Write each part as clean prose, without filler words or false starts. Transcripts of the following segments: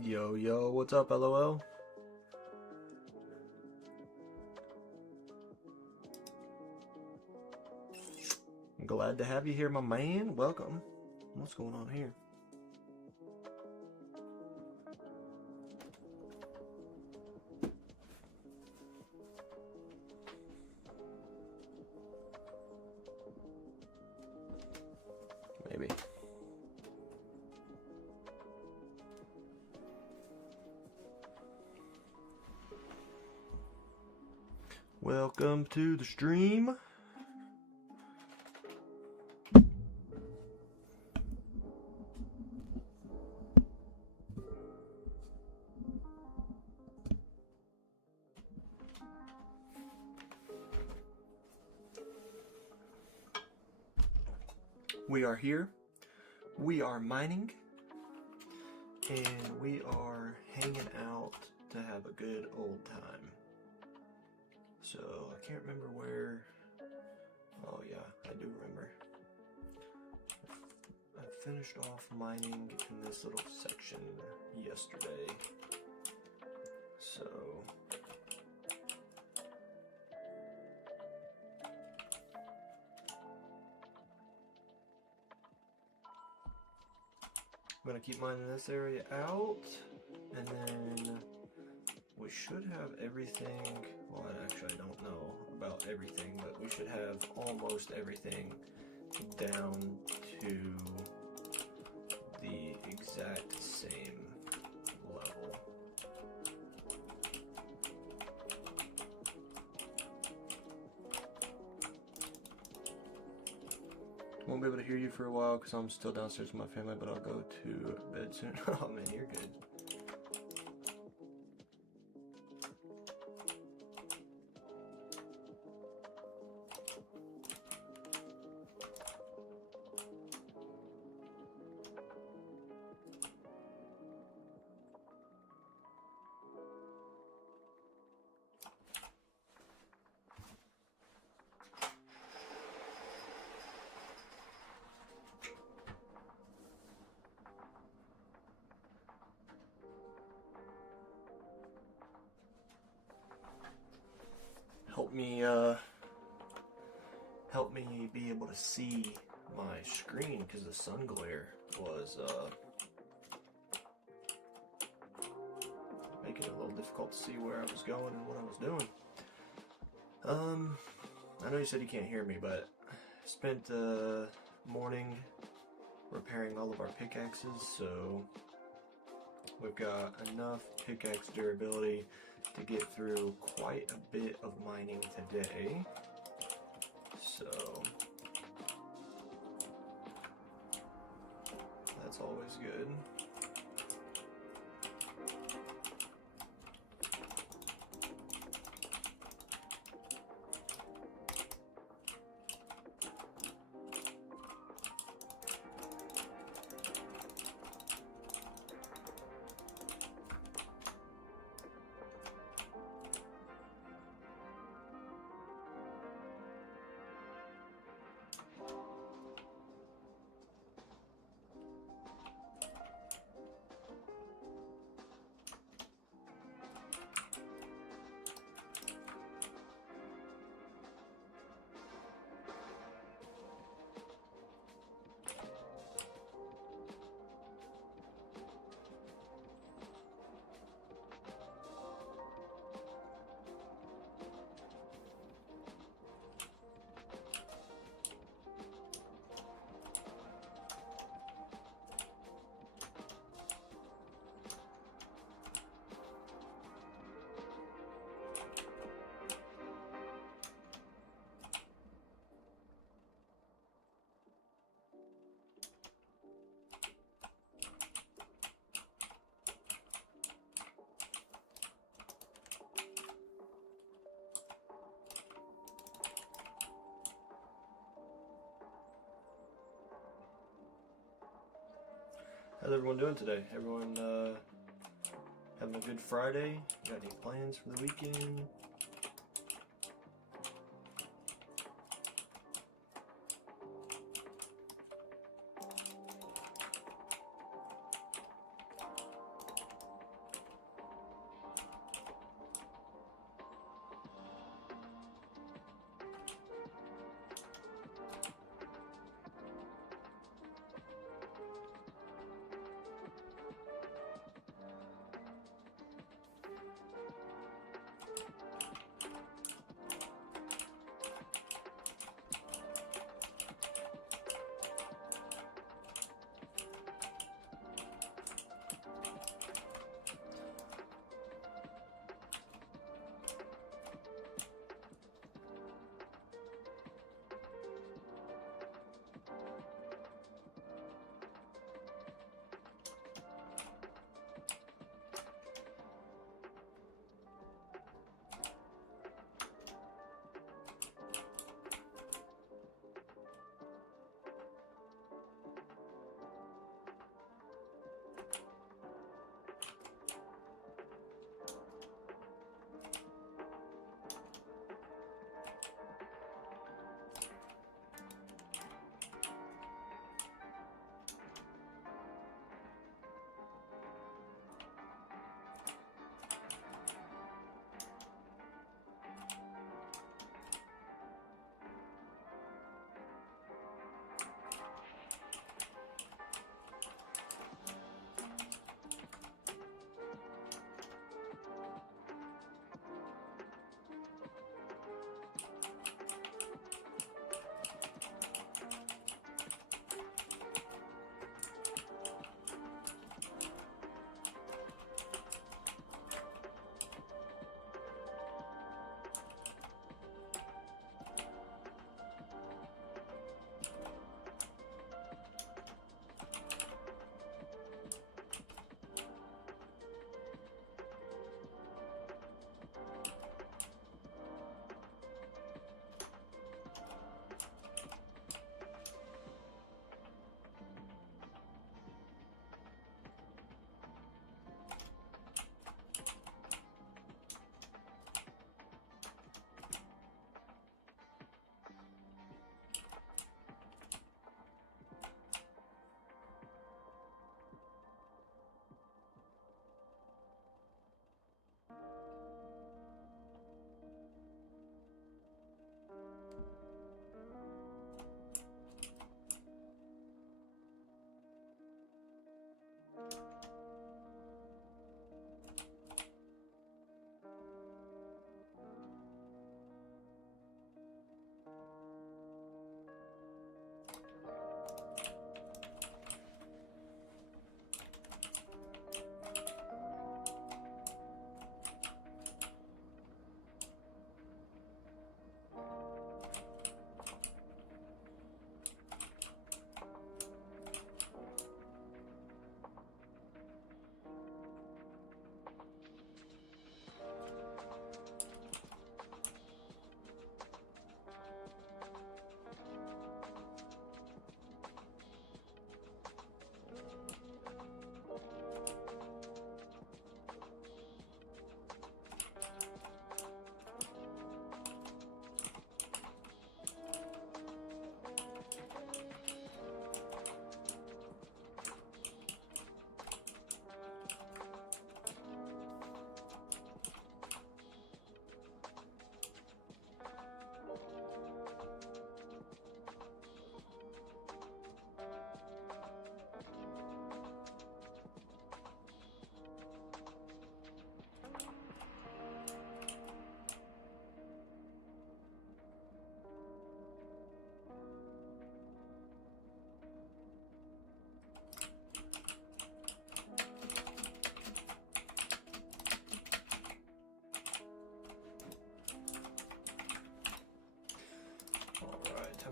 Yo, yo, what's up, LOL? I'm glad to have you here, my man. Welcome. What's going on here? Maybe. Welcome to the stream. We are here. We are mining. And we are hanging out to have a good old time. So, I can't remember where. Oh, yeah, I do remember. I finished off mining in this little section yesterday. So, I'm going to keep mining this area out, and then we should have everything. Well, actually, I don't know about everything, but we should have almost everything down to the exact same level. Won't be able to hear you for a while because I'm still downstairs with my family, but I'll go to bed soon. Oh man, you're good. Help me be able to see my screen because the sun glare was making it a little difficult to see where I was going and what I was doing. I know you said you can't hear me, but I spent the morning repairing all of our pickaxes, so we've got enough pickaxe durability to get through quite a bit of mining today. So that's always good. How's everyone doing today? Everyone having a good Friday? Got any plans for the weekend?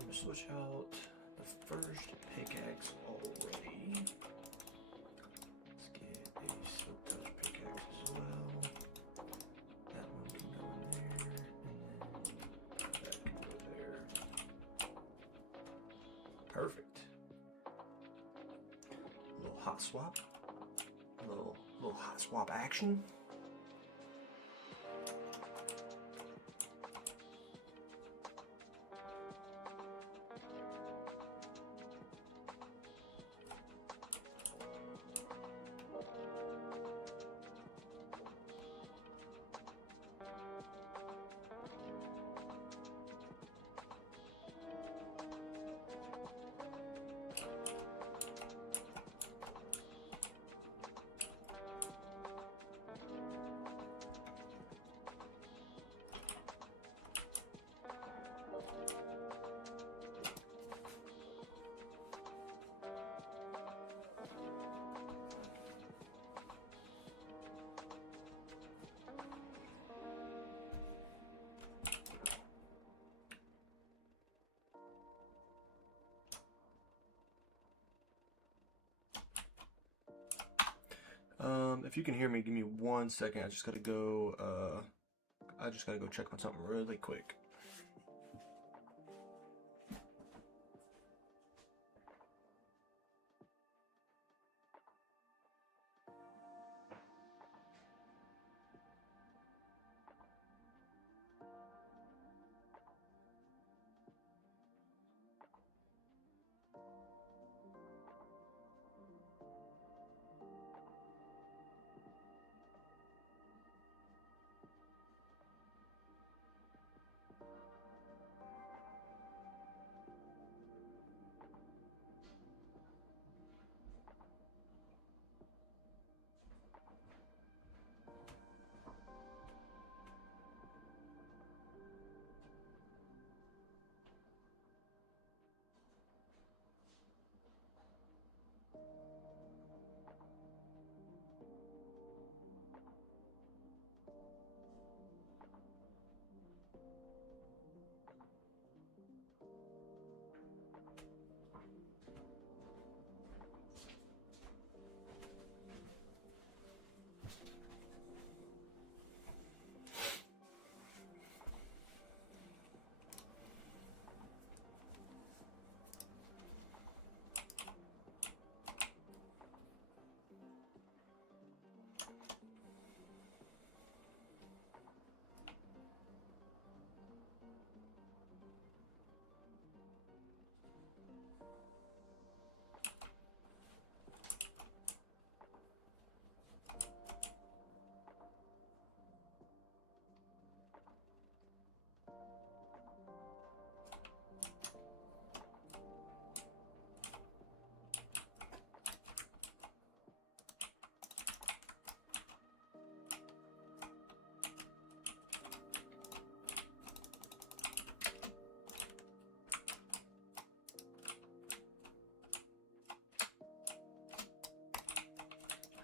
time to switch out the first pickaxe already. Let's get a silk touch pickaxe as well. That one can go in there, and then that can go there. Perfect. A little hot swap. A little hot swap action. If you can hear me, give me 1 second. I just gotta go check on something really quick.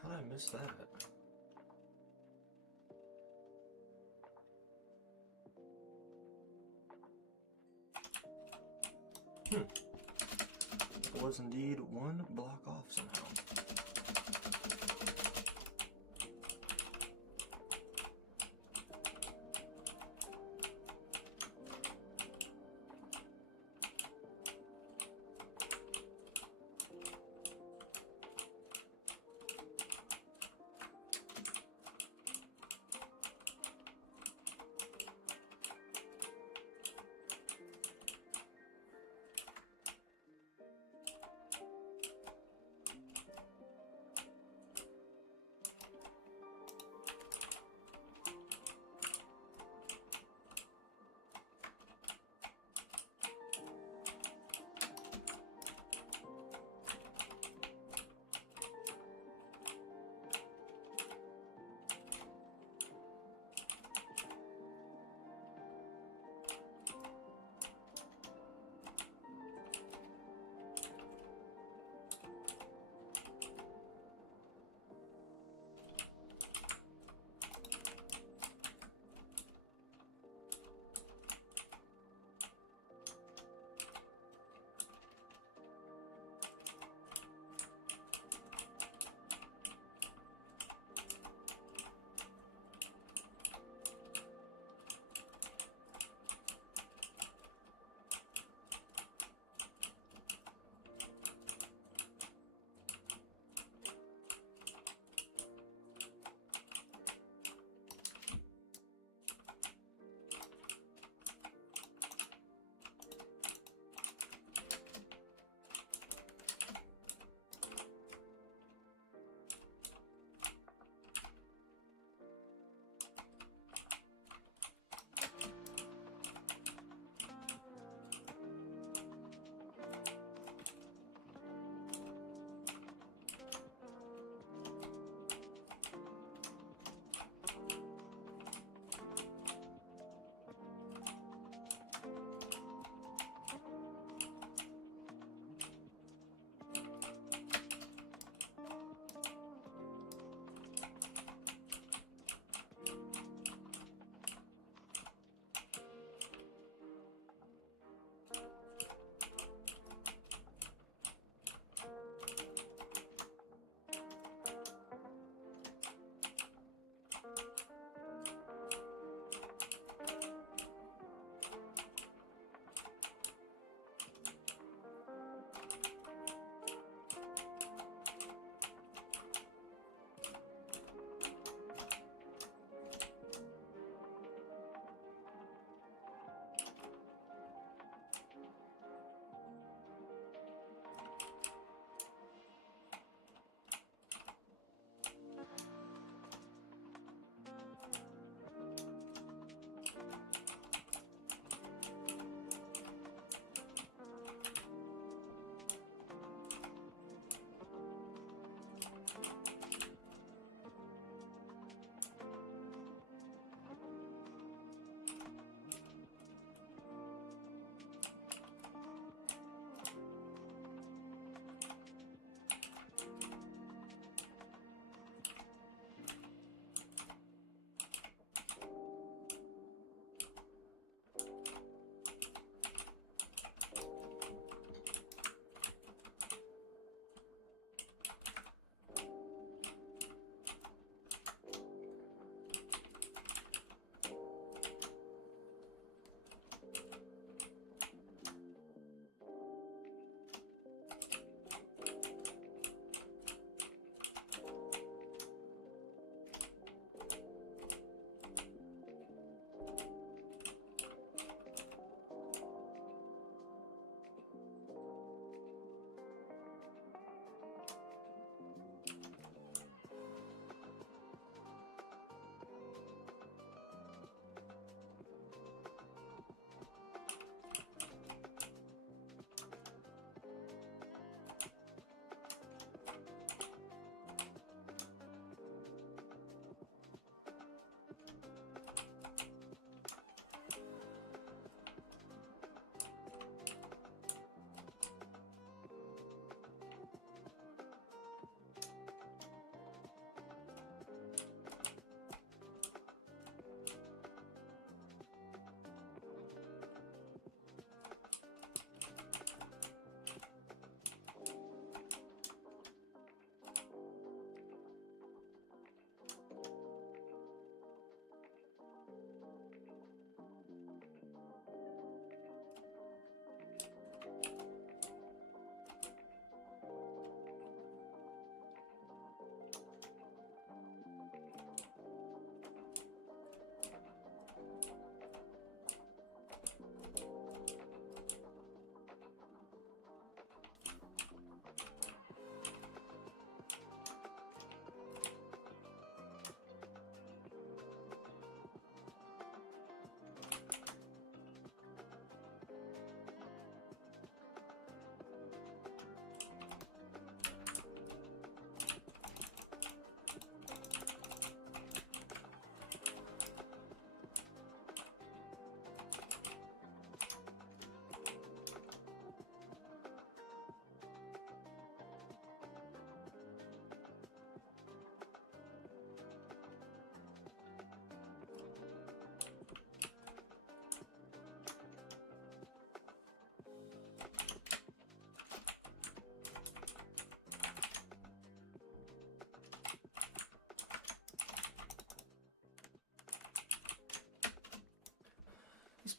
How did I miss that? It was indeed 1 block off somehow.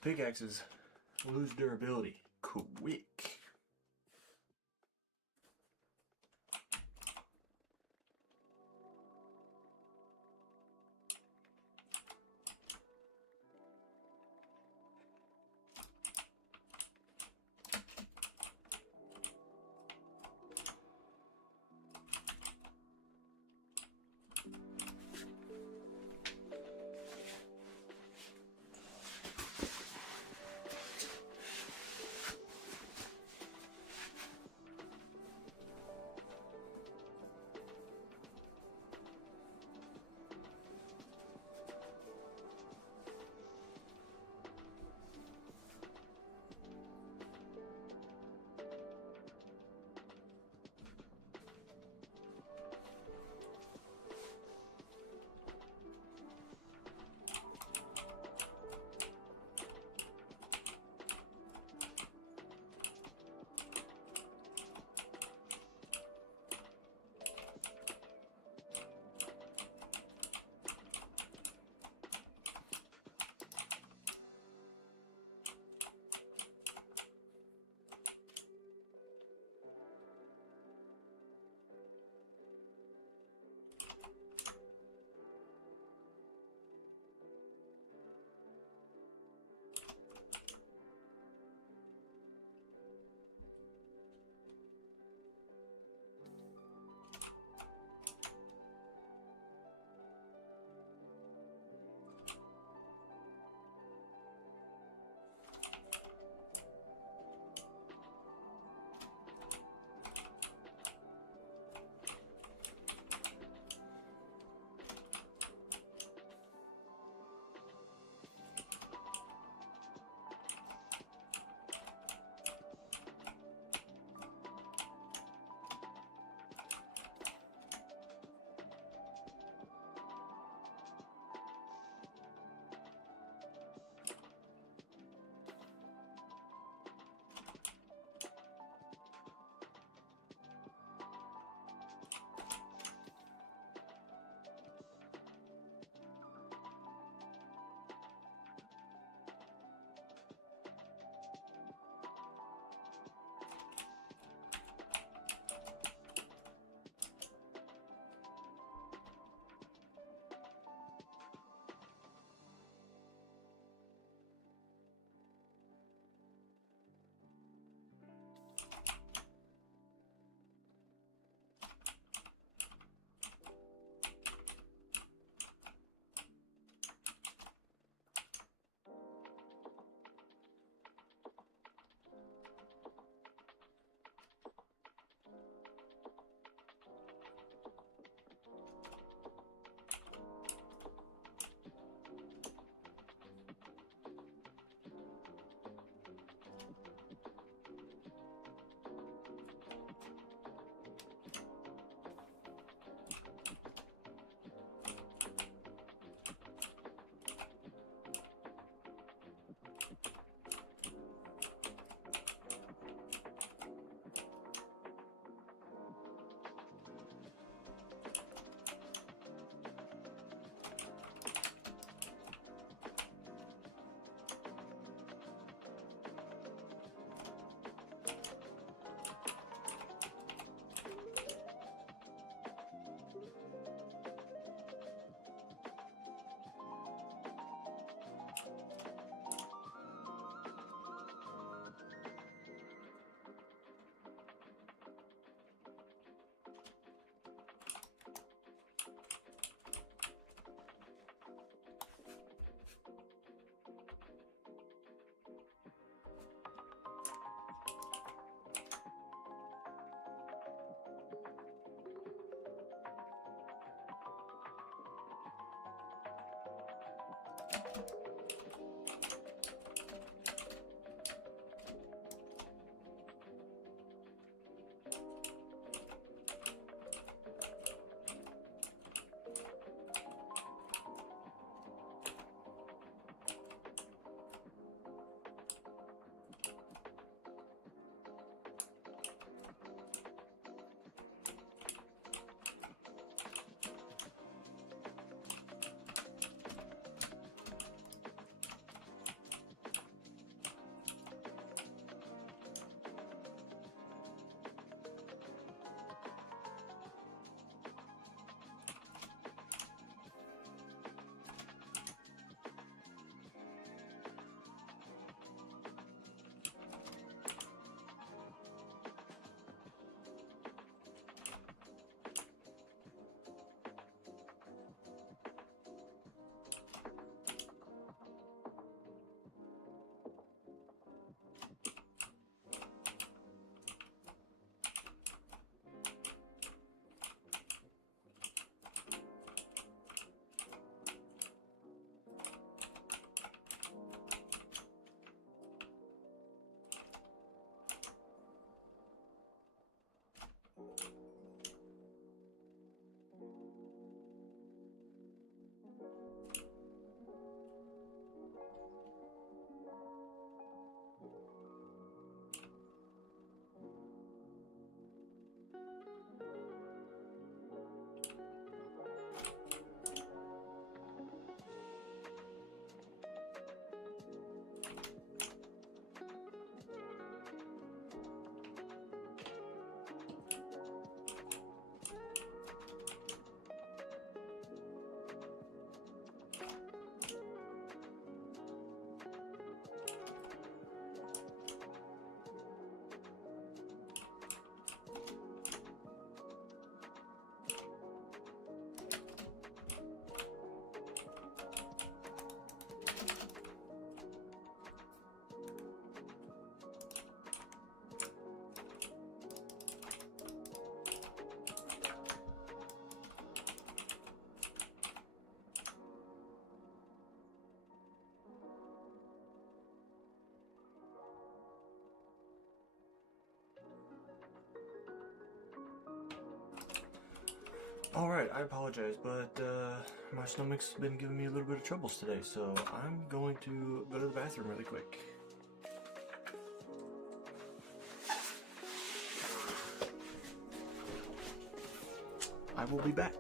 pickaxes lose durability quick. Alright, I apologize, but my stomach's been giving me a little bit of troubles today, so I'm going to go to the bathroom really quick. I will be back.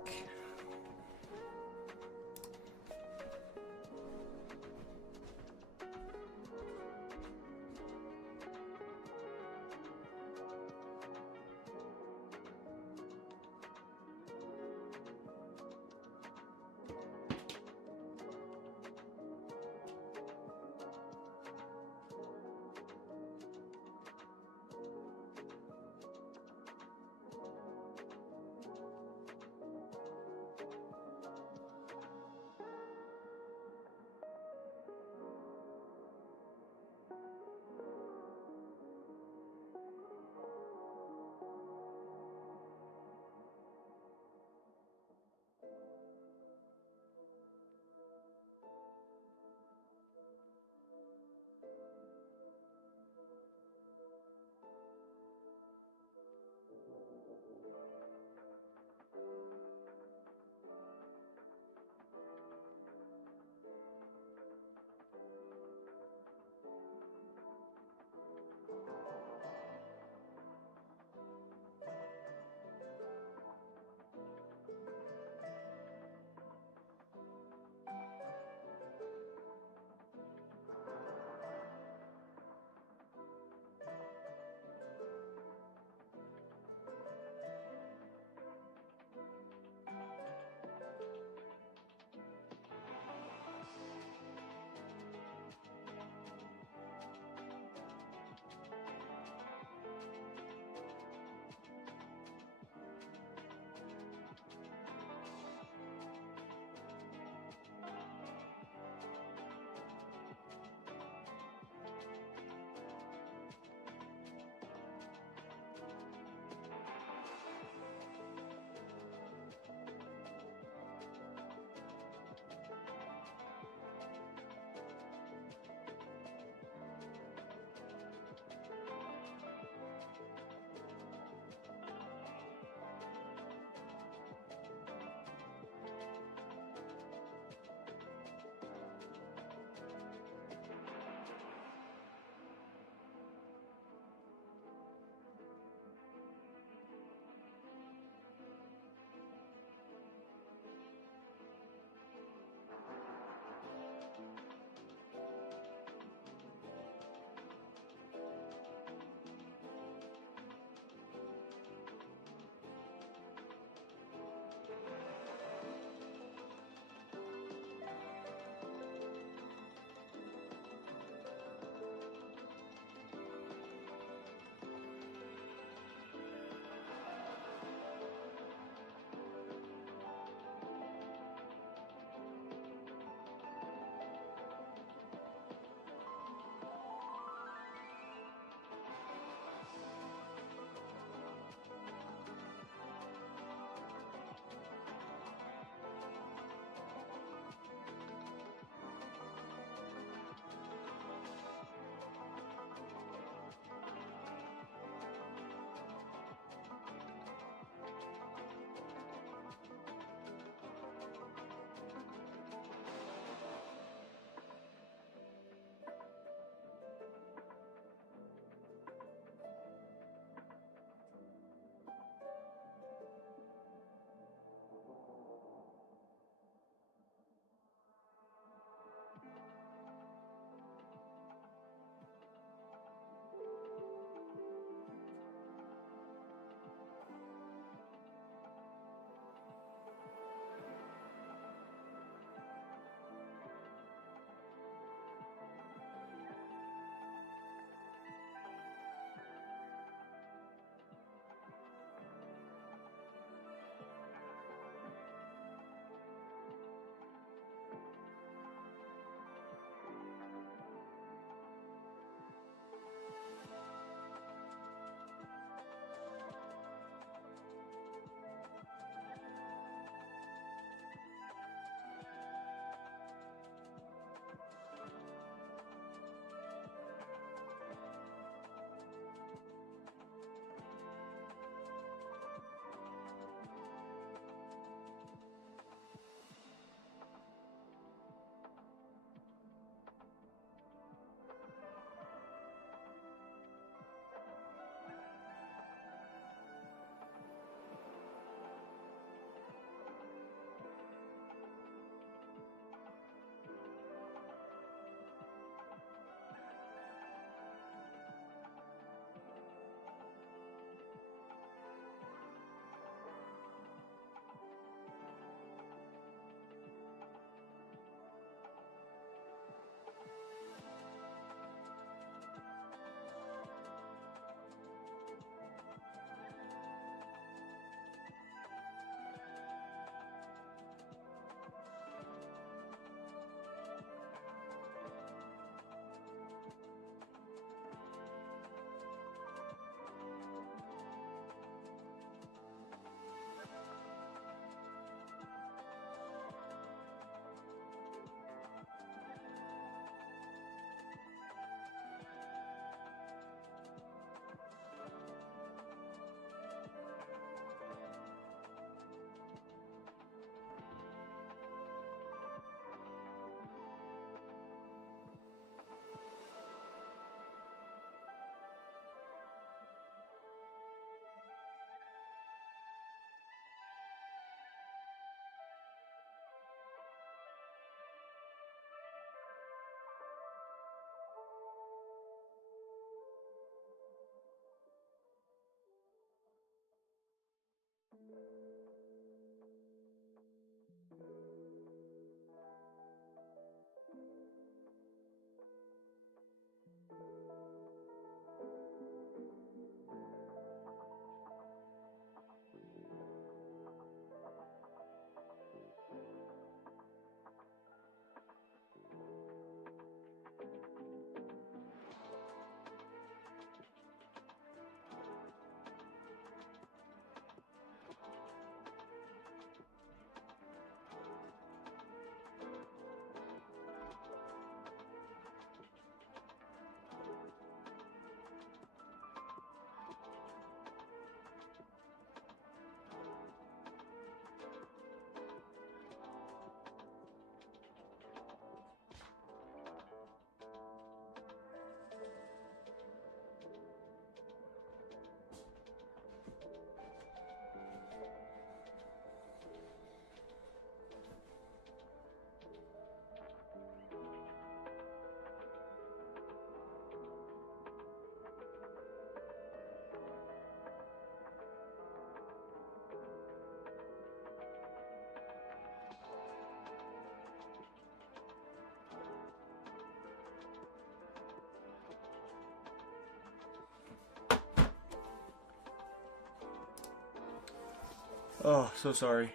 Oh, so sorry.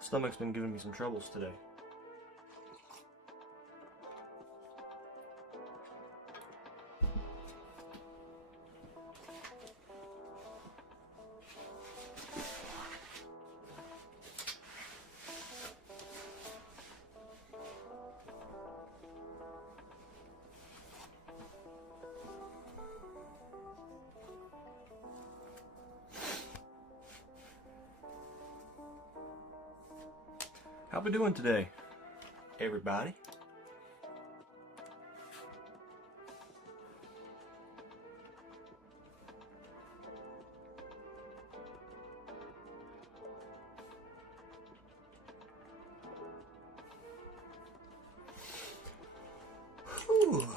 Stomach's been giving me some troubles today. How we doing today, everybody? Whew.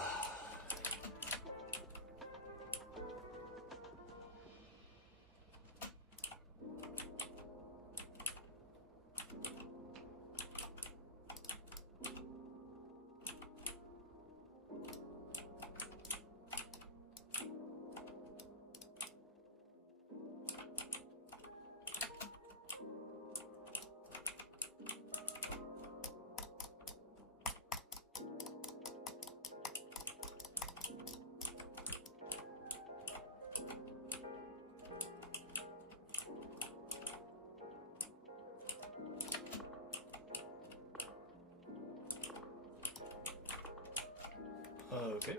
Okay.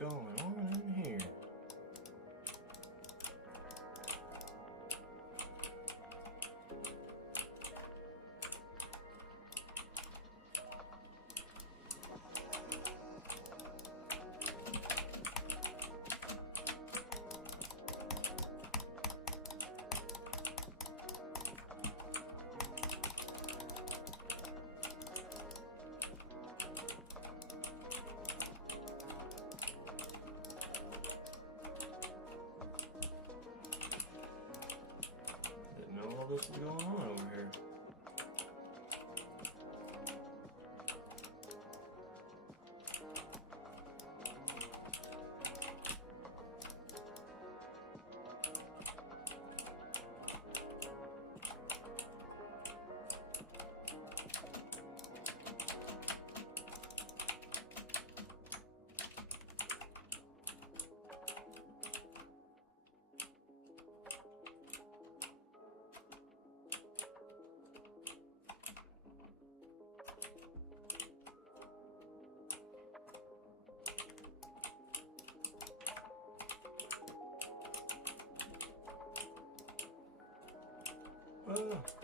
going on in here? Didn't know all this was going on over here. Oh.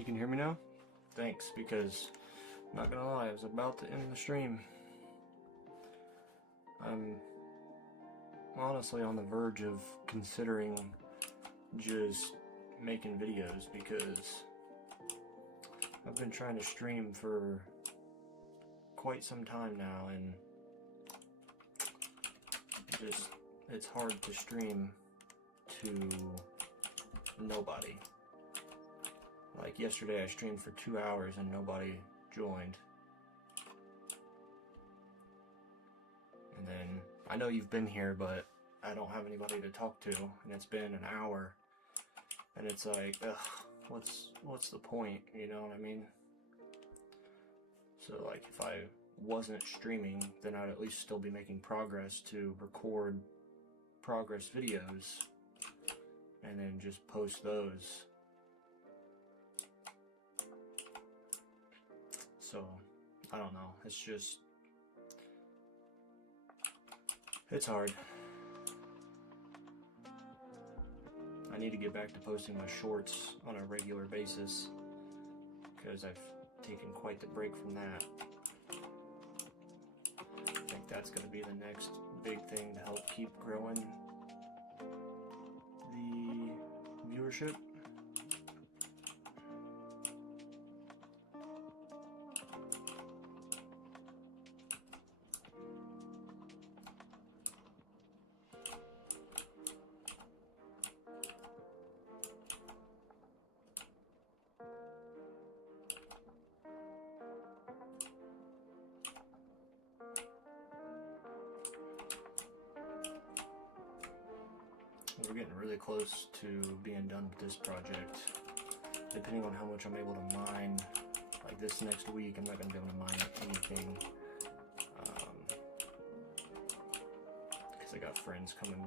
You can hear me now? Thanks, because I'm not gonna lie, I was about to end the stream. I'm honestly on the verge of considering just making videos because I've been trying to stream for quite some time now, and just it's hard to stream to nobody. Like yesterday I streamed for 2 hours and nobody joined. And then I know you've been here, but I don't have anybody to talk to, and it's been an hour, and it's like, ugh, what's the point, you know what I mean? So like if I wasn't streaming, then I'd at least still be making progress to record progress videos and then just post those. So I don't know, it's hard. I need to get back to posting my shorts on a regular basis because I've taken quite the break from that. I think that's going to be the next big thing to help keep growing the viewership. We're getting really close to being done with this project. Depending on how much I'm able to mine, like this next week, I'm not going to be able to mine anything. Because I got friends coming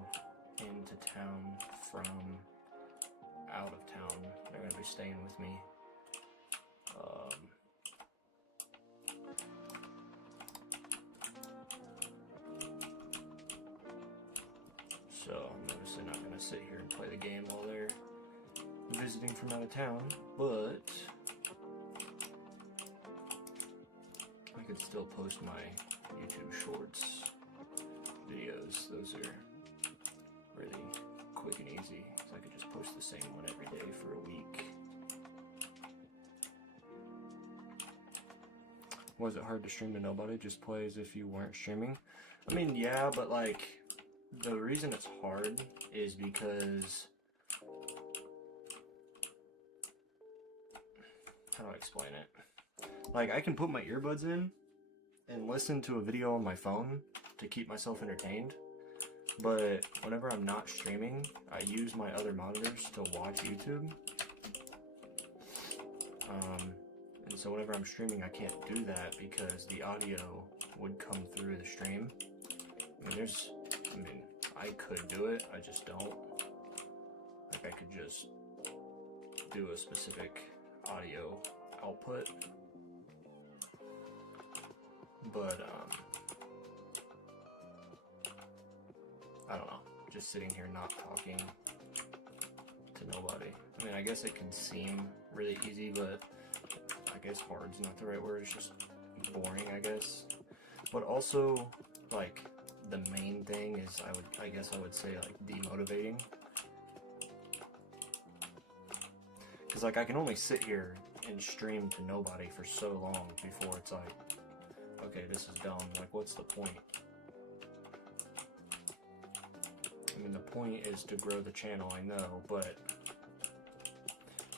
into town from out of town. They're going to be staying with me. So I'm obviously not going to sit here and play the game while they're visiting from out of town, but I could still post my YouTube Shorts videos. Those are really quick and easy, so I could just post the same one every day for a week. Was it hard to stream to nobody? Just play as if you weren't streaming? I mean, yeah, but like, the reason it's hard is because, how do I explain it? Like, I can put my earbuds in and listen to a video on my phone to keep myself entertained, but whenever I'm not streaming, I use my other monitors to watch YouTube. And so whenever I'm streaming, I can't do that because the audio would come through the stream. I mean, I could do it, I just don't. Like, I could just do a specific audio output. But, I don't know. Just sitting here not talking to nobody. I mean, I guess it can seem really easy, but I guess hard's not the right word. It's just boring, I guess. But also, like, the main thing is, I guess I would say, like, demotivating. Because, like, I can only sit here and stream to nobody for so long before it's like, okay, this is dumb. Like, what's the point? I mean, the point is to grow the channel, I know, but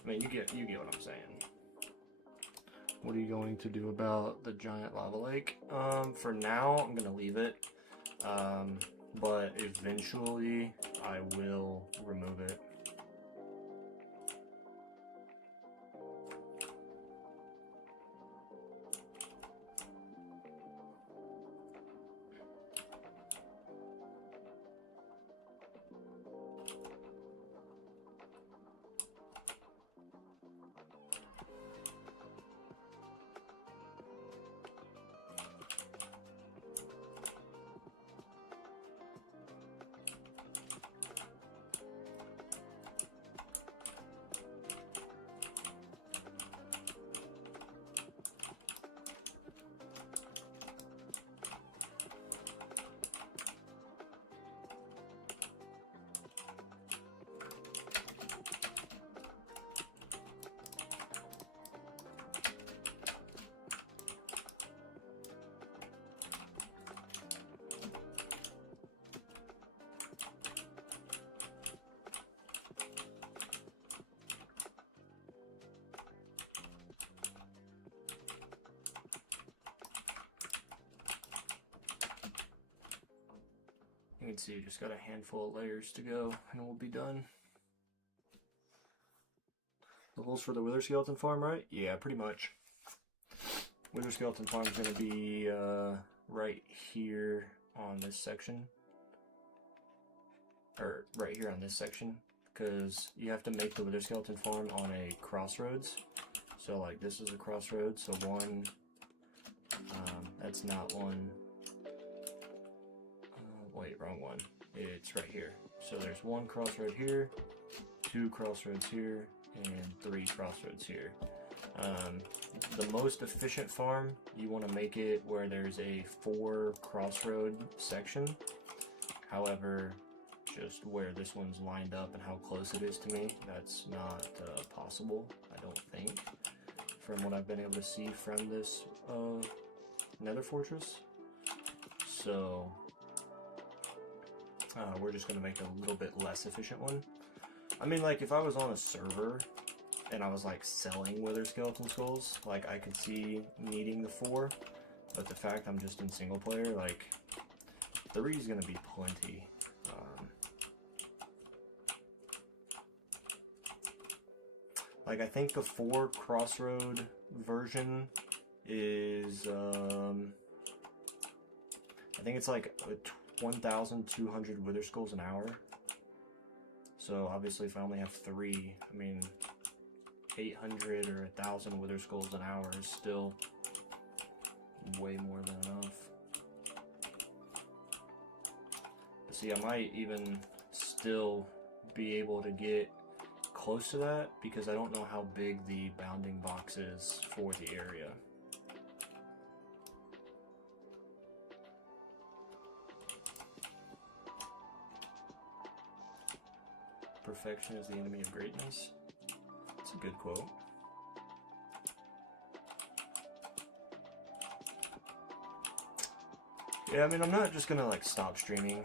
I mean, you get what I'm saying. What are you going to do about the giant lava lake? For now, I'm gonna leave it. But eventually I will remove it. You can see just got a handful of layers to go and we'll be done. The holes for the wither skeleton farm, right? Yeah, pretty much. Wither skeleton farm is going to be right here on this section. Or right here on this section. Because you have to make the wither skeleton farm on a crossroads. So like this is a crossroads, so one, that's not one. Wait, wrong one. It's right here. So there's one crossroad here, two crossroads here, and three crossroads here. The most efficient farm, you want to make it where there's a 4 crossroad section. However, just where this one's lined up and how close it is to me, that's not possible, I don't think, from what I've been able to see from this nether fortress. So we're just going to make a little bit less efficient one. I mean, like, if I was on a server and I was, like, selling wither skeleton skulls, like, I could see needing the 4, but the fact I'm just in single player, like, 3 is going to be plenty. Like, I think the 4 crossroad version is, I think it's like 1,200 wither skulls an hour. So obviously if I only have 3, I mean 800 or 1,000 wither skulls an hour is still way more than enough. But see, I might even still be able to get close to that because I don't know how big the bounding box is for the area. Perfection is the enemy of greatness. It's a good quote. Yeah, I mean, I'm not just gonna like stop streaming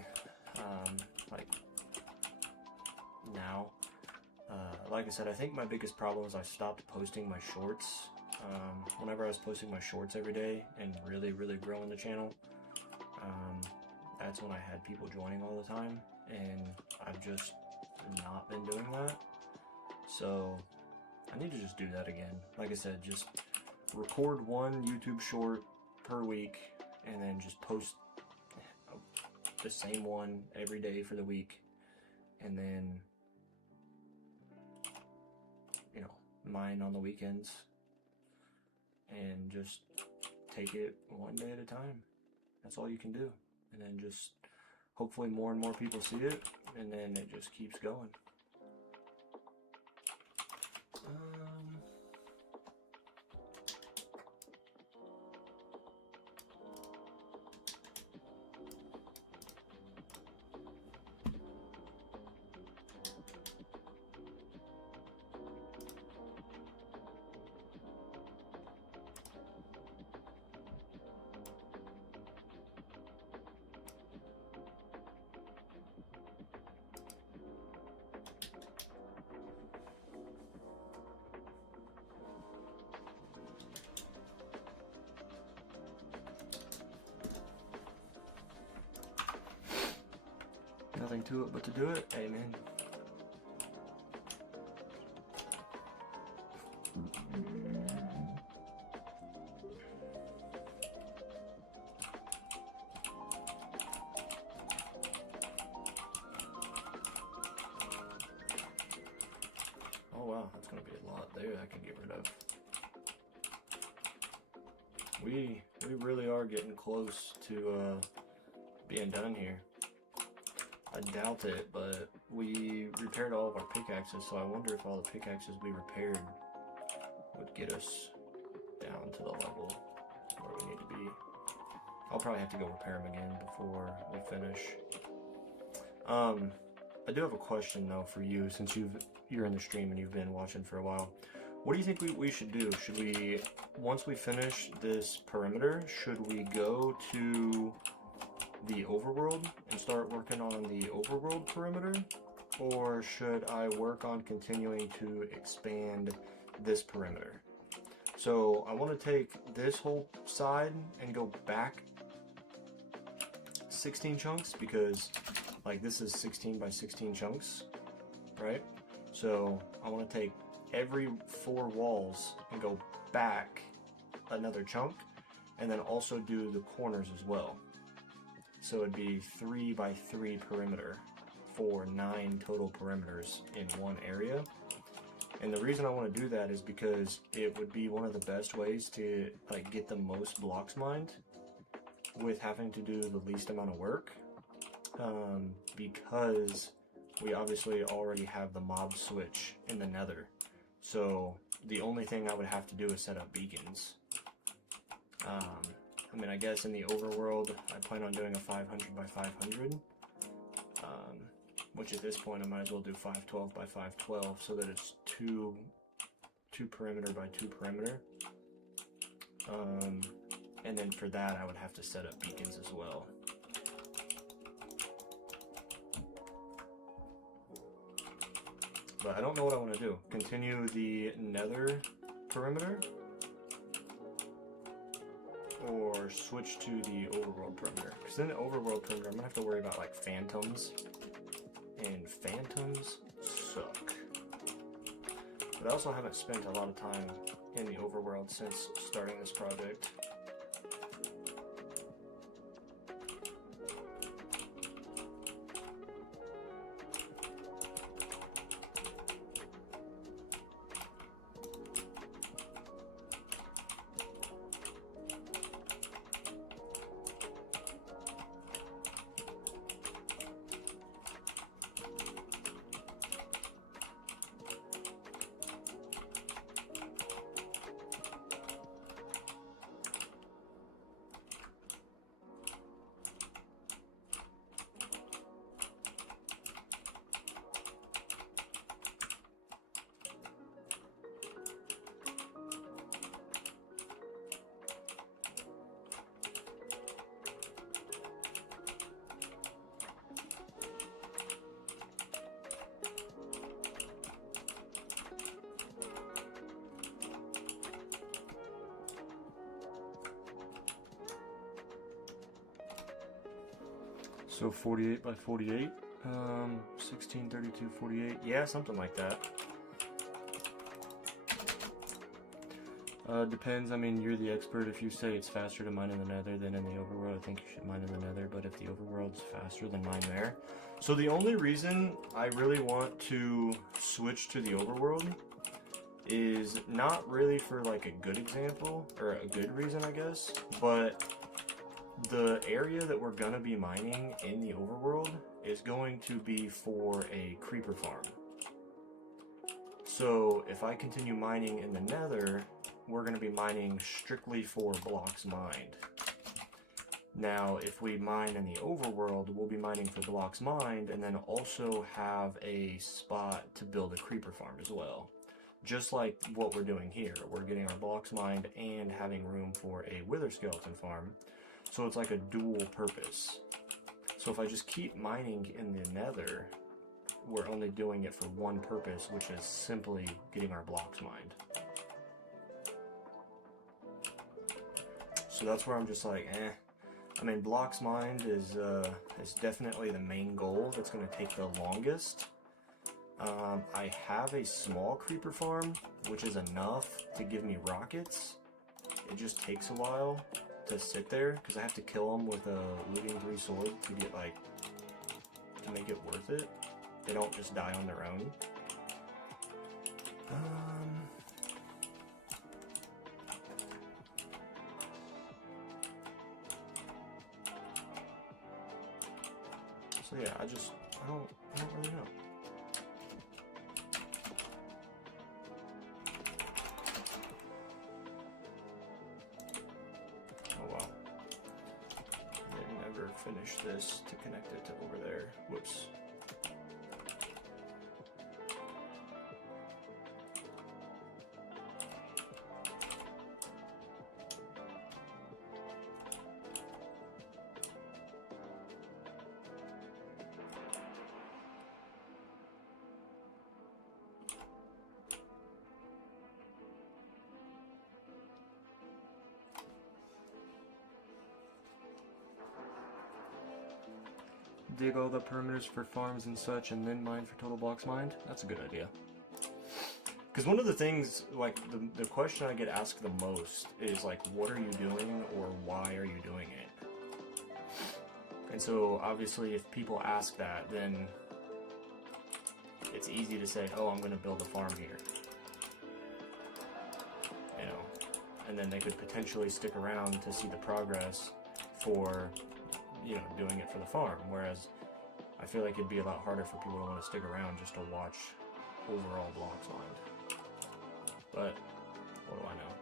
like now. Like I said, I think my biggest problem is I stopped posting my shorts. Whenever I was posting my shorts every day and really growing the channel, that's when I had people joining all the time, and I've just not been doing that. So I need to just do that again. Like I said, just record one YouTube short per week and then just post the same one every day for the week, and then, you know, mine on the weekends, and just take it one day at a time. That's all you can do. And then just hopefully more and more people see it, and then it just keeps going. Nothing to it but to do it. Amen. Oh wow, that's gonna be a lot there I can get rid of. We really are getting close to being done here. I doubt it, but we repaired all of our pickaxes, so I wonder if all the pickaxes we repaired would get us down to the level where we need to be. I'll probably have to go repair them again before we finish. I do have a question though for you, since you're in the stream and you've been watching for a while. What do you think we should do? Should we, once we finish this perimeter, should we go to the overworld and start working on the overworld perimeter, or should I work on continuing to expand this perimeter? So I want to take this whole side and go back 16 chunks because like this is 16 by 16 chunks, right? So I want to take every 4 walls and go back another chunk, and then also do the corners as well. So it'd be 3 by 3 perimeter for 9 total perimeters in one area. And the reason I want to do that is because it would be one of the best ways to like get the most blocks mined with having to do the least amount of work, because we obviously already have the mob switch in the nether. So the only thing I would have to do is set up beacons. I mean, I guess in the overworld, I plan on doing a 500 by 500, which at this point I might as well do 512 by 512 so that it's two perimeter by 2 perimeter. And then for that, I would have to set up beacons as well. But I don't know what I want to do. Continue the nether perimeter, or switch to the overworld perimeter. Because in the overworld perimeter, I'm going to have to worry about like phantoms. And phantoms suck. But I also haven't spent a lot of time in the overworld since starting this project. So 48 by 48, 16, 32, 48, yeah, something like that. Depends, I mean, you're the expert. If you say it's faster to mine in the nether than in the overworld, I think you should mine in the nether, but if the overworld's faster, then mine there. So the only reason I really want to switch to the overworld is not really for like a good example, or a good reason, I guess, but the area that we're going to be mining in the overworld is going to be for a creeper farm. So if I continue mining in the nether, we're going to be mining strictly for blocks mined. Now, if we mine in the overworld, we'll be mining for blocks mined and then also have a spot to build a creeper farm as well. Just like what we're doing here. We're getting our blocks mined and having room for a wither skeleton farm. So it's like a dual purpose. So if I just keep mining in the nether, we're only doing it for one purpose, which is simply getting our blocks mined. So that's where I'm just like, I mean, blocks mined is definitely the main goal that's going to take the longest. I have a small creeper farm, which is enough to give me rockets. It just takes a while to sit there because I have to kill them with a looting 3 sword to get like to make it worth it. They don't just die on their own. So yeah, I don't really know. Oh wow. Didn't ever finish this to connect it to over there. Whoops. dig all the perimeters for farms and such, and then mine for total blocks mined. That's a good idea. Because one of the things, like, the question I get asked the most is, like, what are you doing, or why are you doing it? And so, obviously, if people ask that, then it's easy to say, oh, I'm going to build a farm here. You know, and then they could potentially stick around to see the progress for, you know, doing it for the farm. Whereas, I feel like it'd be a lot harder for people to want to stick around just to watch overall blocks mined. But, what do I know?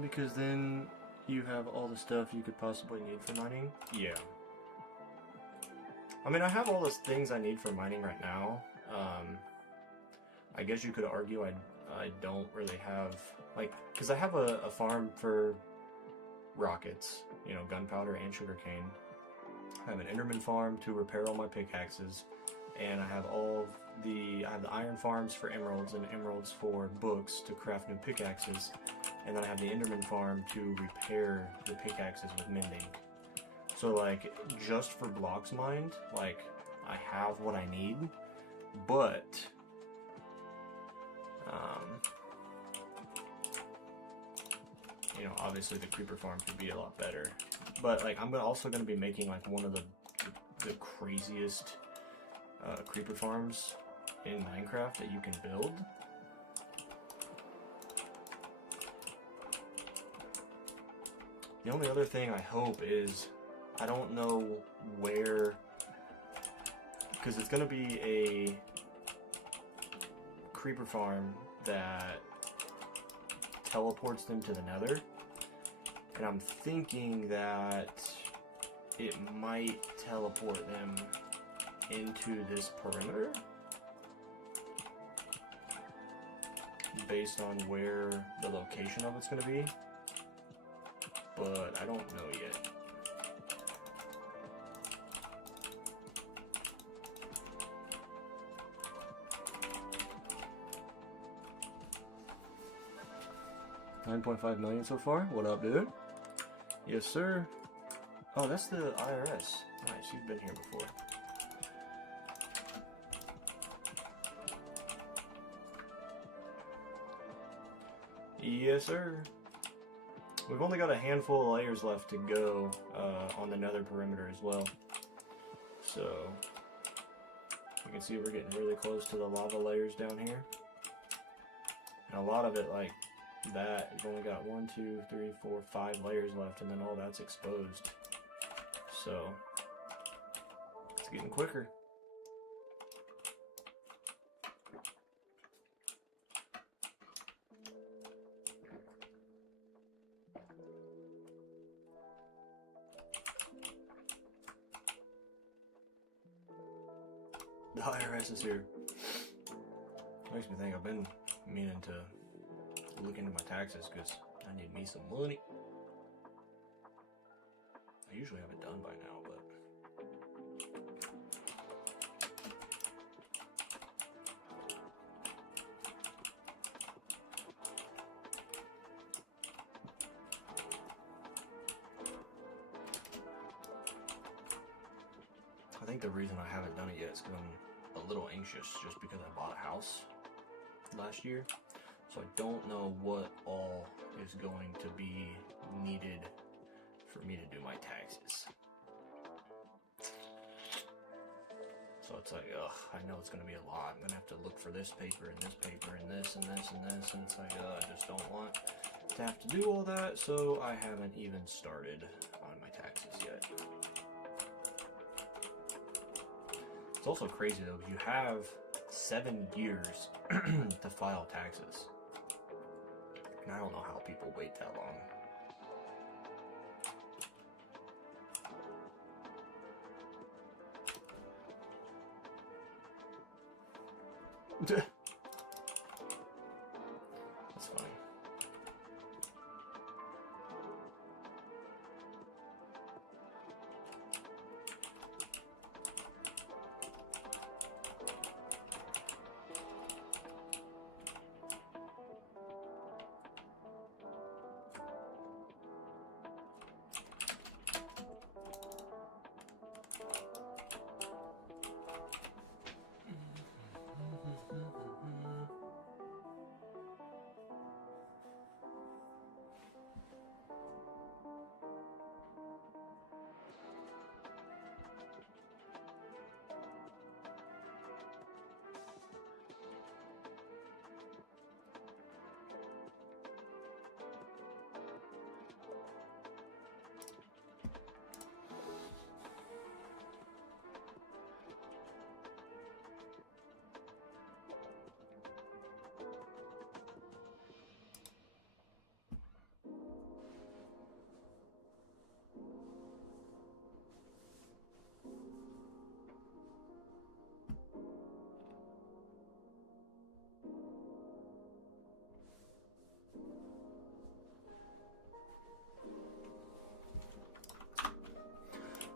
Because then you have all the stuff you could possibly need for mining. Yeah. I mean, I have all the things I need for mining right now. I guess you could argue I don't really have, like, because I have a farm for rockets, you know, gunpowder and sugarcane. I have an Enderman farm to repair all my pickaxes, and I have the iron farms for emeralds and emeralds for books to craft new pickaxes. And then I have the Enderman farm to repair the pickaxes with mending. So, like, just for blocks mined, like, I have what I need, but, you know, obviously the creeper farm could be a lot better. But, like, I'm also going to be making, like, one of the craziest creeper farms in Minecraft that you can build. The only other thing I hope is, I don't know where, because it's going to be a creeper farm that teleports them to the nether, and I'm thinking that it might teleport them into this perimeter, based on where the location of it's going to be. But I don't know yet. $9.5 million so far. What up, dude? Yes, sir. Oh, that's the IRS. Nice, you've been here before. Yes, sir. We've only got a handful of layers left to go on the nether perimeter as well. So, you can see we're getting really close to the lava layers down here. And a lot of it, like that, we've only got 1, 2, 3, 4, 5 layers left, and then all that's exposed. So, it's getting quicker. The IRS is here. Makes me think I've been meaning to look into my taxes because I need me some money. I usually have it done by now, but I think the reason I haven't done it yet is because I'm a little anxious just because I bought a house last year. So I don't know what all is going to be needed for me to do my taxes. So it's like, ugh, I know it's going to be a lot. I'm going to have to look for this paper and this paper and this and this and this. And it's like, I just don't want to have to do all that. So I haven't even started on my taxes yet. It's also crazy though. You have 7 years to file taxes. And I don't know how people wait that long. That's funny.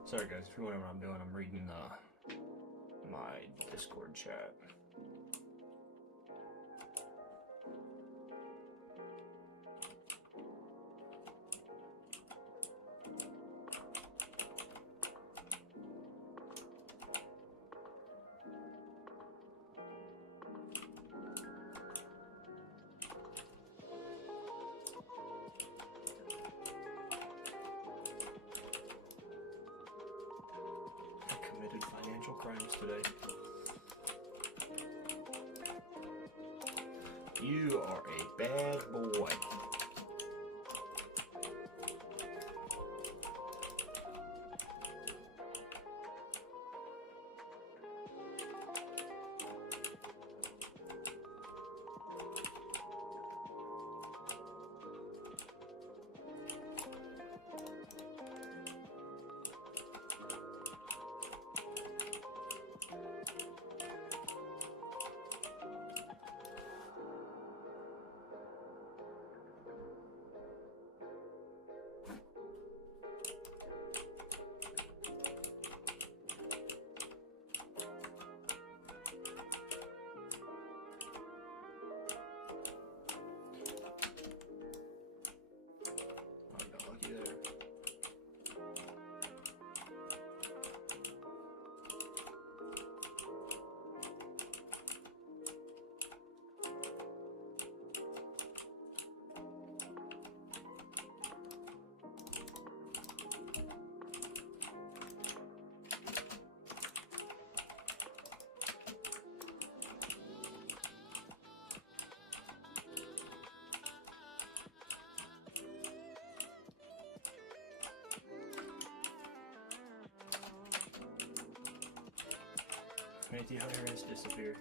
Sorry guys, if you're wondering what I'm doing, I'm reading my Discord chat. Financial crimes today. You are a bad boy. Matthew Hunter has disappeared.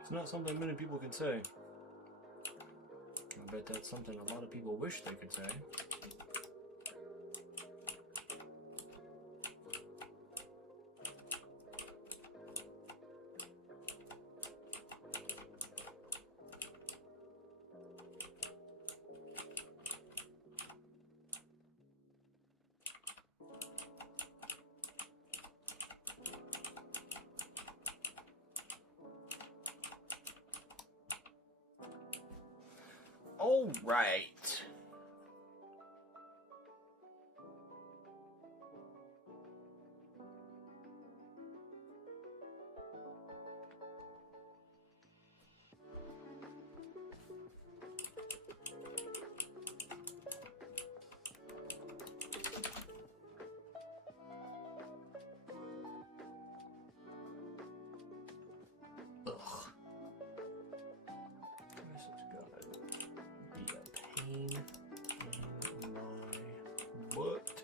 It's not something many people can say. I bet that's something a lot of people wish they could say. All right. pain in my butt.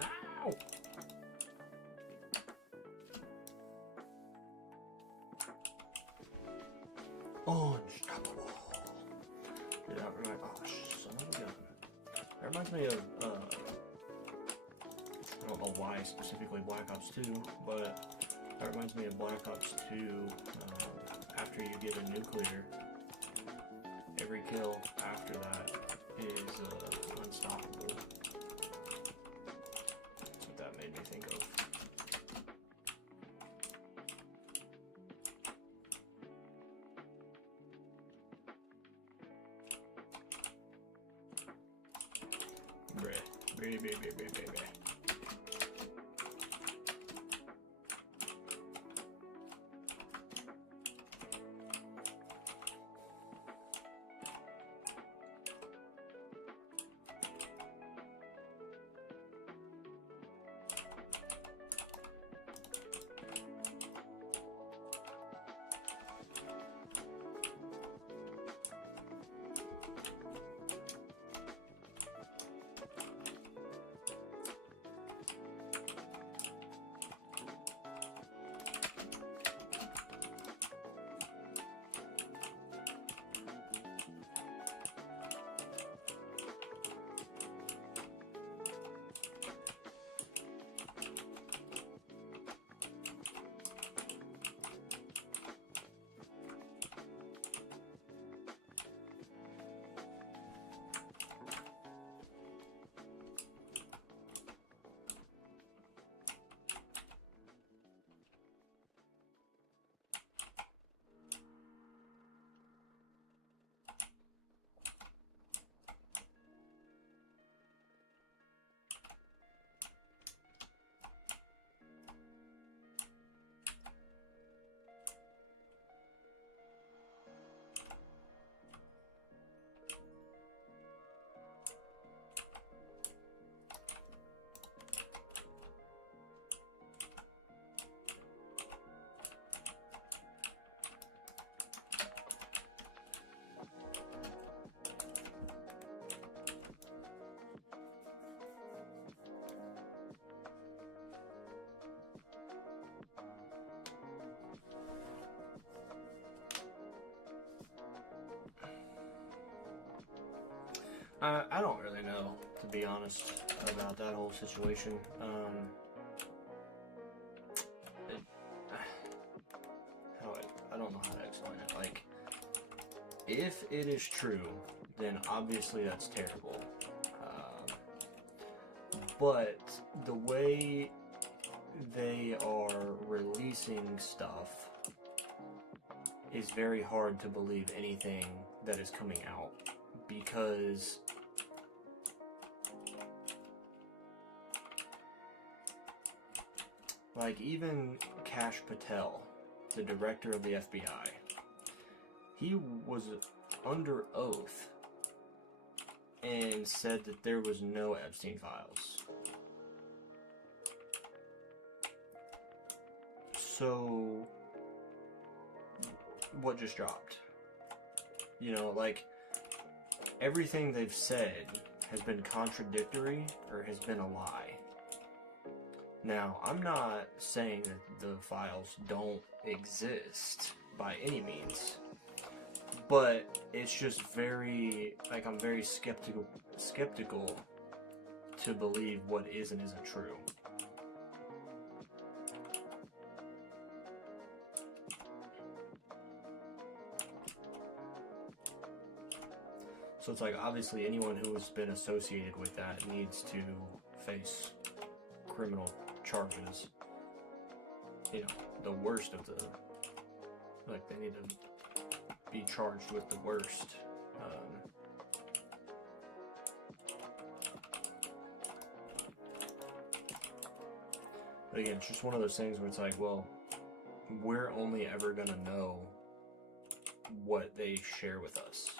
Ow! Unstoppable. Dude, that reminds, oh, son of a gun. That reminds me of, I don't know why specifically Black Ops 2, but that reminds me of Black Ops 2, after you get a nuclear, every kill after that is unstoppable. That's what that made me think of. Bleh. I don't really know, to be honest, about that whole situation. It, I don't know how to explain it. Like, if it is true, then obviously that's terrible. But the way they are releasing stuff is very hard to believe anything that is coming out, because like even Kash Patel, the director of the FBI, he was under oath and said that there was no Epstein files. So, what just dropped? You know, like, everything they've said has been contradictory or has been a lie. Now, I'm not saying that the files don't exist by any means, but it's just very, like, I'm very skeptical to believe what is and isn't true. So it's like, obviously anyone who has been associated with that needs to face criminal charges. You know, the worst of the, like, they need to be charged with the worst. But again, it's just one of those things where it's like, well, we're only ever gonna know what they share with us.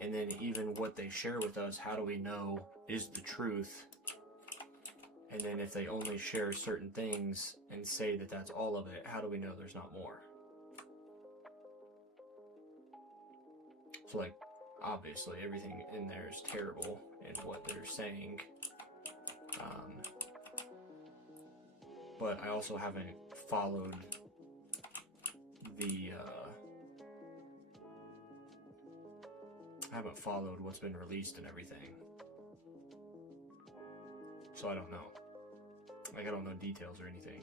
And then even what they share with us, how do we know is the truth? And then if they only share certain things and say that that's all of it, how do we know there's not more? So, like, obviously everything in there is terrible in what they're saying. But I also haven't followed what's been released and everything. So I don't know. Like, I don't know details or anything.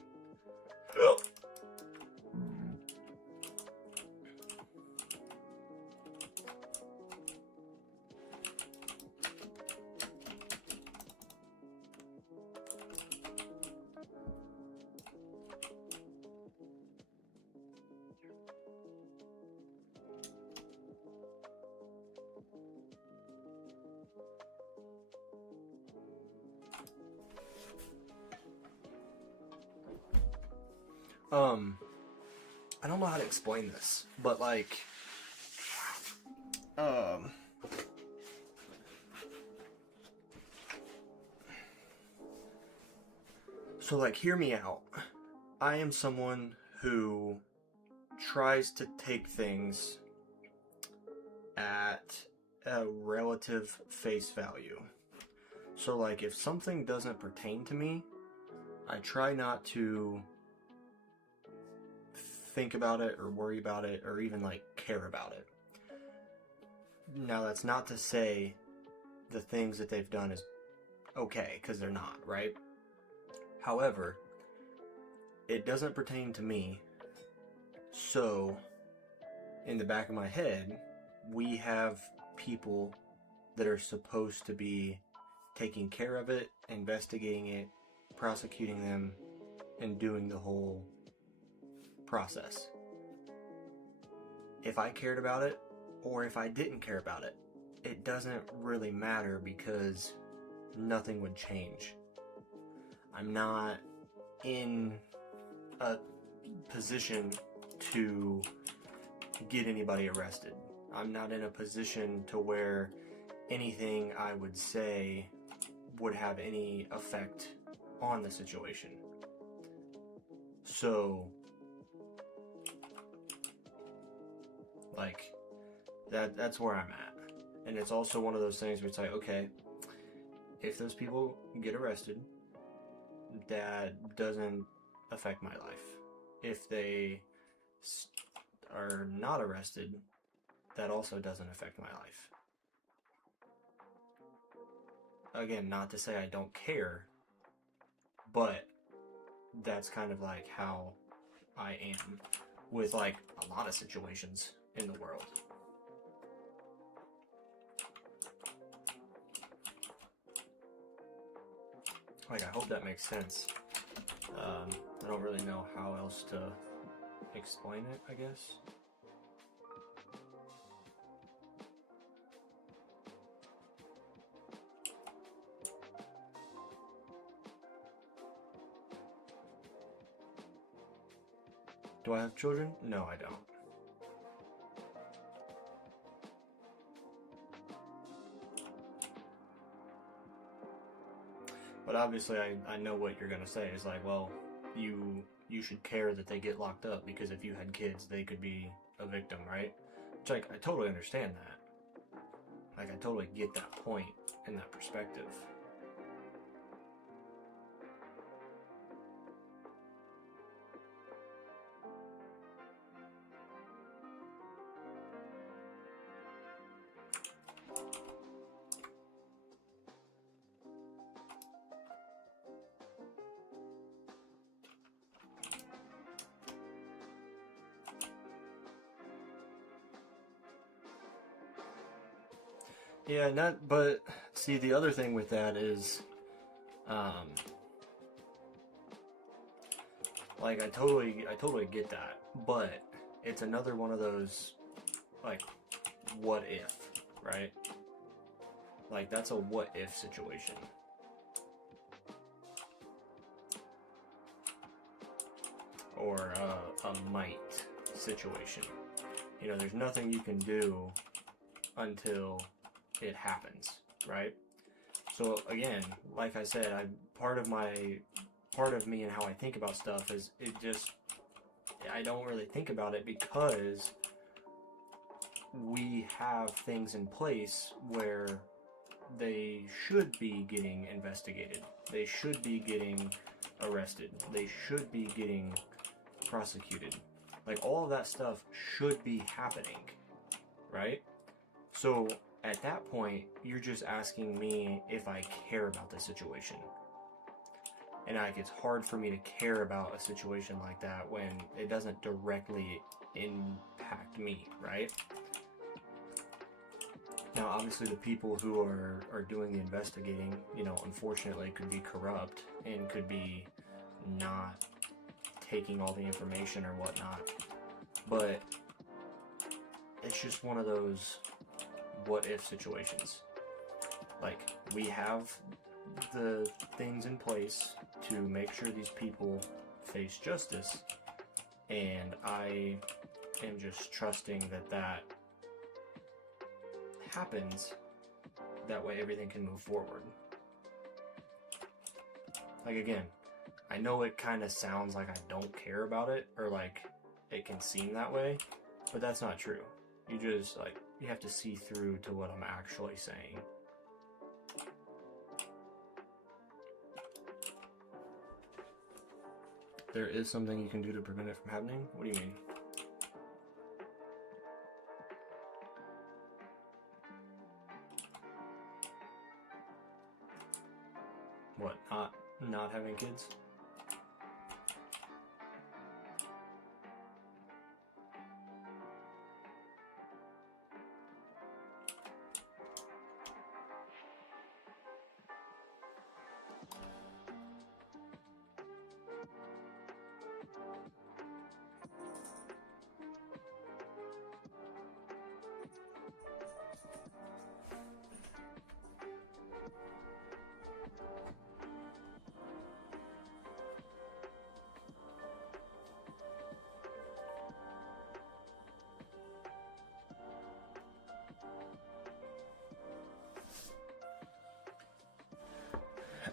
I don't know how to explain this, but like, so like, hear me out. I am someone who tries to take things at a relative face value. So like, if something doesn't pertain to me, I try not to think about it or worry about it or even like care about it. Now, that's not to say the things that they've done is okay, because they're not, right? However, it doesn't pertain to me, so in the back of my head, we have people that are supposed to be taking care of it, investigating it, prosecuting them, and doing the whole process. If I cared about it, or if I didn't care about it, it doesn't really matter, because nothing would change. I'm not in a position to get anybody arrested. I'm not in a position to where anything I would say would have any effect on the situation. So, like, that's where I'm at. And it's also one of those things where it's like, okay, if those people get arrested, that doesn't affect my life. If they are not arrested, that also doesn't affect my life. again, not to say I don't care, but that's kind of like how I am with like a lot of situations in the world. Like, I hope that makes sense. I don't really know how else to explain it, I guess. Do I have children? No, I don't. But obviously, I know what you're gonna say. It's like, well, you should care that they get locked up because if you had kids, they could be a victim, right? Which, like, I totally understand that. Like, I totally get that point and that perspective. Yeah, not, but see, the other thing with that is, um, like, I totally get that, but it's another one of those, like, what if, right? Like, that's a what if situation. Or a might situation. You know, there's nothing you can do until it happens, right? So again, like I said, part of me and how I think about stuff is I don't really think about it because we have things in place where they should be getting investigated. They should be getting arrested. They should be getting prosecuted. Like, all of that stuff should be happening, right? So at that point, you're just asking me if I care about the situation. And like, it's hard for me to care about a situation like that when it doesn't directly impact me, right? Now, obviously, the people who are doing the investigating, you know, unfortunately could be corrupt and could be not taking all the information or whatnot. But it's just one of those what if situations. Like, we have the things in place to make sure these people face justice, and I am just trusting that happens. That way everything can move forward. Like, again, I know it kind of sounds like I don't care about it, or like it can seem that way, but that's not true. You just, like, you have to see through to what I'm actually saying. There is something you can do to prevent it from happening? What do you mean? What, not having kids?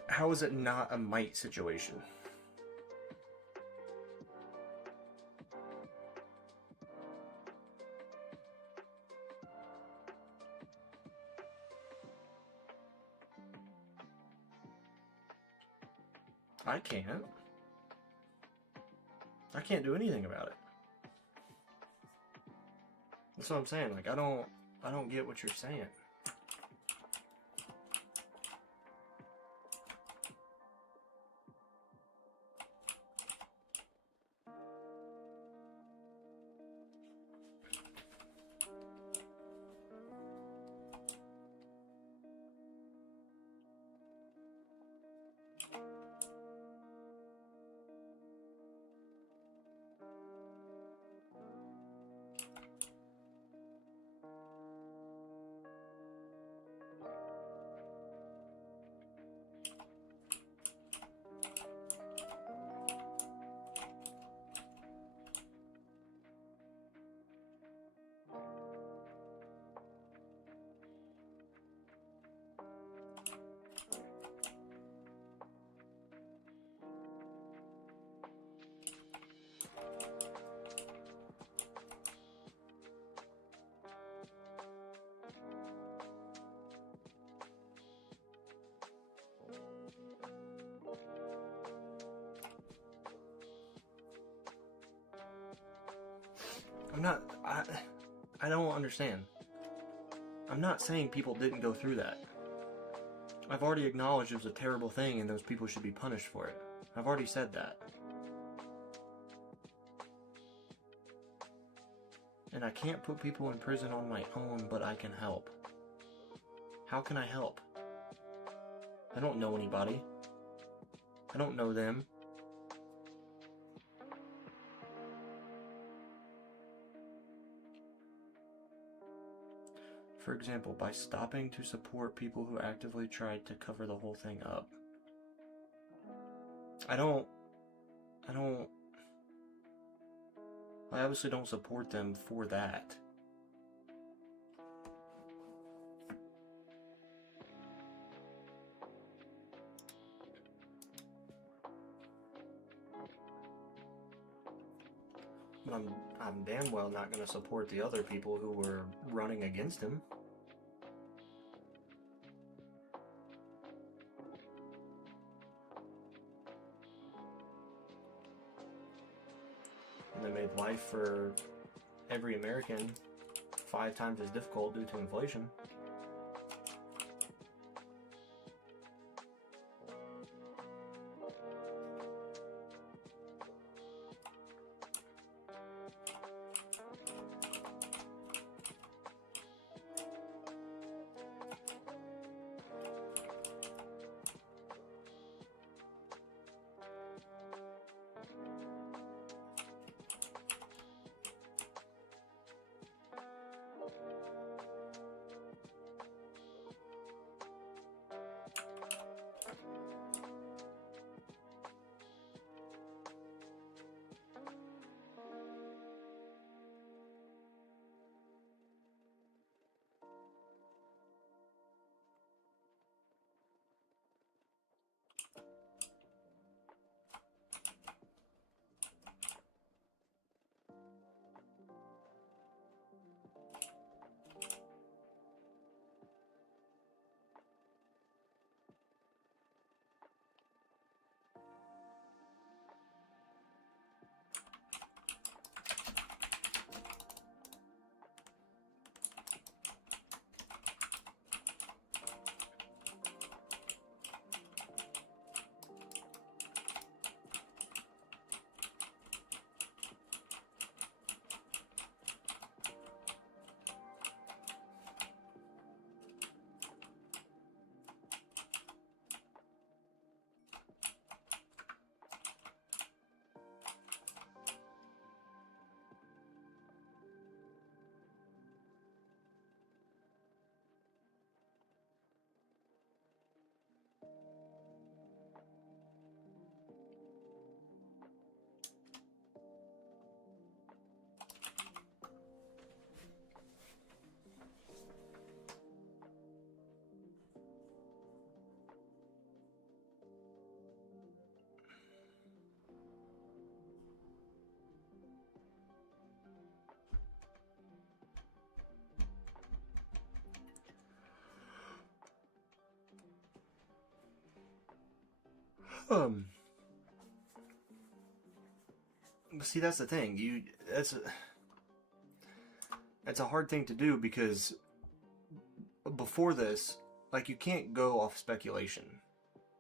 How is it not a might situation? I can't. I can't do anything about it. That's what I'm saying. Like, I don't get what you're saying. I don't understand. I'm not saying people didn't go through that. I've already acknowledged it was a terrible thing and those people should be punished for it. I've already said that. And I can't put people in prison on my own, but I can help. How can I help? I don't know anybody. I don't know them. For example, by stopping to support people who actively tried to cover the whole thing up. I obviously don't support them for that. But I'm damn well not going to support the other people who were running against him. And they made life for every American 5 times as difficult due to inflation. See, that's the thing. That's a hard thing to do because before this, like, you can't go off speculation.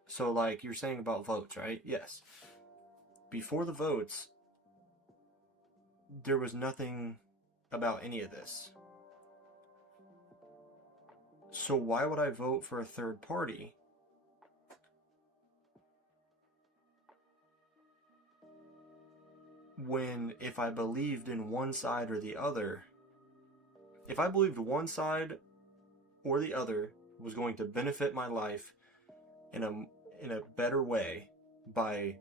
So, like, you're saying about votes, right? Yes. Before the votes, there was nothing about any of this. So why would I vote for a third party when, if I believed in one side or the other, if I believed one side or the other was going to benefit my life in a better way by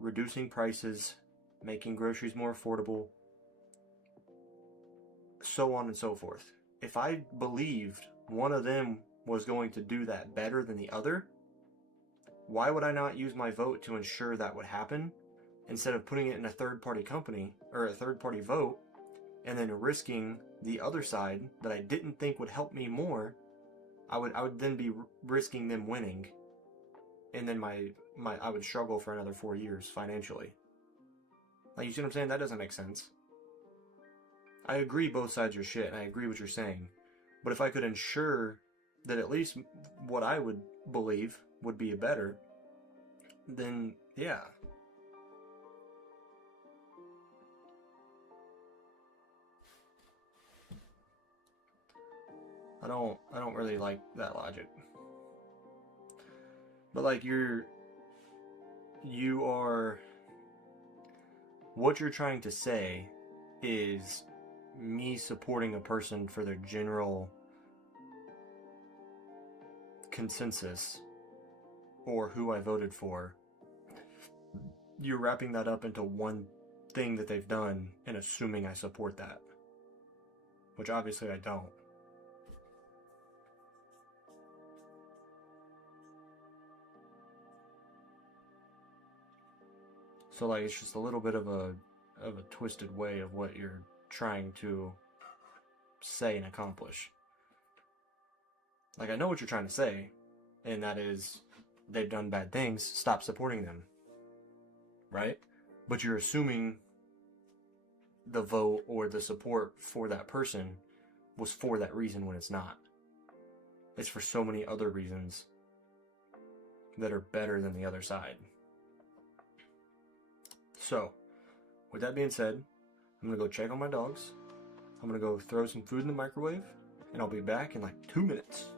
reducing prices, making groceries more affordable, so on and so forth. If I believed one of them was going to do that better than the other, why would I not use my vote to ensure that would happen instead of putting it in a third-party company or a third-party vote and then risking the other side that I didn't think would help me more? I would then be risking them winning, and then I would struggle for another 4 years financially. Like, you see what I'm saying? That doesn't make sense. I agree both sides are shit, and I agree what you're saying. But if I could ensure that at least what I would believe would be better, then yeah. I don't really like that logic. But like you are, what you're trying to say is me supporting a person for their general consensus or who I voted for. You're wrapping that up into one thing that they've done and assuming I support that, which obviously I don't. So like it's just a little bit of a twisted way of what you're trying to say and accomplish. Like I know what you're trying to say, and that is they've done bad things, stop supporting them. Right? But you're assuming the vote or the support for that person was for that reason when it's not. It's for so many other reasons that are better than the other side. So, with that being said, I'm going to go check on my dogs. I'm going to go throw some food in the microwave, and I'll be back in like 2 minutes.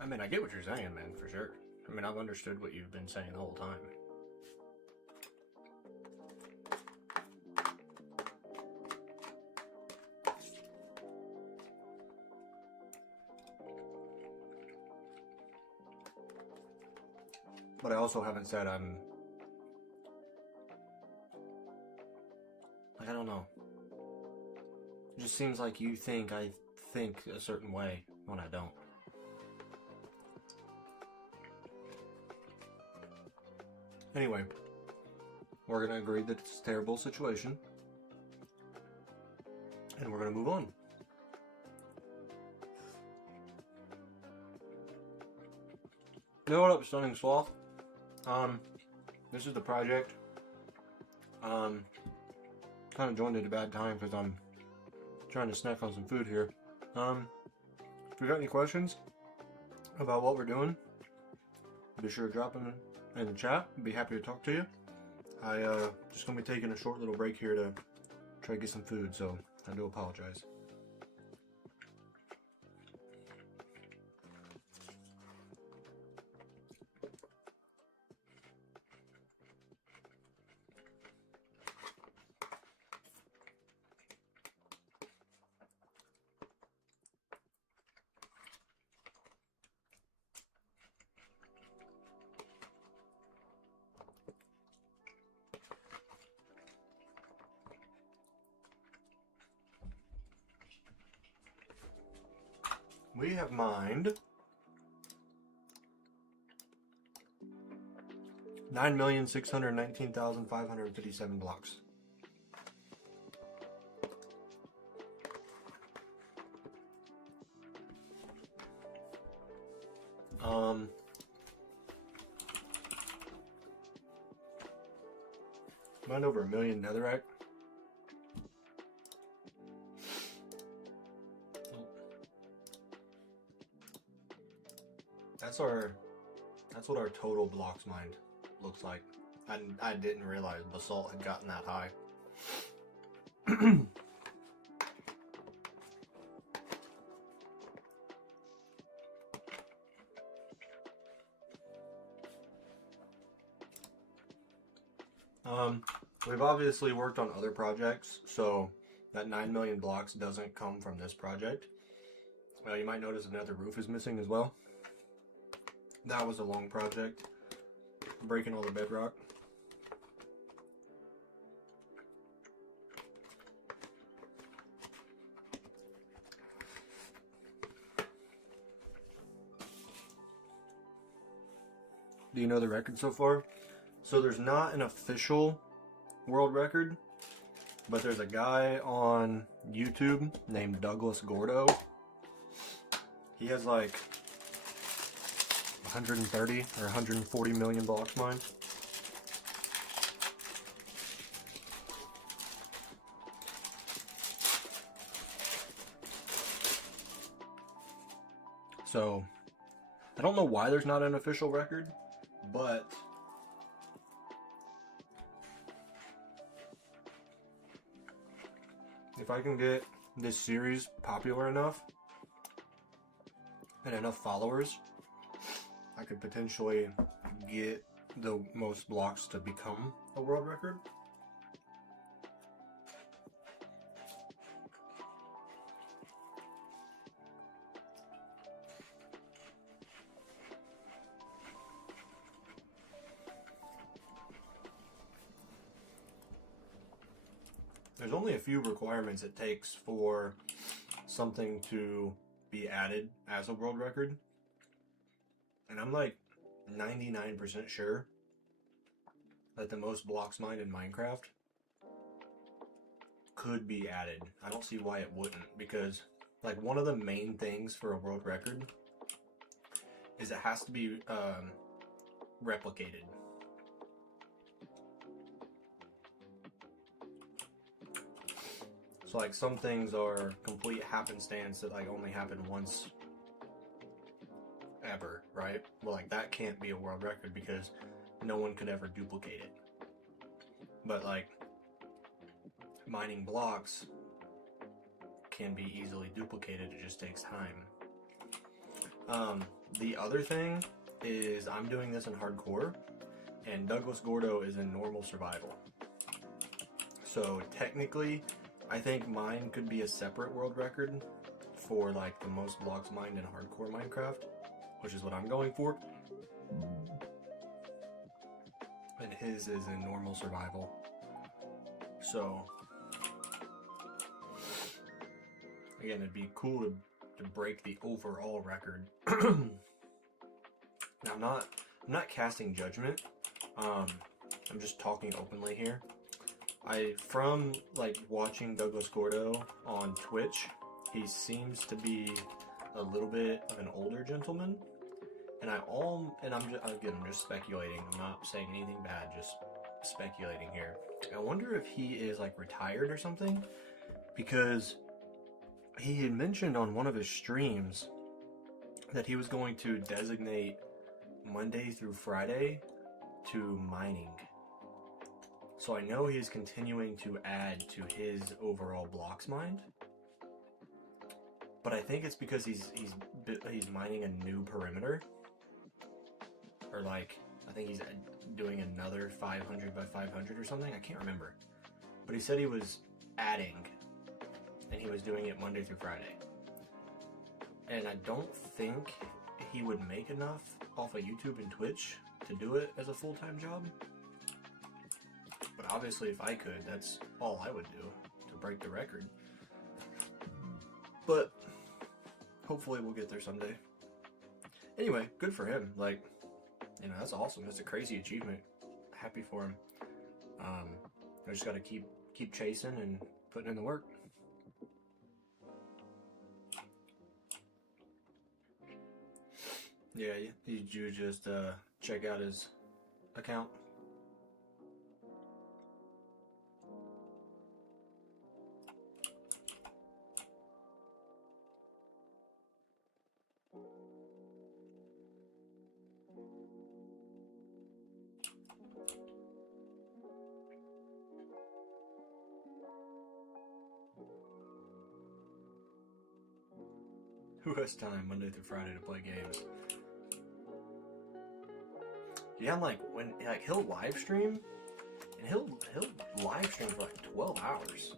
I mean, I get what you're saying, man, for sure. I mean, I've understood what you've been saying the whole time. But I also haven't said I'm Like, I don't know. It just seems like you think I think a certain way when I don't. Anyway, we're gonna agree that it's a terrible situation, and we're gonna move on. Yo, what up, Stunning Sloth? This is the project. Kind of joined at a bad time because I'm trying to snack on some food here. If you got any questions about what we're doing, be sure to drop them in the chat. I'd be happy to talk to you. I just gonna be taking a short little break here to try to get some food, so I do apologize. We have mined 9,619,557 blocks. Mined over 1 million netherrack. That's what our total blocks mined looks like. I didn't realize basalt had gotten that high. We've obviously worked on other projects, so that 9 million blocks doesn't come from this project. You might notice another roof is missing as well. That was a long project, breaking all the bedrock. Do you know the record so far? So there's not an official world record, but there's a guy on YouTube named Douglas Gordo. He has like 130 or 140 million blocks mined. So I don't know why there's not an official record, but if I can get this series popular enough and enough followers, I could potentially get the most blocks to become a world record. There's only a few requirements it takes for something to be added as a world record. And I'm like 99% sure that the most blocks mined in Minecraft could be added. I don't see why it wouldn't, because like one of the main things for a world record is it has to be replicated. So like some things are complete happenstance that like only happen once ever, right? Well, like that can't be a world record because no one could ever duplicate it. But like mining blocks can be easily duplicated, it just takes time. The other thing is I'm doing this in hardcore and Douglas Gordo is in normal survival. So technically I think mine could be a separate world record for like the most blocks mined in hardcore Minecraft, which is what I'm going for. And his is in normal survival. So again, it'd be cool to break the overall record. Now, I'm not casting judgment. I'm just talking openly here. From like watching Douglas Gordo on Twitch, he seems to be a little bit of an older gentleman, and I'm just speculating. I'm not saying anything bad, just speculating here. I wonder if he is like retired or something, because he had mentioned on one of his streams that he was going to designate Monday through Friday to mining. So I know he's continuing to add to his overall blocks mined, but I think it's because he's mining a new perimeter, or like I think he's doing another 500 by 500 or something. I can't remember, but he said he was adding, and he was doing it Monday through Friday. And I don't think he would make enough off of YouTube and Twitch to do it as a full-time job. But obviously, if I could, that's all I would do to break the record. But hopefully we'll get there someday. Anyway, good for him. Like, you know, that's awesome. That's a crazy achievement. Happy for him. I just gotta keep chasing and putting in the work. Yeah, did you just check out his account? Who has time Monday through Friday to play games? Yeah, like he'll live stream, and he'll live stream for like 12 hours.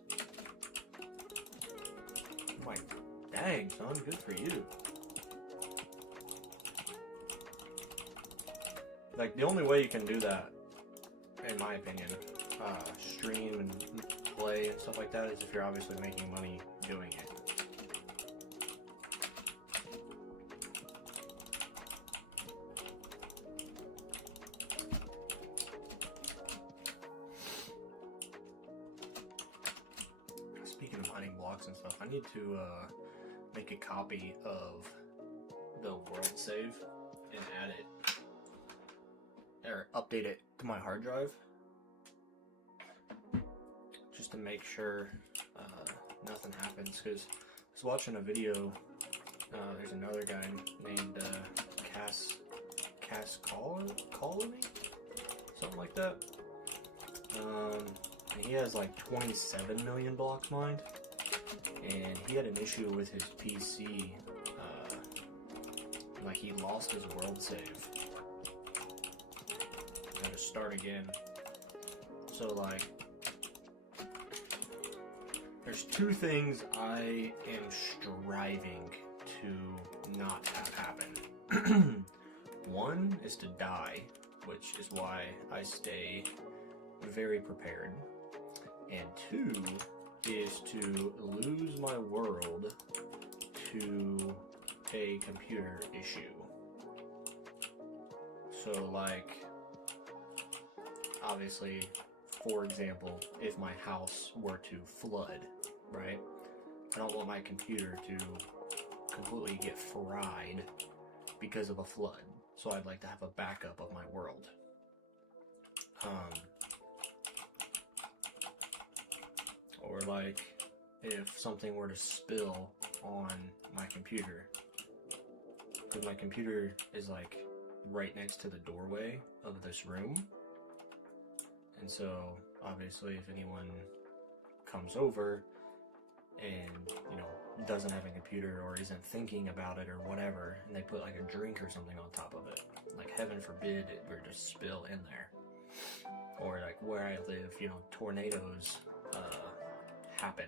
I'm like, dang, son, good for you. Like, the only way you can do that, in my opinion, stream and play and stuff like that, is if you're obviously making money doing it. Speaking of mining blocks and stuff, I need to make a copy of the world save and add it, or update it to my hard drive, just to make sure nothing happens. Because I was watching a video, there's another guy named Colony, something like that. And he has like 27 million blocks mined, and he had an issue with his PC, like he lost his world save. Had to start again. So like, there's two things I am striving to not have happen. One is to die, which is why I stay very prepared. And two is to lose my world to a computer issue. So like, obviously, for example, if my house were to flood, right? I don't want my computer to completely get fried because of a flood. So I'd like to have a backup of my world. Or like, if something were to spill on my computer, because my computer is like right next to the doorway of this room, and so obviously if anyone comes over and, you know, doesn't have a computer or isn't thinking about it or whatever, and they put like a drink or something on top of it, like heaven forbid it were to spill in there. Or like where I live, you know, tornadoes happen.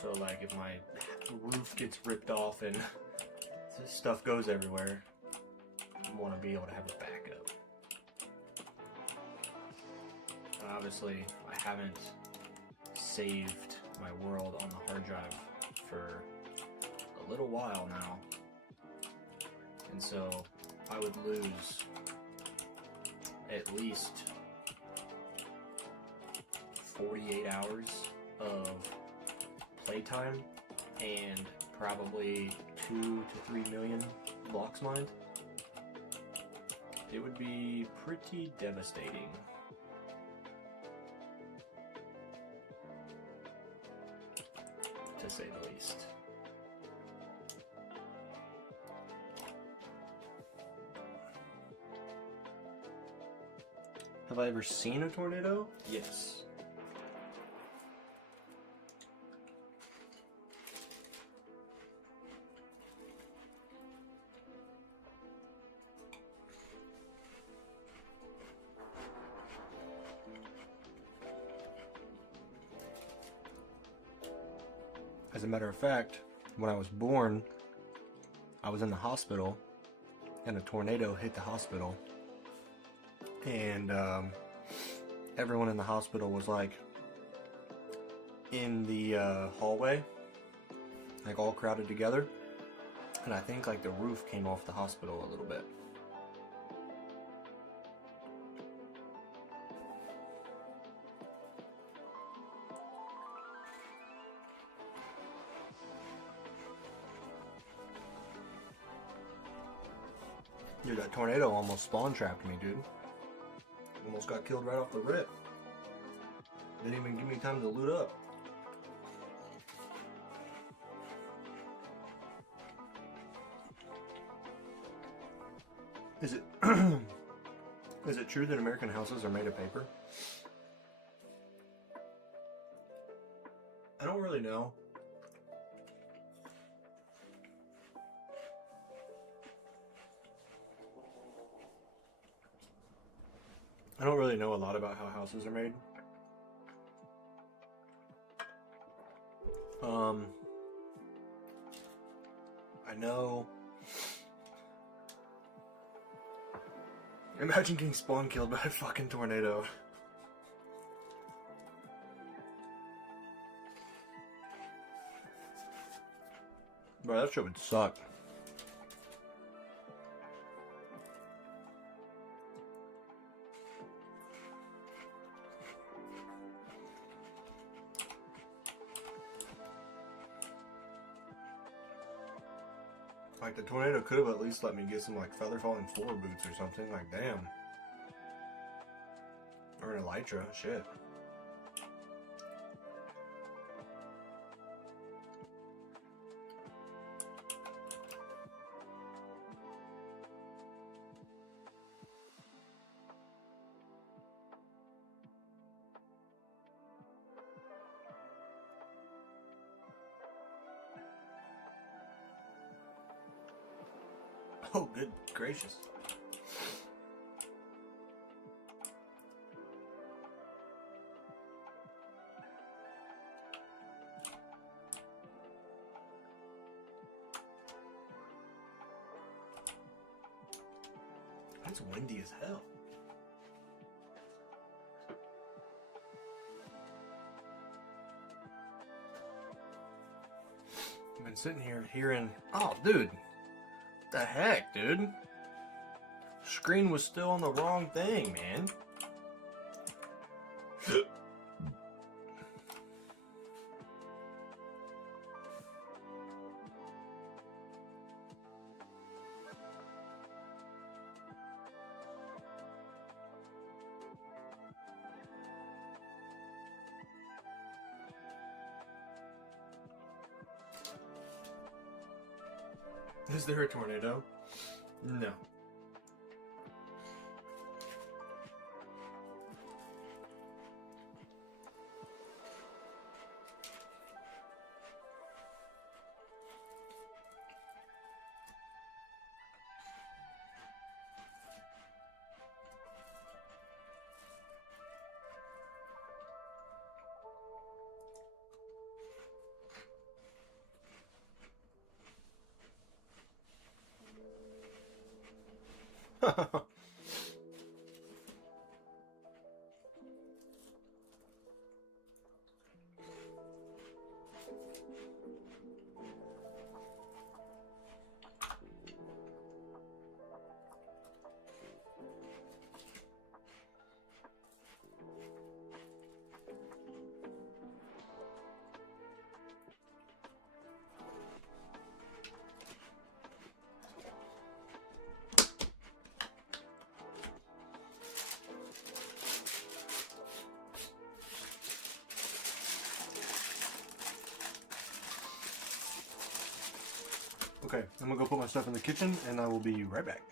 So like if my roof gets ripped off and stuff goes everywhere, I want to be able to have a backup. And obviously I haven't saved my world on the hard drive for a little while now. And so I would lose at least 48 hours of playtime and probably 2 to 3 million blocks mined. It would be pretty devastating. To say the least. Have I ever seen a tornado? Yes. As a matter of fact, when I was born, I was in the hospital and a tornado hit the hospital. And everyone in the hospital was like in the hallway, like all crowded together. And I think like the roof came off the hospital a little bit. Dude, that tornado almost spawn trapped me, dude. Almost got killed right off the rip. Didn't even give me time to loot up. Is it is it true that American houses are made of paper? I don't really know. I don't really know a lot about how houses are made. I know. Imagine getting spawn killed by a fucking tornado. Bro, that shit would suck. Like, the tornado could have at least let me get some, like, feather falling floor boots or something. Like, damn. Or an elytra. Shit. Oh, good gracious. It's windy as hell. I've been sitting here hearing, oh, dude. What the heck, dude? Screen was still on the wrong thing, man. Is there a tornado? No. Okay, I'm gonna go put my stuff in the kitchen and I will be right back.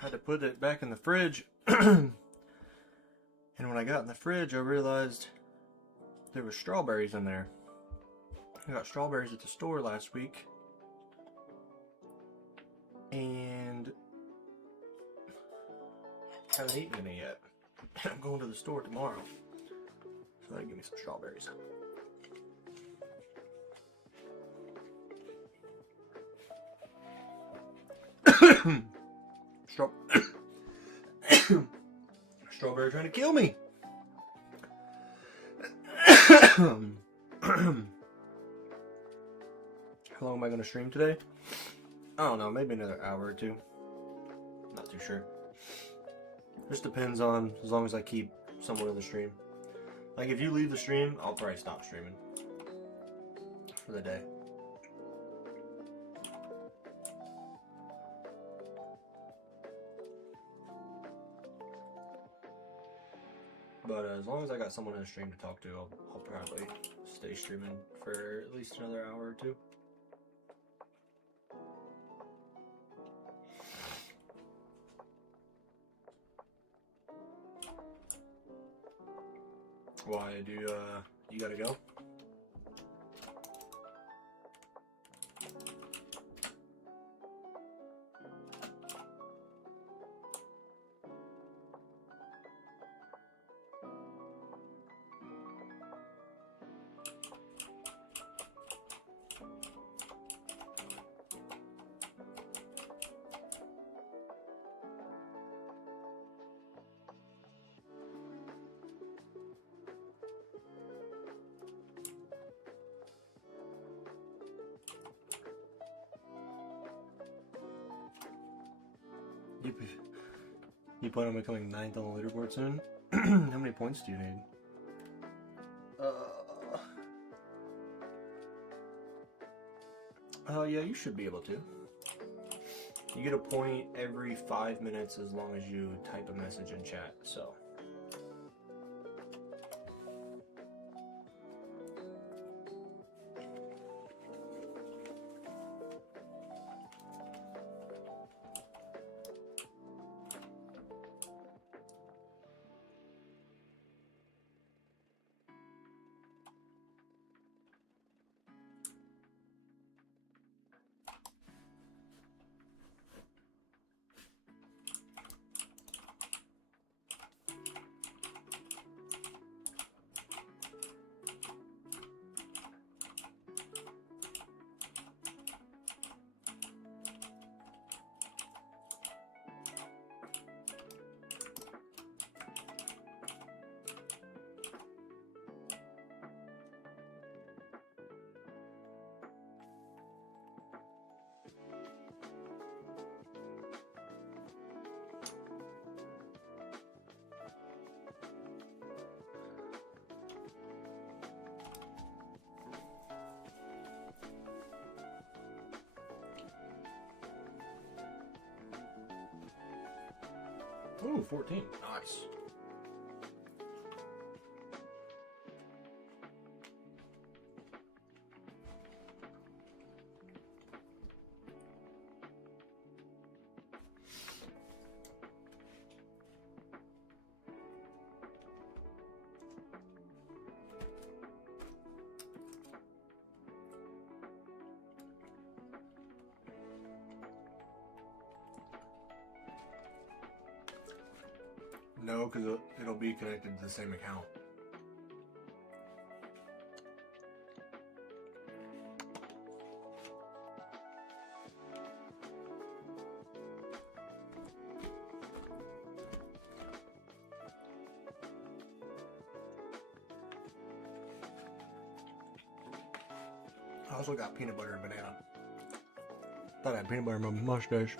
had to put it back in the fridge. And when I got in the fridge, I realized there were strawberries in there. I got strawberries at the store last week. And haven't eaten any yet. And I'm going to the store tomorrow. So that'll give me some strawberries. Strawberry trying to kill me. How long am I going to stream today? I don't know, maybe another hour or two. Not too sure. Just depends on as long as I keep someone in the stream. Like if you leave the stream, I'll probably stop streaming for the day. But as long as I got someone in the stream to talk to, I'll probably stay streaming for at least another hour or two. Why do you gotta go? You plan on becoming 9th on the leaderboard soon? How many points do you need? Yeah, you should be able to. You get a point every 5 minutes as long as you type a message in chat, so. Ooh, 14. Nice. No, because it'll be connected to the same account. I also got peanut butter and banana. Thought I had peanut butter in my mustache.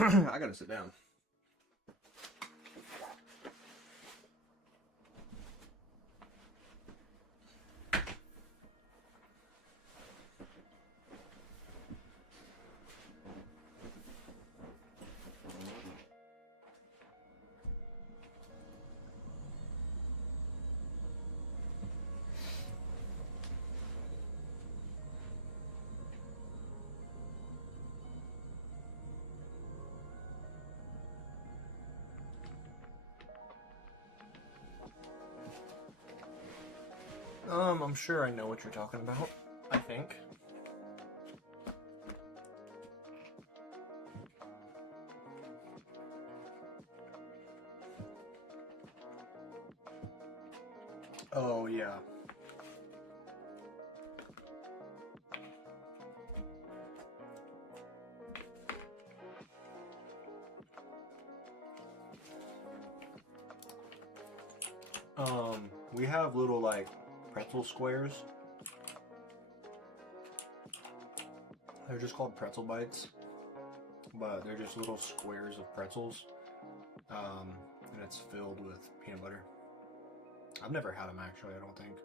I gotta sit down. I'm sure I know what you're talking about. I think. Oh, yeah. We have little, like, pretzel squares. They're just called pretzel bites, but they're just little squares of pretzels, and it's filled with peanut butter. I've never had them, actually, I don't think.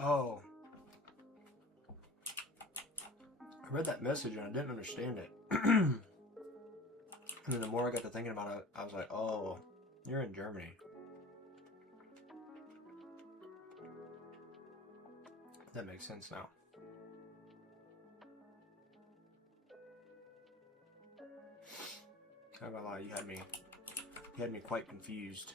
Oh, I read that message and I didn't understand it. And then the more I got to thinking about it, I was like, oh, you're in Germany. That makes sense now. How about lie? You had me quite confused.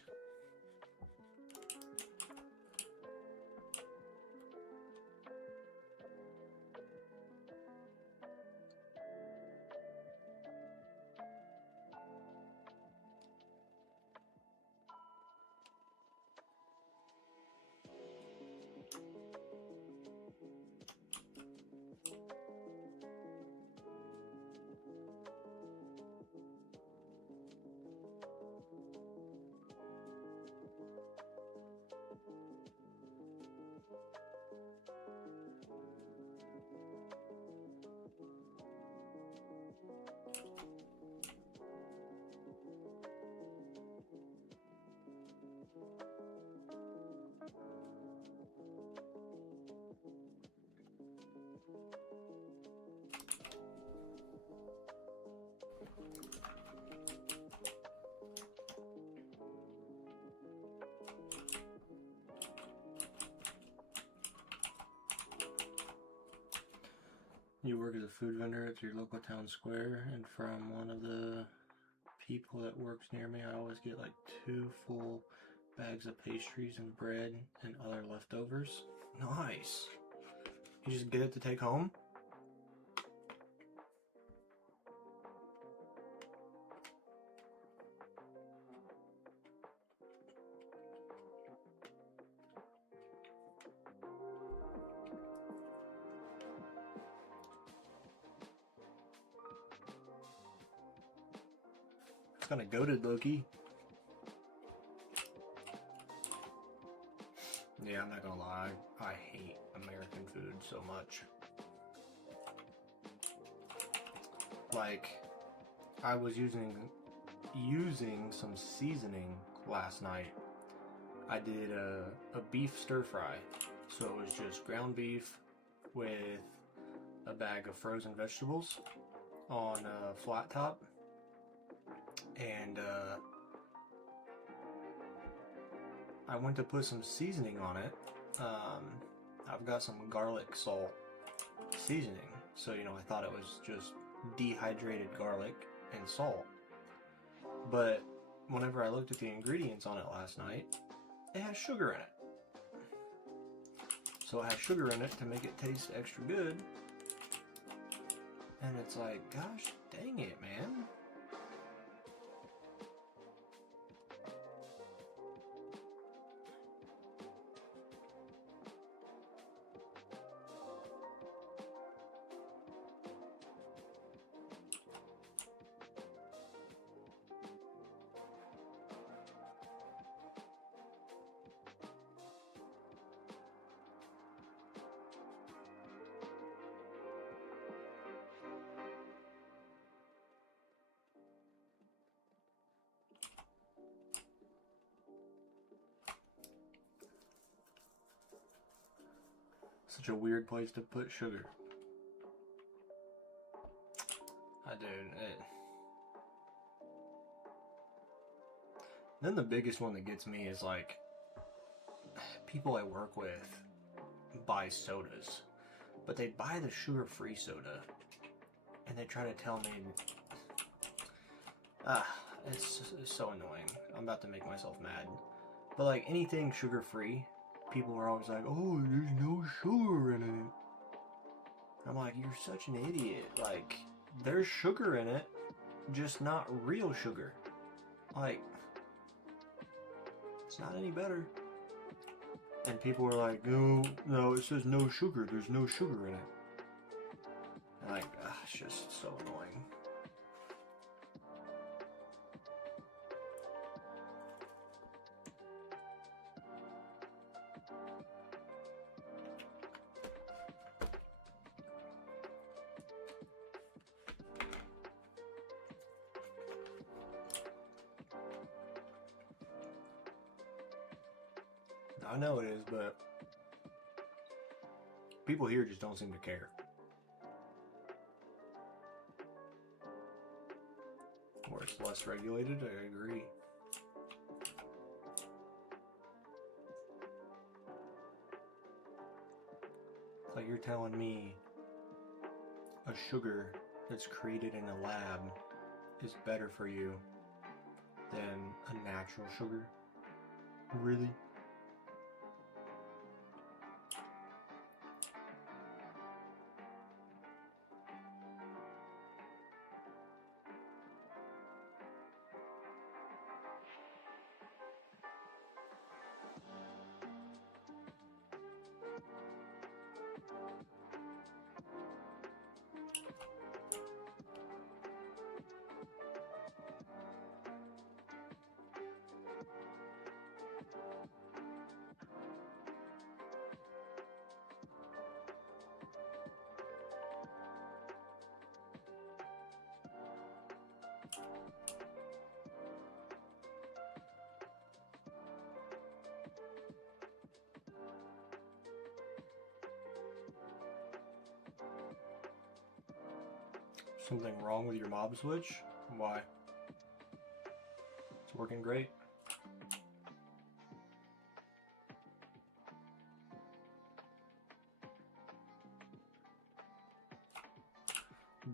You work as a food vendor at your local town square, and from one of the people that works near me, I always get like 2 full bags of pastries and bread and other leftovers. Nice. You just get it to take home? It's kind of goated, Loki. Yeah, I'm not gonna lie. I hate American food so much. Like, I was using some seasoning last night. I did a beef stir fry. So it was just ground beef with a bag of frozen vegetables on a flat top. And I went to put some seasoning on it. I've got some garlic salt seasoning. So, you know, I thought it was just dehydrated garlic and salt. But whenever I looked at the ingredients on it last night, it has sugar in it. So it has sugar in it to make it taste extra good. And it's like, gosh dang it, man. Such a weird place to put sugar. Then the biggest one that gets me is like, people I work with buy sodas, but they buy the sugar-free soda, and they try to tell me, it's so annoying. I'm about to make myself mad. But like anything sugar-free, people are always like, oh, there's no sugar in it. I'm like, you're such an idiot. Like, there's sugar in it, just not real sugar. Like, it's not any better. And people are like, no, it says no sugar. There's no sugar in it. And like, it's just so annoying. I know it is, but people here just don't seem to care. Or it's less regulated, I agree. It's like you're telling me a sugar that's created in a lab is better for you than a natural sugar? Really? Something wrong with your mob switch? Why? It's working great.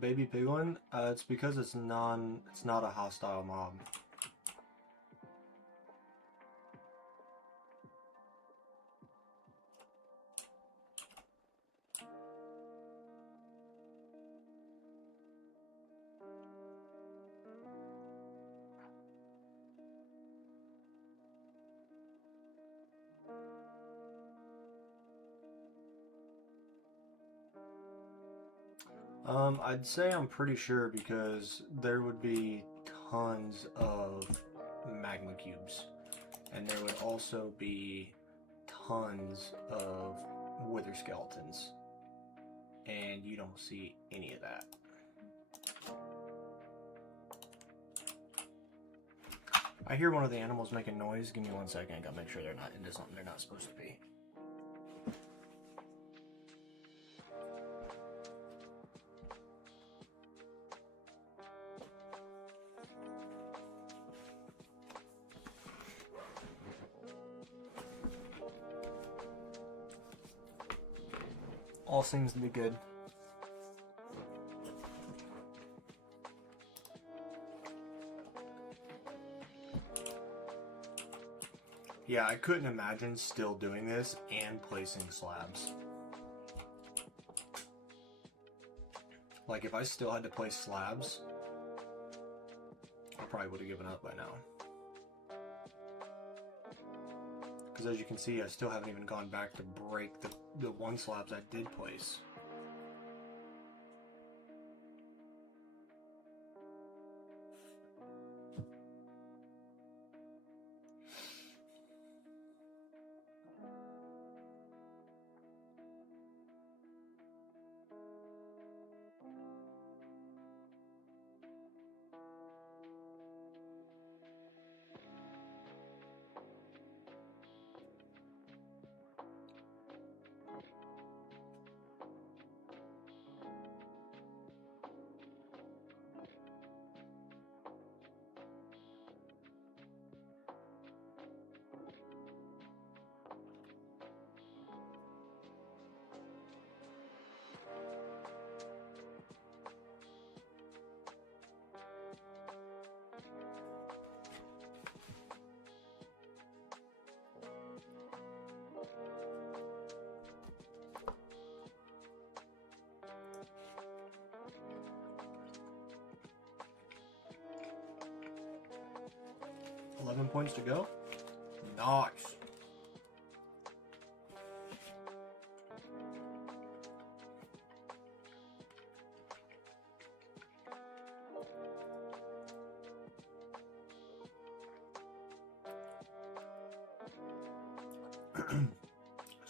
baby piglin, it's because it's not a hostile mob. I'd say I'm pretty sure because there would be tons of magma cubes, and there would also be tons of wither skeletons, and you don't see any of that. I hear one of the animals making noise. Give me 1 second. I gotta make sure they're not into something they're not supposed to be. All seems to be good. Yeah, I couldn't imagine still doing this and placing slabs. Like, if I still had to place slabs, I probably would have given up by now. Because as you can see, I still haven't even gone back to break the one slabs I did place. $11 points to go. Nice.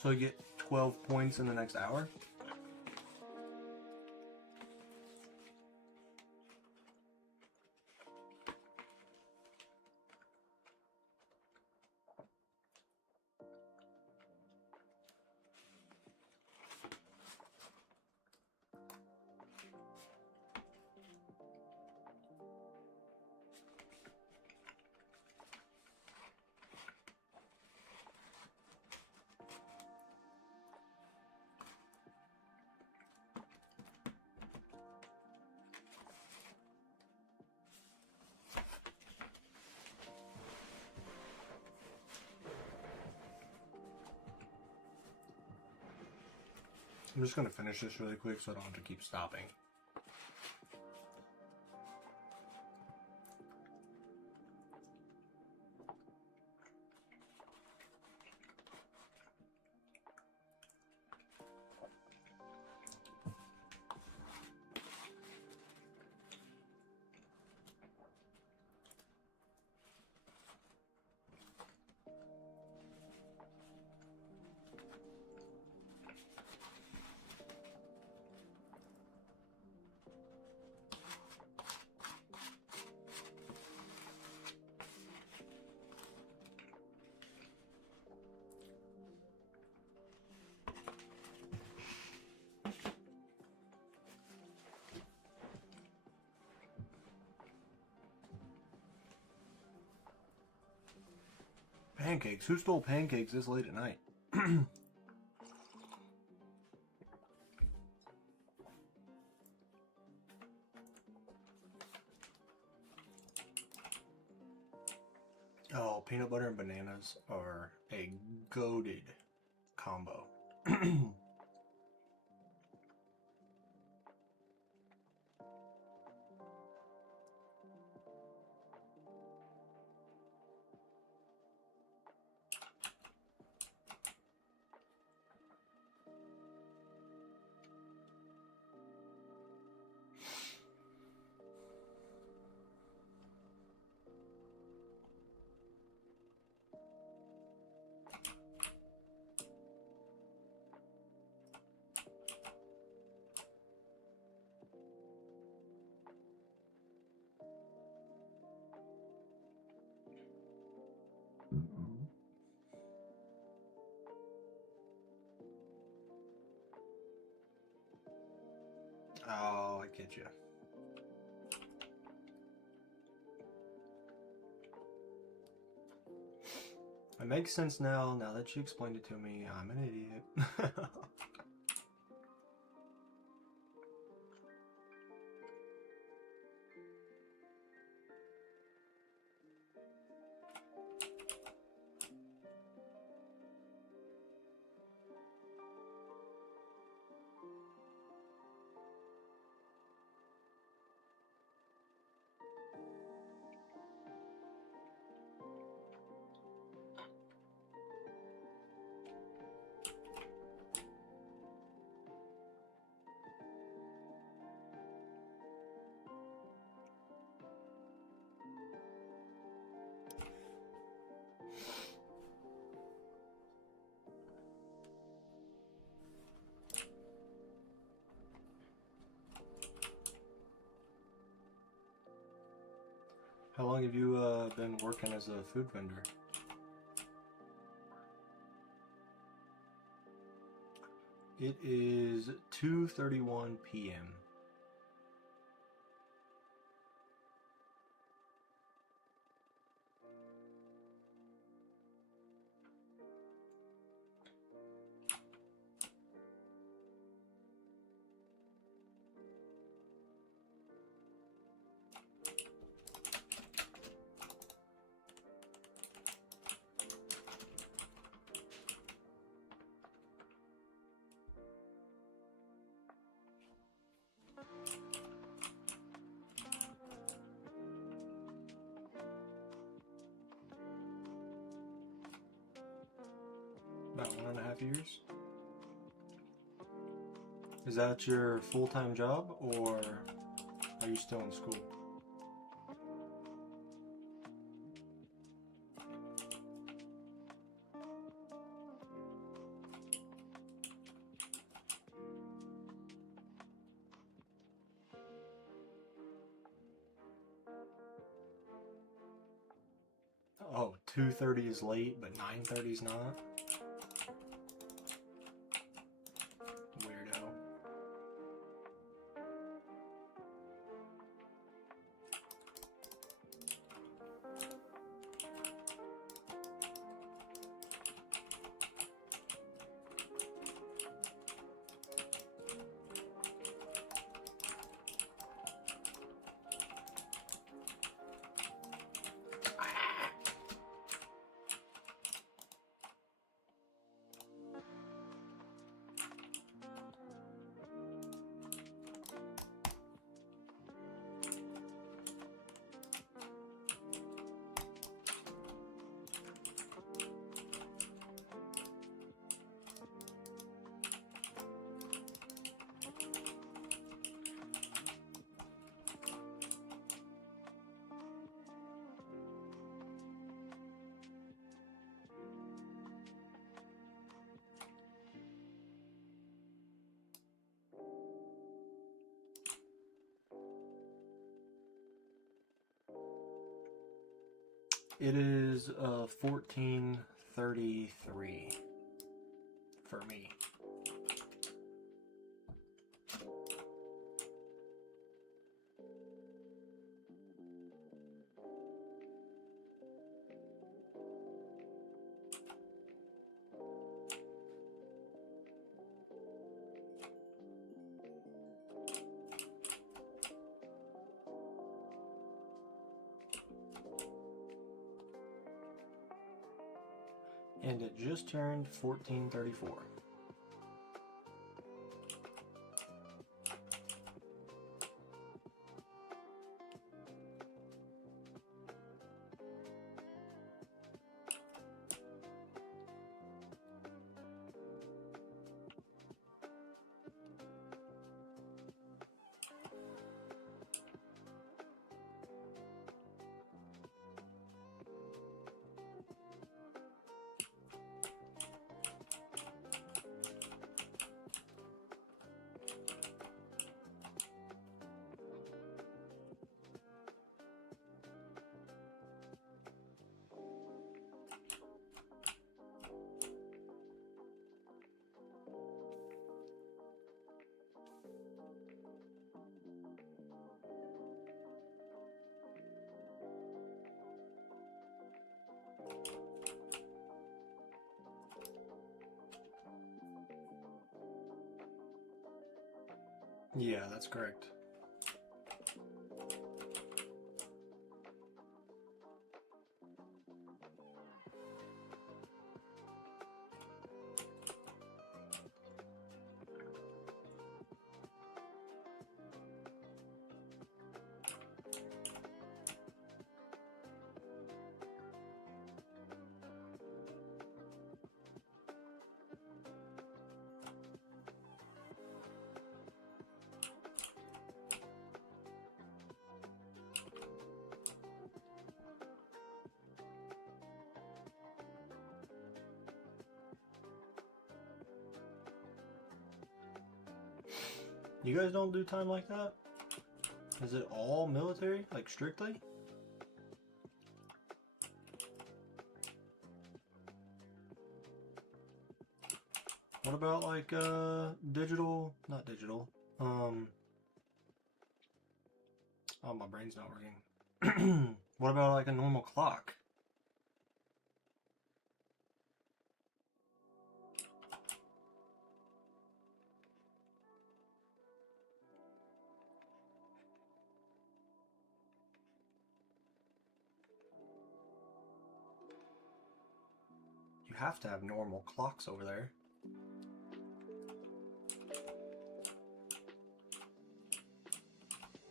So you get 12 points in the next hour? I'm just going to finish this really quick so I don't have to keep stopping. Pancakes? Who stole pancakes this late at night? Oh, peanut butter and bananas are a goated combo. Oh, I get you. It makes sense now that you explained it to me. I'm an idiot. How long have you been working as a food vendor? It is 2:31 p.m. About 1.5 years. Is that your full-time job, or are you still in school? Oh, 2:30 is late, but 9:30 is not? Weirdo. It is 14:33 for me. And it just turned 1434. Yeah, that's correct. You guys don't do time like that? Is it all military, like strictly? What about like digital, not digital, oh, my brain's not working. What about like a normal clock? You have to have normal clocks over there.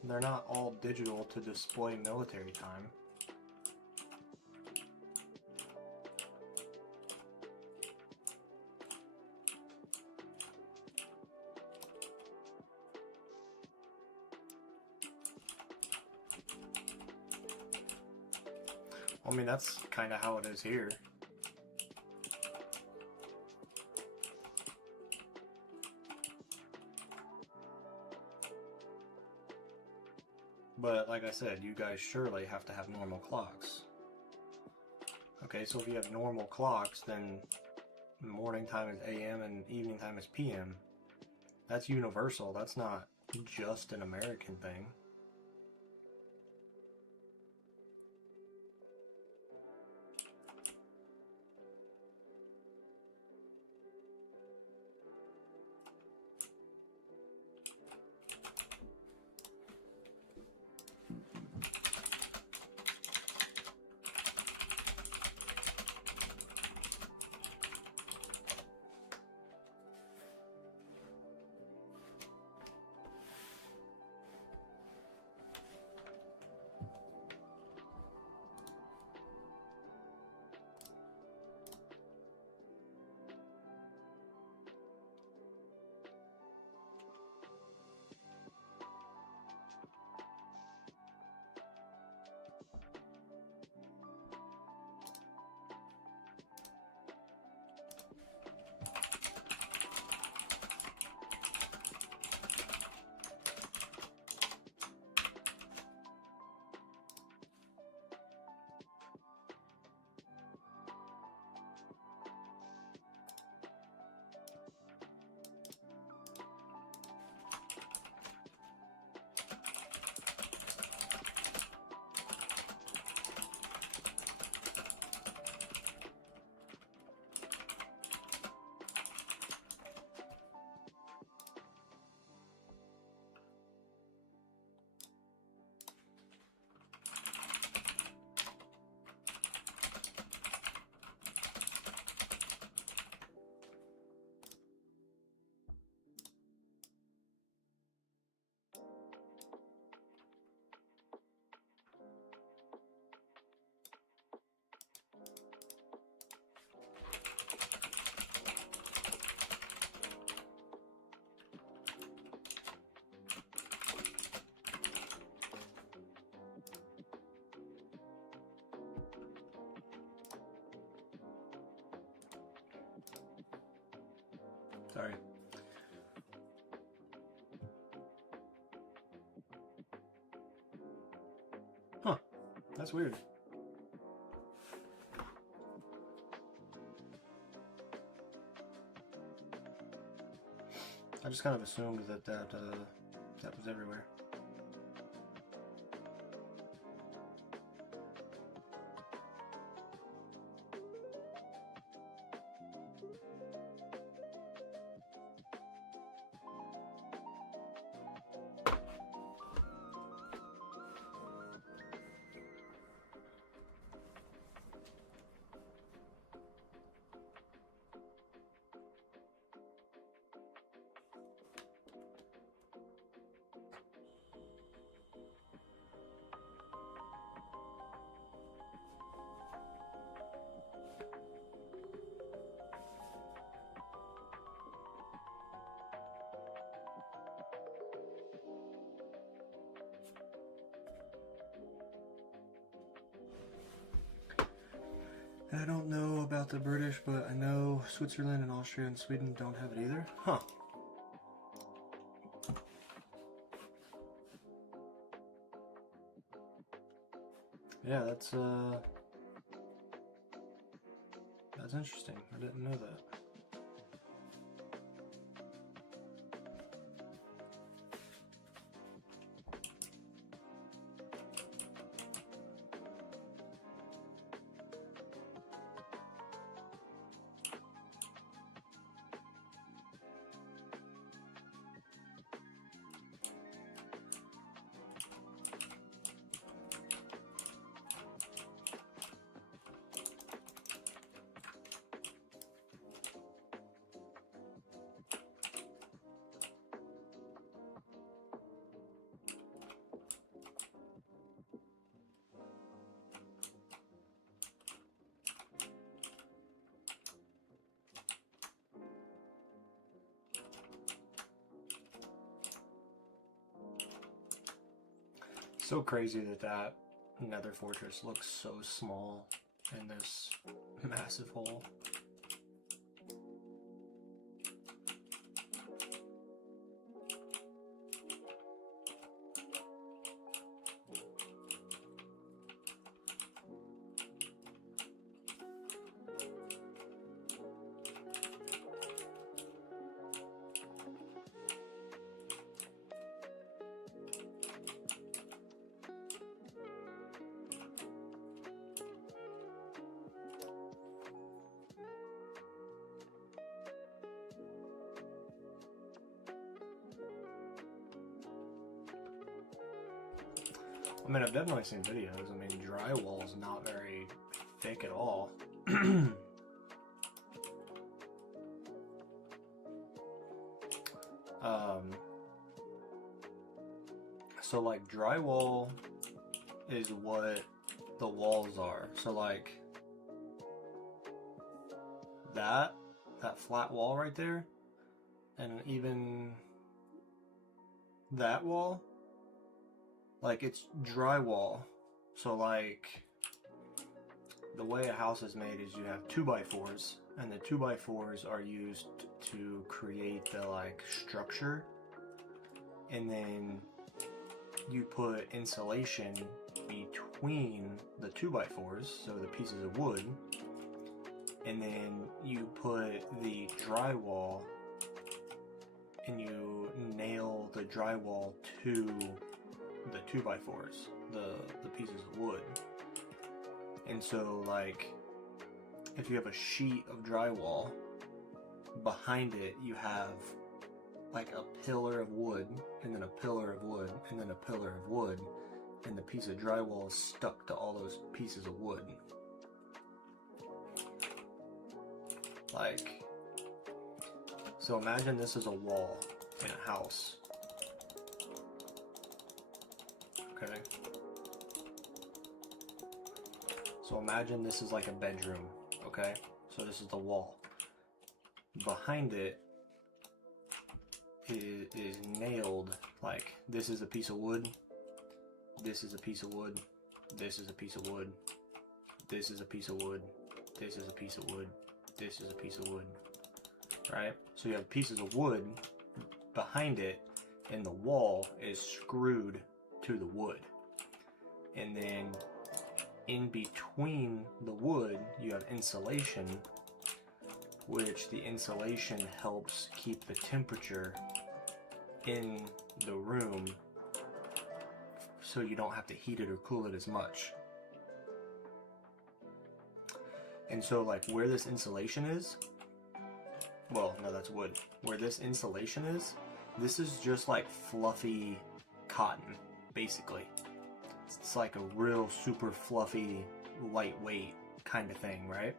They're not all digital to display military time. I mean, that's kind of how it is here. But like I said, you guys surely have to have normal clocks. Okay, so if you have normal clocks, then morning time is AM and evening time is PM. That's universal. That's not just an American thing. Sorry. Huh. That's weird. I just kind of assumed that was everywhere. I don't know about the British, but I know Switzerland and Austria and Sweden don't have it either. Huh. Yeah, that's interesting. I didn't know that. So crazy that nether fortress looks so small in this massive hole. I mean, I've definitely seen videos. I mean, drywall is not very thick at all. So like drywall is what the walls are. So like that flat wall right there, and even that wall, like it's drywall. So like the way a house is made is you have 2x4s, and the 2x4s are used to create the like structure, and then you put insulation between the 2x4s, so the pieces of wood, and then you put the drywall and you nail the drywall to the 2x4s, the pieces of wood. And so like if you have a sheet of drywall, behind it you have like a pillar of wood, and then a pillar of wood, and then a pillar of wood, and the piece of drywall is stuck to all those pieces of wood. Like, so imagine this is a wall in a house. Okay. So imagine this is like a bedroom, okay? So this is the wall. Behind it is nailed, like this is a piece of wood, this is a piece of wood, this is a piece of wood, this is a piece of wood, this is a piece of wood, this is a piece of wood, right? So you have pieces of wood behind it, and the wall is screwed to the wood. And then in between the wood, you have insulation, which the insulation helps keep the temperature in the room so you don't have to heat it or cool it as much. And so like where this insulation is, well, no, that's wood. Where this insulation is, this is just like fluffy cotton, basically. It's like a real super fluffy, lightweight kind of thing, right?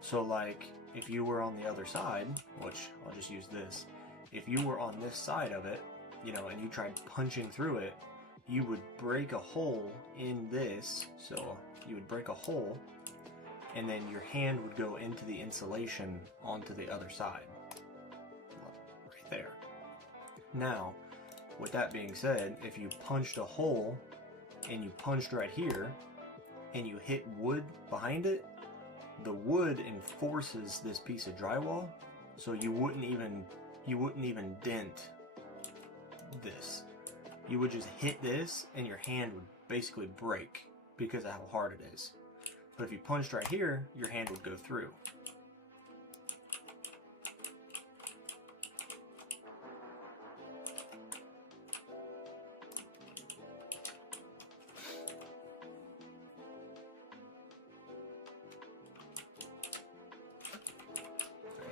So like if you were on the other side, which I'll just use this, if you were on this side of it, you know, and you tried punching through it, you would break a hole in this. So you would break a hole, and then your hand would go into the insulation onto the other side. Right there. Now, with that being said, if you punched a hole and you punched right here and you hit wood behind it, the wood enforces this piece of drywall, so you wouldn't even dent this. You would just hit this and your hand would basically break because of how hard it is. But if you punched right here, your hand would go through.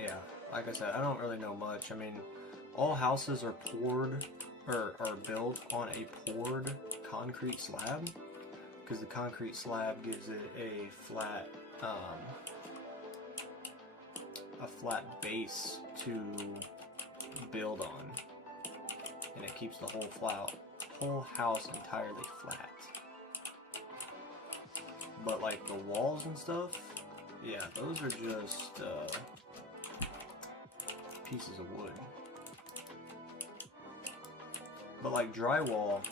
Yeah, like I said, I don't really know much. I mean, all houses are poured or are built on a poured concrete slab, because the concrete slab gives it a flat base to build on, and it keeps the whole house entirely flat. But like the walls and stuff, yeah, those are just pieces of wood. But like drywall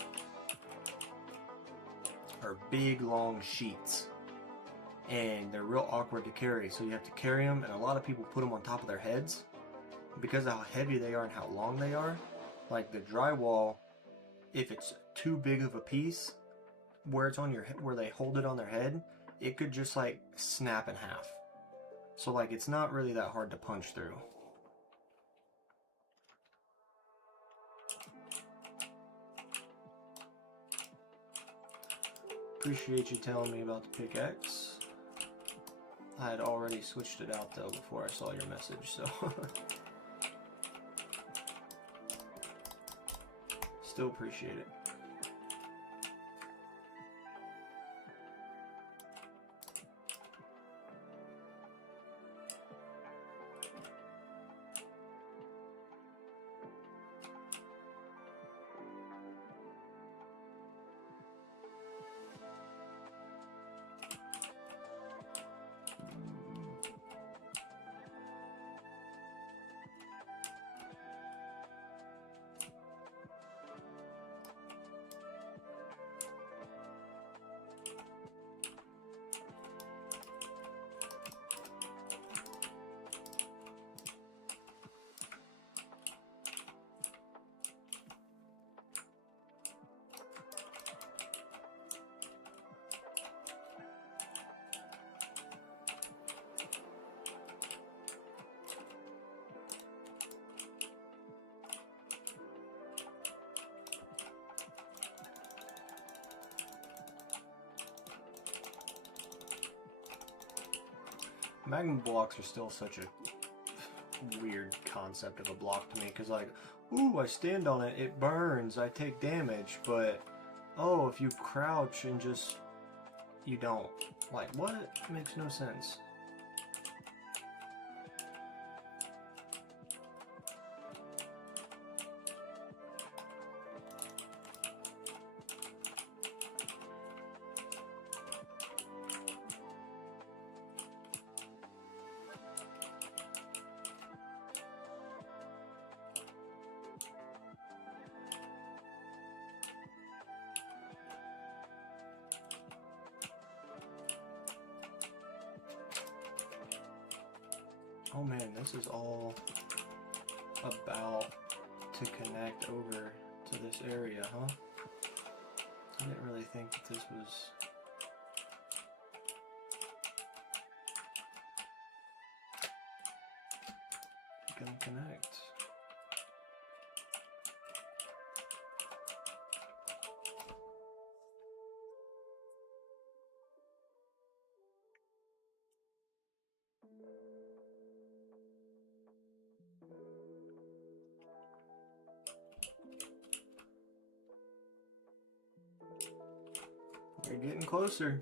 are big long sheets, and they're real awkward to carry, so you have to carry them, and a lot of people put them on top of their heads because of how heavy they are and how long they are. Like the drywall, if it's too big of a piece where it's on your head, where they hold it on their head, it could just like snap in half. So like it's not really that hard to punch through. Appreciate you telling me about the pickaxe. I had already switched it out though before I saw your message, so still appreciate it. Magma blocks are still such a weird concept of a block to me, because like, ooh, I stand on it, it burns, I take damage, but oh, if you crouch and just, you don't. Like, what? It makes no sense. Oh man, this is all about to connect over to this area, huh? I didn't really think that this was... gonna connect. We're getting closer.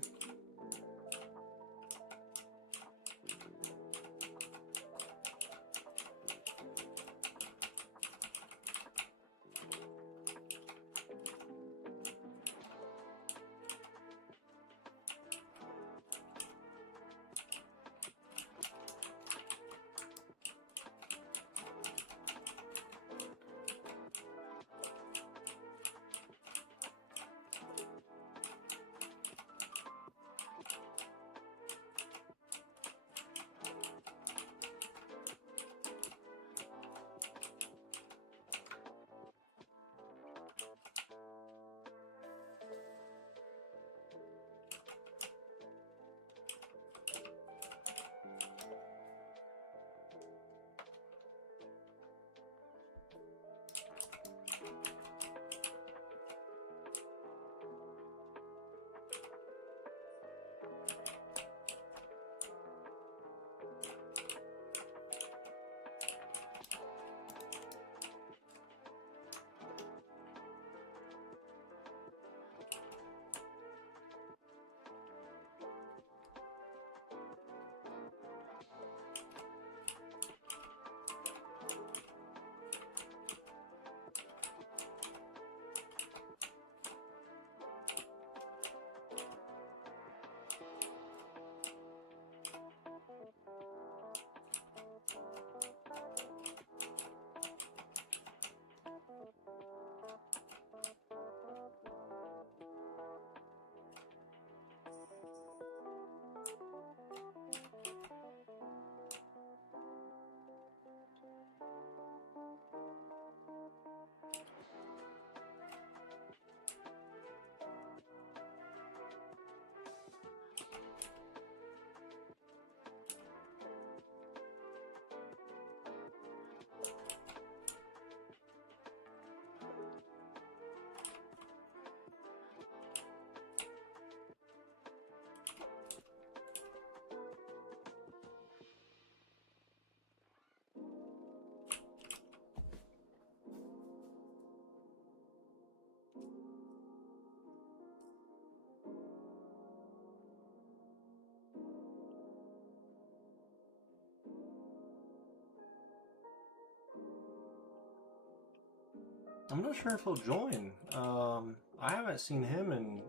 I'm not sure if he'll join. I haven't seen him in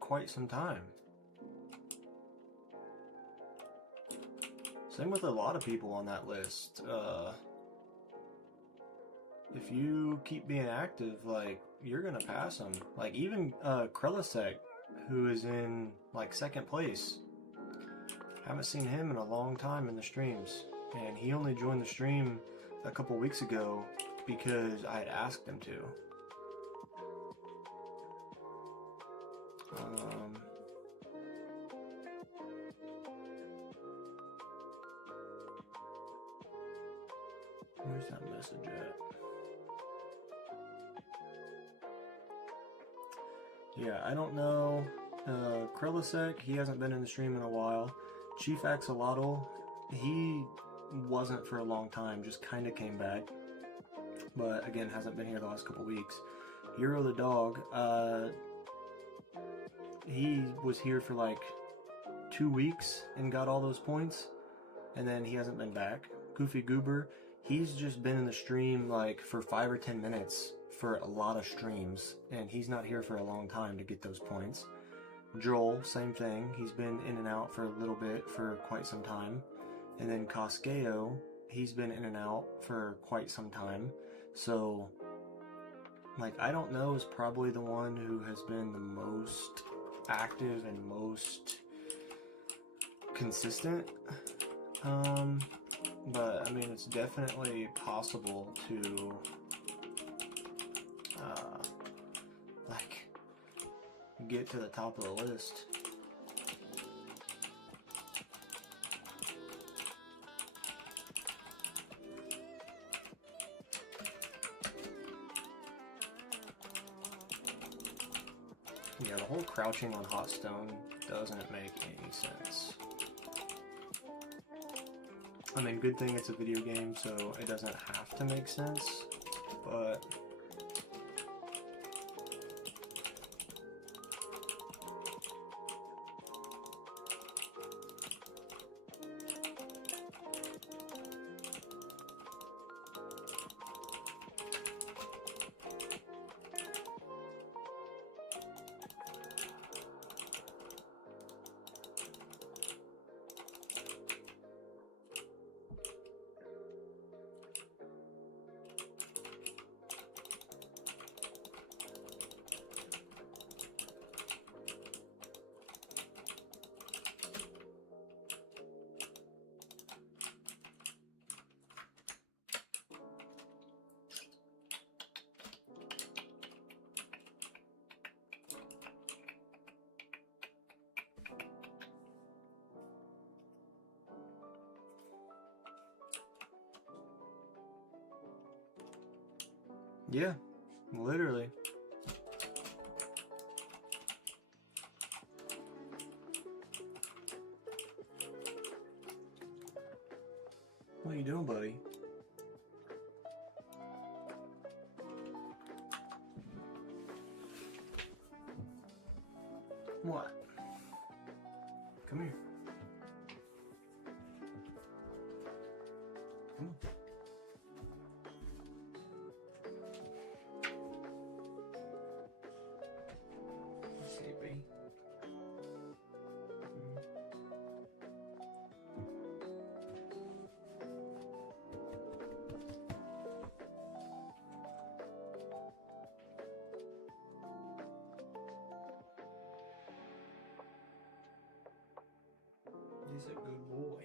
quite some time. Same with a lot of people on that list. If you keep being active, like, you're gonna pass him. Like, even Krelisek, who is in, like, second place. Haven't seen him in a long time in the streams. And he only joined the stream a couple weeks ago because I had asked him to. Where's that message at? Yeah, I don't know. Krelisek, he hasn't been in the stream in a while. Chief Axolotl, he wasn't for a long time, just kind of came back. But again, hasn't been here the last couple weeks. Hero the dog, he was here for like 2 weeks and got all those points, and then he hasn't been back. Goofy Goober, he's just been in the stream like for 5 or 10 minutes for a lot of streams, and he's not here for a long time to get those points. Joel, same thing, he's been in and out for a little bit for quite some time. And then Koskeo, he's been in and out for quite some time. So, like, I don't know is probably the one who has been the most active and most consistent But I mean, it's definitely possible to like get to the top of the list. Yeah, the whole crouching on hot stone doesn't make any sense. I mean, good thing it's a video game, so it doesn't have to make sense, but yeah, literally. What are you doing, buddy? What? Come here. Come on. Sleepy. He's a good boy.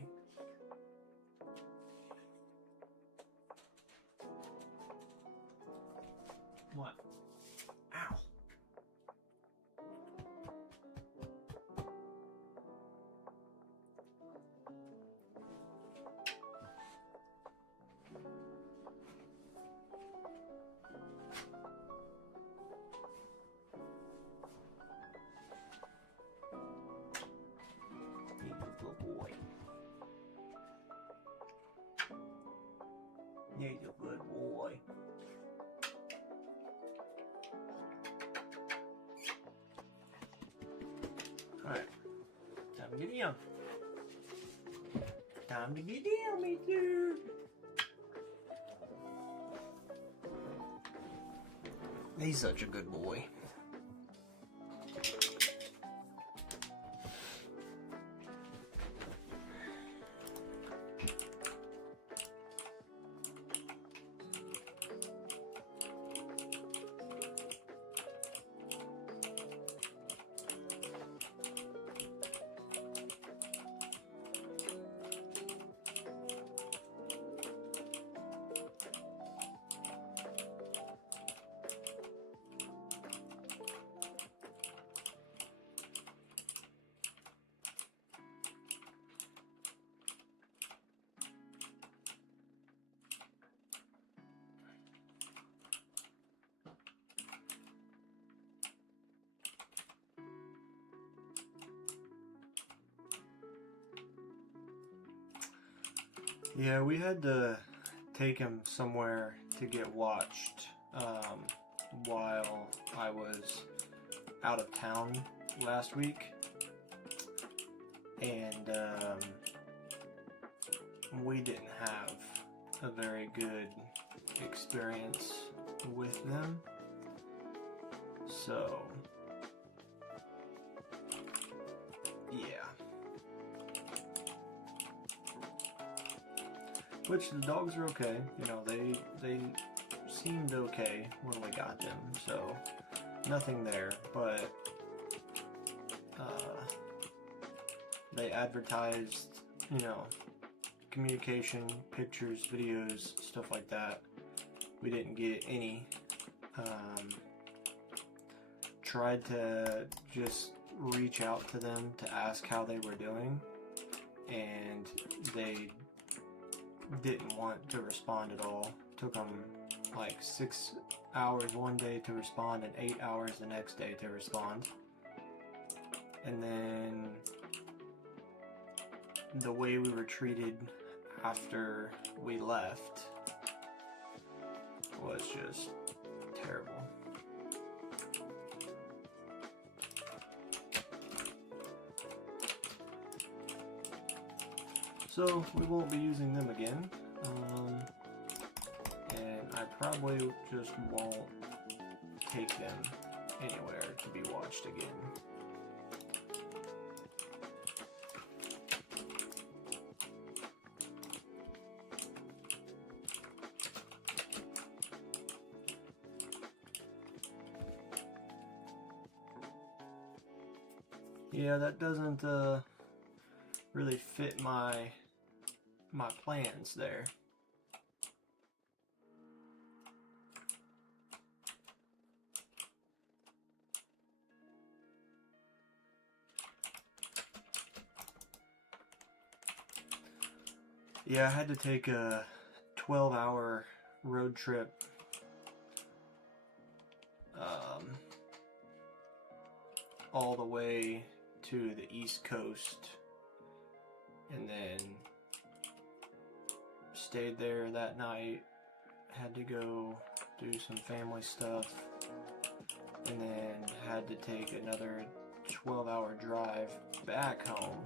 What? Ow. He's a good boy. He's a good boy. Alright. Time to get down. Time to get down, me too. He's such a good boy. Yeah, we had to take him somewhere to get watched while I was out of town last week, and we didn't have a very good experience with them, so yeah. Which the dogs are okay, you know, they seemed okay when we got them, so nothing there, but they advertised, you know, communication, pictures, videos, stuff like that. We didn't get any. Tried to just reach out to them to ask how they were doing, and they didn't want to respond at all. Took them like 6 hours one day to respond and 8 hours the next day to respond. And then the way we were treated after we left was just terrible. So we won't be using them again, and I probably just won't take them anywhere to be watched again. Yeah, that doesn't really fit my plans there. Yeah, I had to take a 12-hour road trip all the way to the East Coast, and then stayed there that night. Had to go do some family stuff, and then had to take another 12-hour drive back home.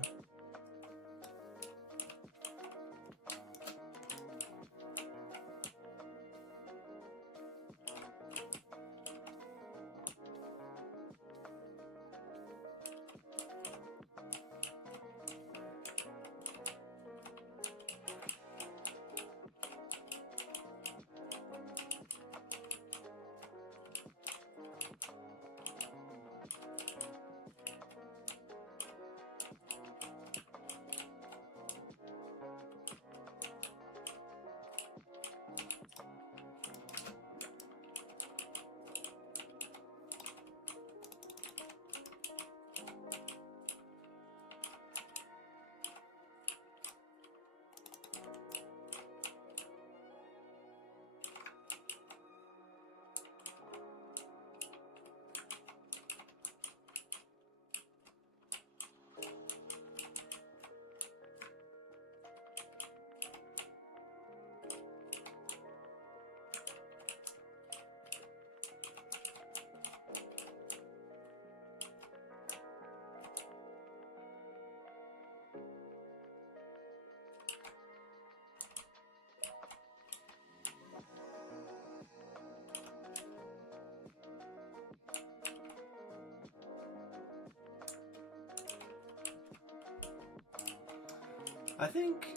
I think,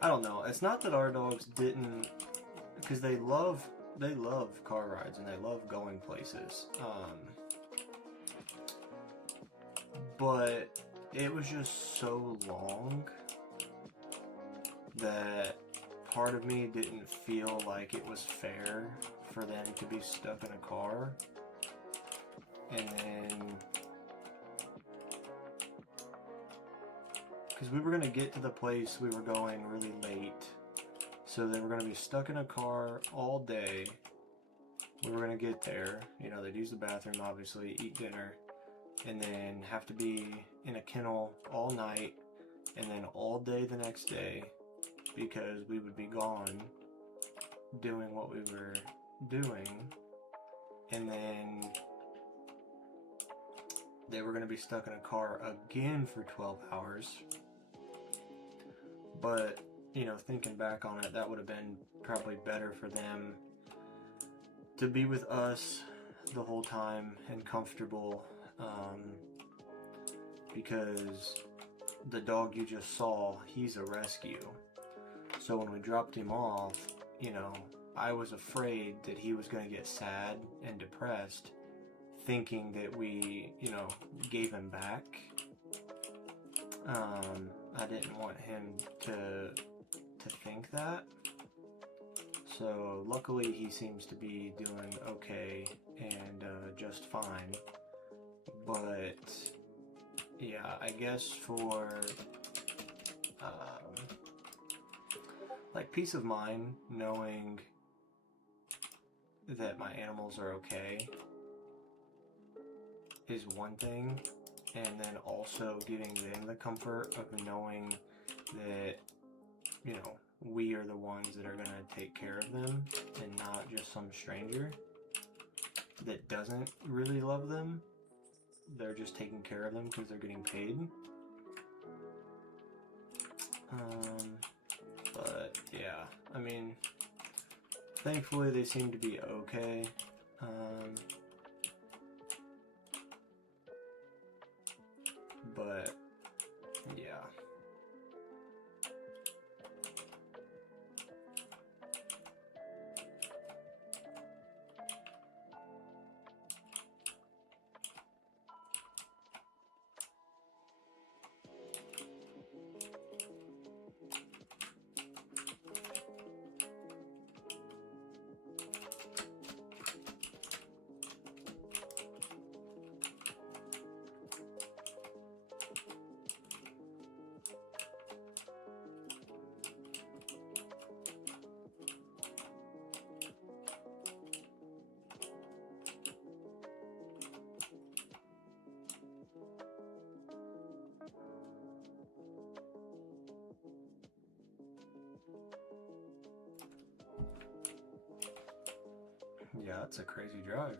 I don't know. It's not that our dogs didn't, because they love car rides and they love going places. But it was just so long that part of me didn't feel like it was fair for them to be stuck in a car. And then, because we were going to get to the place we were going really late, so they were going to be stuck in a car all day. We were going to get there, you know, they'd use the bathroom, obviously, eat dinner, and then have to be in a kennel all night, and then all day the next day, because we would be gone doing what we were doing, and then they were going to be stuck in a car again for 12 hours. But, you know, thinking back on it, that would have been probably better for them to be with us the whole time and comfortable, because the dog you just saw, he's a rescue. So when we dropped him off, you know, I was afraid that he was going to get sad and depressed, thinking that we, you know, gave him back. I didn't want him to think that. So luckily he seems to be doing okay and just fine. But yeah, I guess for like peace of mind, knowing that my animals are okay is one thing, and then also giving them the comfort of knowing that, you know, we are the ones that are going to take care of them and not just some stranger that doesn't really love them. They're just taking care of them because they're getting paid. But yeah, I mean, thankfully they seem to be okay. But yeah. Yeah, it's a crazy drive.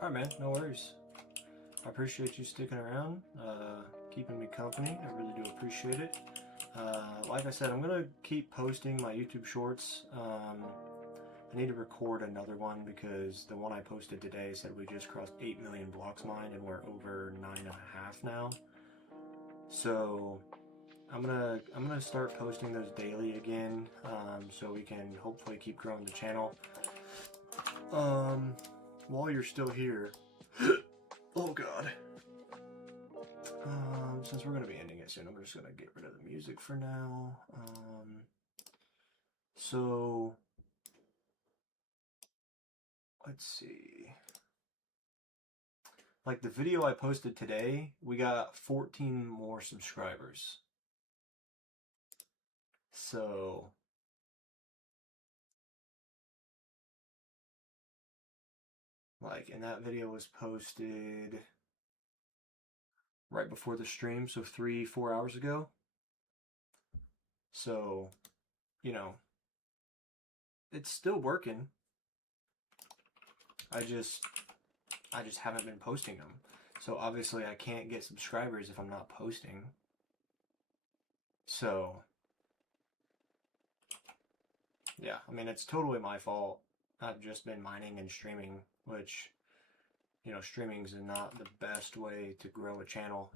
Alright, man, no worries. I appreciate you sticking around, keeping me company. I really do appreciate it. Like I said, I'm going to keep posting my YouTube shorts. I need to record another one because the one I posted today said we just crossed 8 million blocks mined and we're over 9.5 now. So I'm gonna start posting those daily again, so we can hopefully keep growing the channel. While you're still here, oh god. Since we're gonna be ending it soon, I'm just gonna get rid of the music for now. So let's see. Like the video I posted today, we got 14 more subscribers. So like, and that video was posted right before the stream, so 3-4 hours ago. So, you know, it's still working. I just haven't been posting them. So obviously I can't get subscribers if I'm not posting. So yeah, I mean, it's totally my fault. I've just been mining and streaming, which, you know, streaming is not the best way to grow a channel.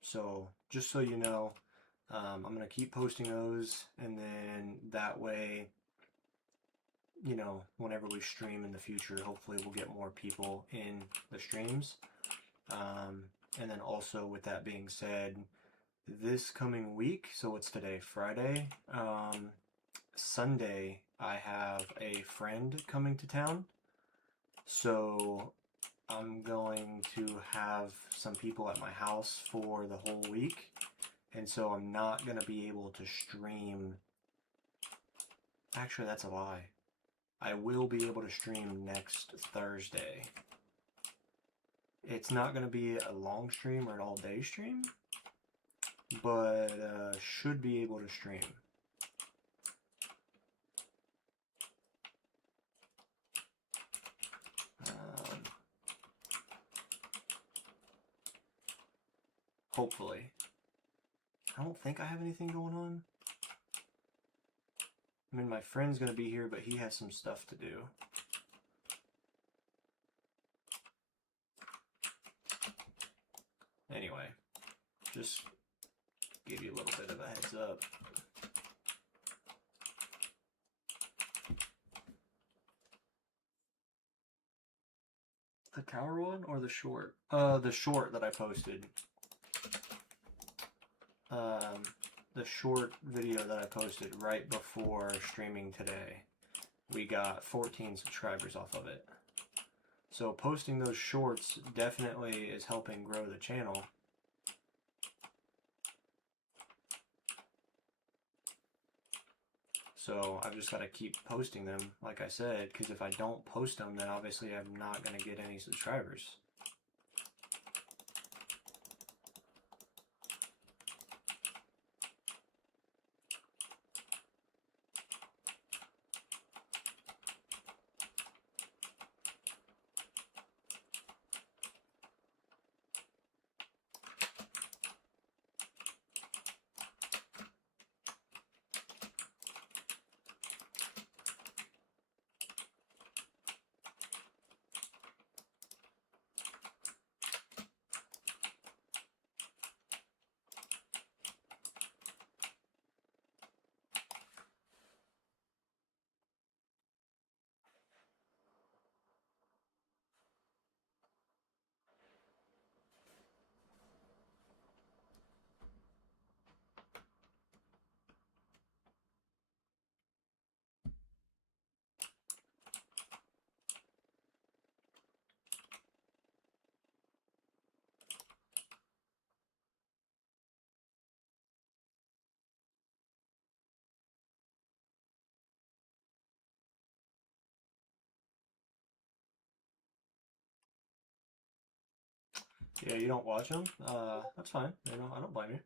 So just so you know, I'm going to keep posting those, and then that way, you know, whenever we stream in the future, hopefully we'll get more people in the streams. And then also, with that being said, this coming week, so what's today, Friday? Sunday, I have a friend coming to town. So I'm going to have some people at my house for the whole week. And so I'm not going to be able to stream. Actually, that's a lie. I will be able to stream next Thursday. It's not going to be a long stream or an all-day stream, but should be able to stream. Hopefully. I don't think I have anything going on. I mean, my friend's going to be here, but he has some stuff to do. Anyway, just give you a little bit of a heads up. The tower one or the short? The short that I posted. The short video that I posted right before streaming today. We got 14 subscribers off of it. So posting those shorts definitely is helping grow the channel. So I've just got to keep posting them, like I said, because if I don't post them, then obviously I'm not going to get any subscribers. Yeah, you don't watch them? That's fine. You know, I don't blame you.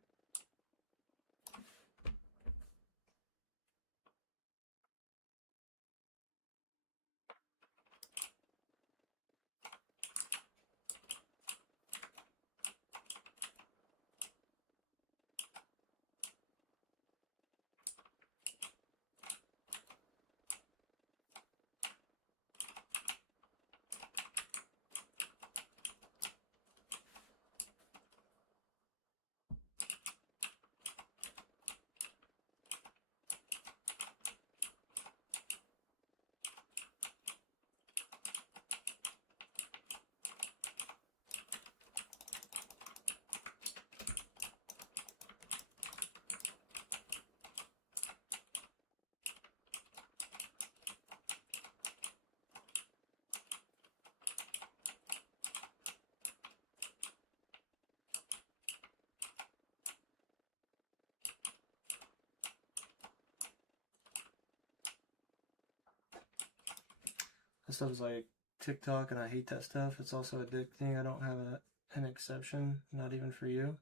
That stuff is like TikTok, and I hate that stuff. It's also addicting. I don't have an exception, not even for you.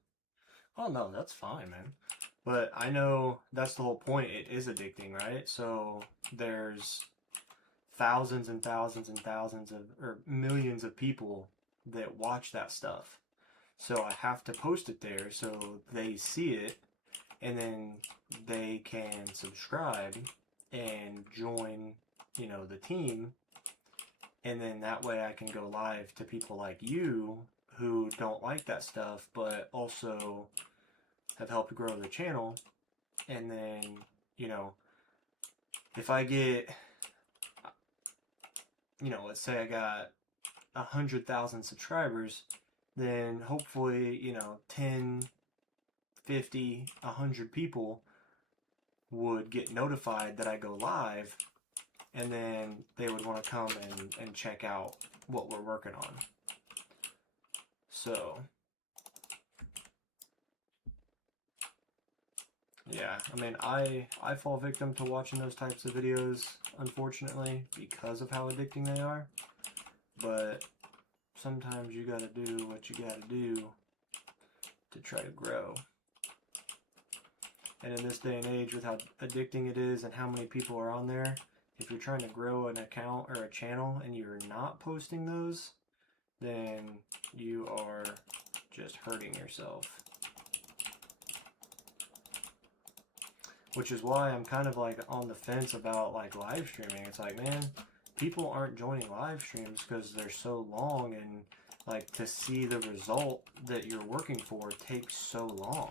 Oh no, that's fine, man. But I know that's the whole point. It is addicting, right? So there's thousands and thousands and thousands of, or millions of people that watch that stuff. So I have to post it there so they see it, and then they can subscribe and join, the team. And then that way I can go live to people like you who don't like that stuff, but also have helped grow the channel. And then, if I get, let's say I got 100,000 subscribers, then hopefully, 10, 50, 100 people would get notified that I go live, and then they would want to come and check out what we're working on. So, yeah, I mean, I fall victim to watching those types of videos, unfortunately, because of how addicting they are. But sometimes you gotta do what you gotta do to try to grow. And in this day and age, with how addicting it is and how many people are on there, if you're trying to grow an account or a channel and you're not posting those, then you are just hurting yourself. Which is why I'm kind of like on the fence about like live streaming. It's like, man, people aren't joining live streams because they're so long, and like to see the result that you're working for takes so long.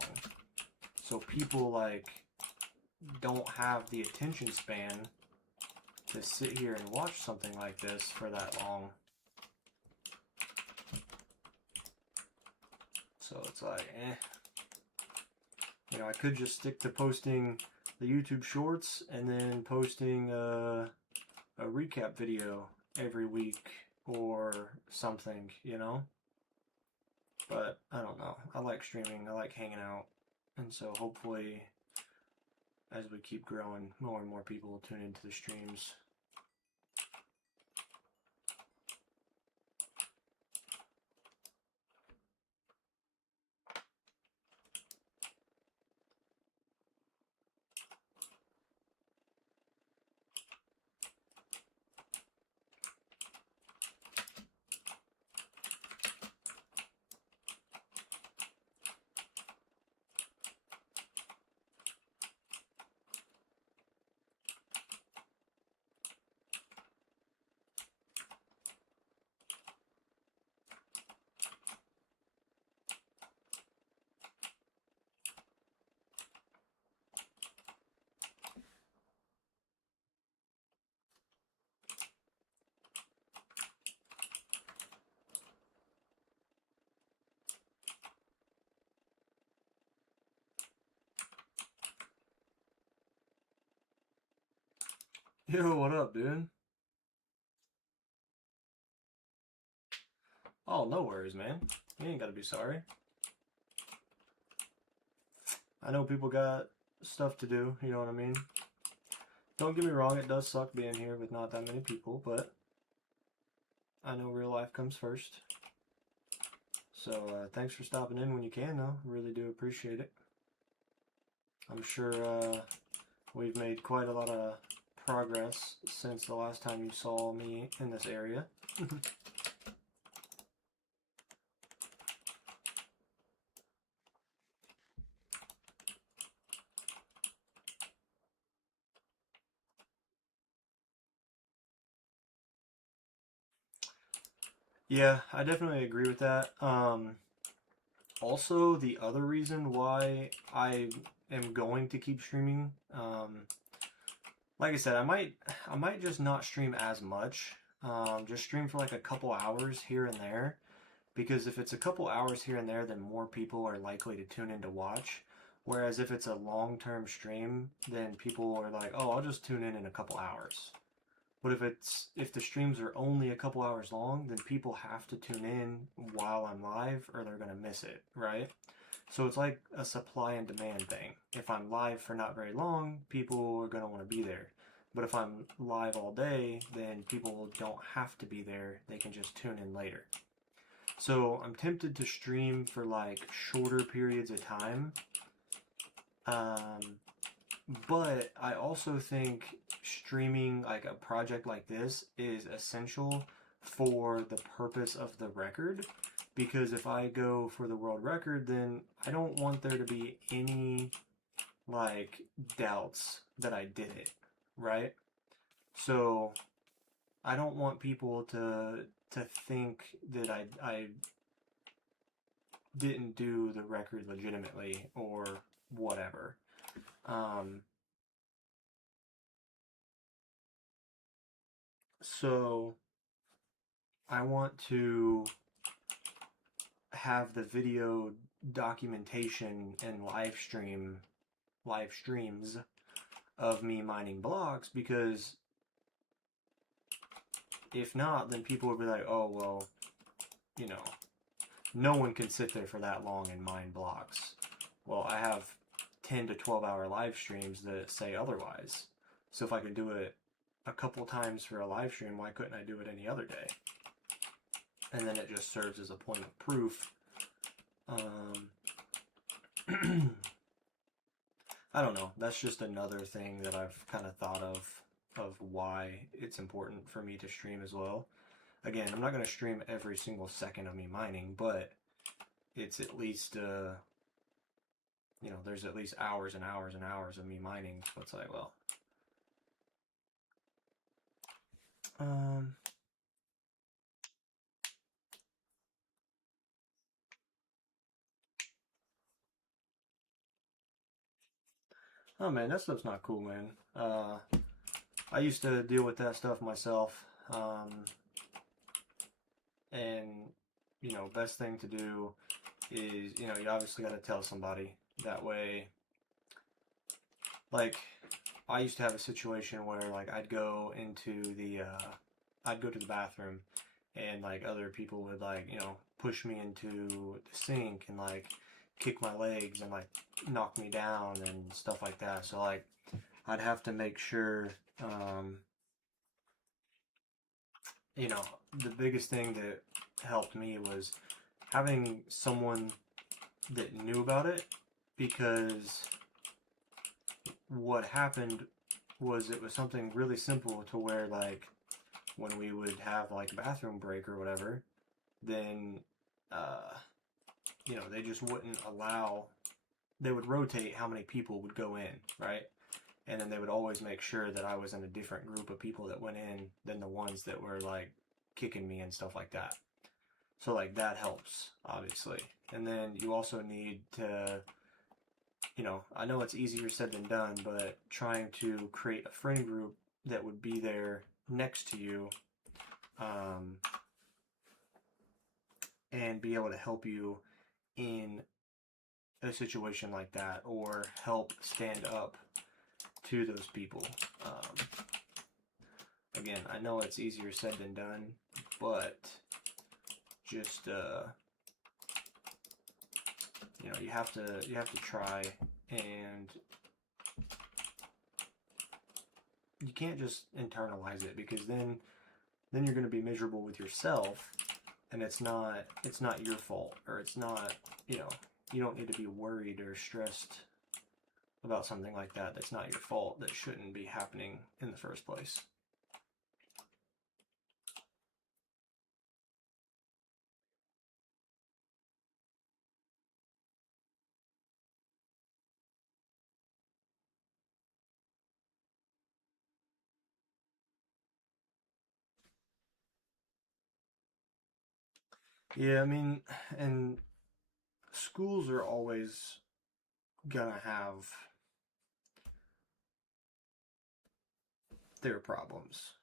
So people like don't have the attention span to sit here and watch something like this for that long. So it's like, I could just stick to posting the YouTube shorts and then posting a recap video every week or something, But I don't know. I like streaming. I like hanging out. And so hopefully, as we keep growing, more and more people will tune into the streams. Yo, what up, dude? Oh, no worries, man. You ain't gotta be sorry. I know people got stuff to do, you know what I mean? Don't get me wrong, it does suck being here with not that many people, but I know real life comes first. So thanks for stopping in when you can, though. Really do appreciate it. I'm sure we've made quite a lot of progress since the last time you saw me in this area. Yeah, I definitely agree with that. Also, the other reason why I am going to keep streaming, like I said, I might just not stream as much. Just stream for like a couple hours here and there, because if it's a couple hours here and there, then more people are likely to tune in to watch. Whereas if it's a long-term stream, then people are like, oh, I'll just tune in a couple hours. But if the streams are only a couple hours long, then people have to tune in while I'm live or they're gonna miss it, right? So it's like a supply and demand thing. If I'm live for not very long, people are gonna want to be there. But if I'm live all day, then people don't have to be there. They can just tune in later. So I'm tempted to stream for like shorter periods of time. But I also think streaming like a project like this is essential for the purpose of the record. Because if I go for the world record, then I don't want there to be any like doubts that I did it, right? So I don't want people to think that I didn't do the record legitimately or whatever. Um, so I want to have the video documentation and live streams of me mining blocks, because if not, then people will be like, oh, well, you know, no one can sit there for that long and mine blocks. Well, I have 10 to 12 hour live streams that say otherwise. So if I can do it a couple times for a live stream, why couldn't I do it any other day? And then it just serves as a point of proof. I don't know. That's just another thing that I've kind of thought of why it's important for me to stream as well. Again, I'm not going to stream every single second of me mining, but it's at least, you know, there's at least hours and hours and hours of me mining. So it's like, well, oh man, that stuff's not cool, man. I used to deal with that stuff myself. And, you know, best thing to do is, you know, you obviously got to tell somebody. That way, like, I used to have a situation where, like, I'd go to the bathroom, and, like, other people would, like, you know, push me into the sink and, like, kick my legs and, like, knock me down and stuff like that. So, like, I'd have to make sure, you know, the biggest thing that helped me was having someone that knew about it, because what happened was it was something really simple to where, like, when we would have like a bathroom break or whatever, then you know, they just wouldn't allow, they would rotate how many people would go in, right? And then they would always make sure that I was in a different group of people that went in than the ones that were like kicking me and stuff like that. So like that helps, obviously. And then you also need to, you know, I know it's easier said than done, but trying to create a friend group that would be there next to you, and be able to help you in a situation like that, or help stand up to those people. Again, I know it's easier said than done, but just you know, you have to try, and you can't just internalize it, because then you're going to be miserable with yourself, and it's not your fault, or it's not, you know, you don't need to be worried or stressed about something like that that's not your fault, that shouldn't be happening in the first place. Yeah, I mean, and schools are always gonna have their problems,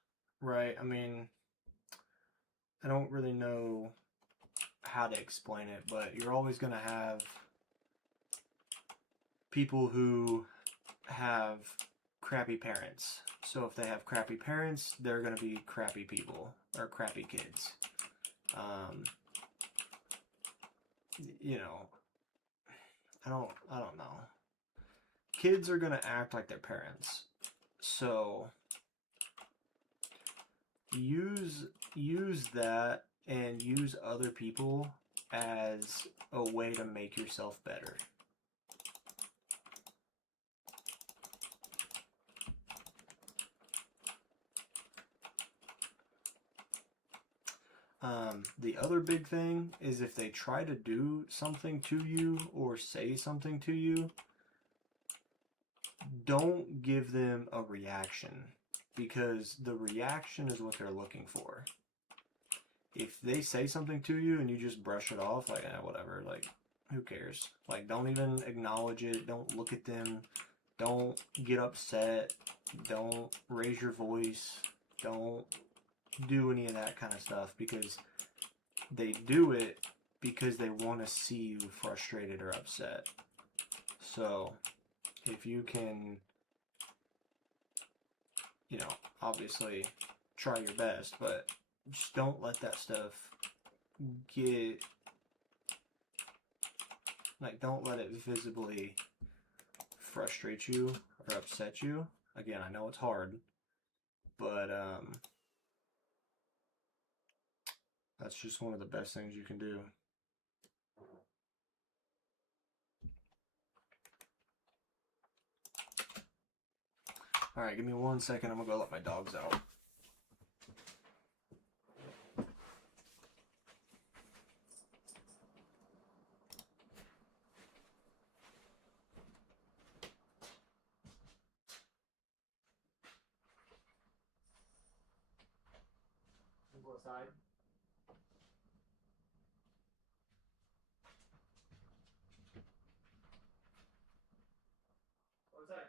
right? I mean, I don't really know how to explain it, but you're always gonna have people who have crappy parents. So if they have crappy parents, they're gonna be crappy people or crappy kids. You know, I don't know. Kids are gonna act like their parents. So use that and use other people as a way to make yourself better. The other big thing is if they try to do something to you or say something to you, don't give them a reaction, because the reaction is what they're looking for. If they say something to you and you just brush it off, like, whatever, like, who cares? Like, don't even acknowledge it. Don't look at them. Don't get upset. Don't raise your voice. Don't do any of that kind of stuff, because they do it because they want to see you frustrated or upset. So if you can, obviously try your best, but just don't let that stuff don't let it visibly frustrate you or upset you. Again, I know it's hard, but that's just one of the best things you can do. All right, give me 1 second. I'm gonna go let my dogs out. Go aside. Go aside.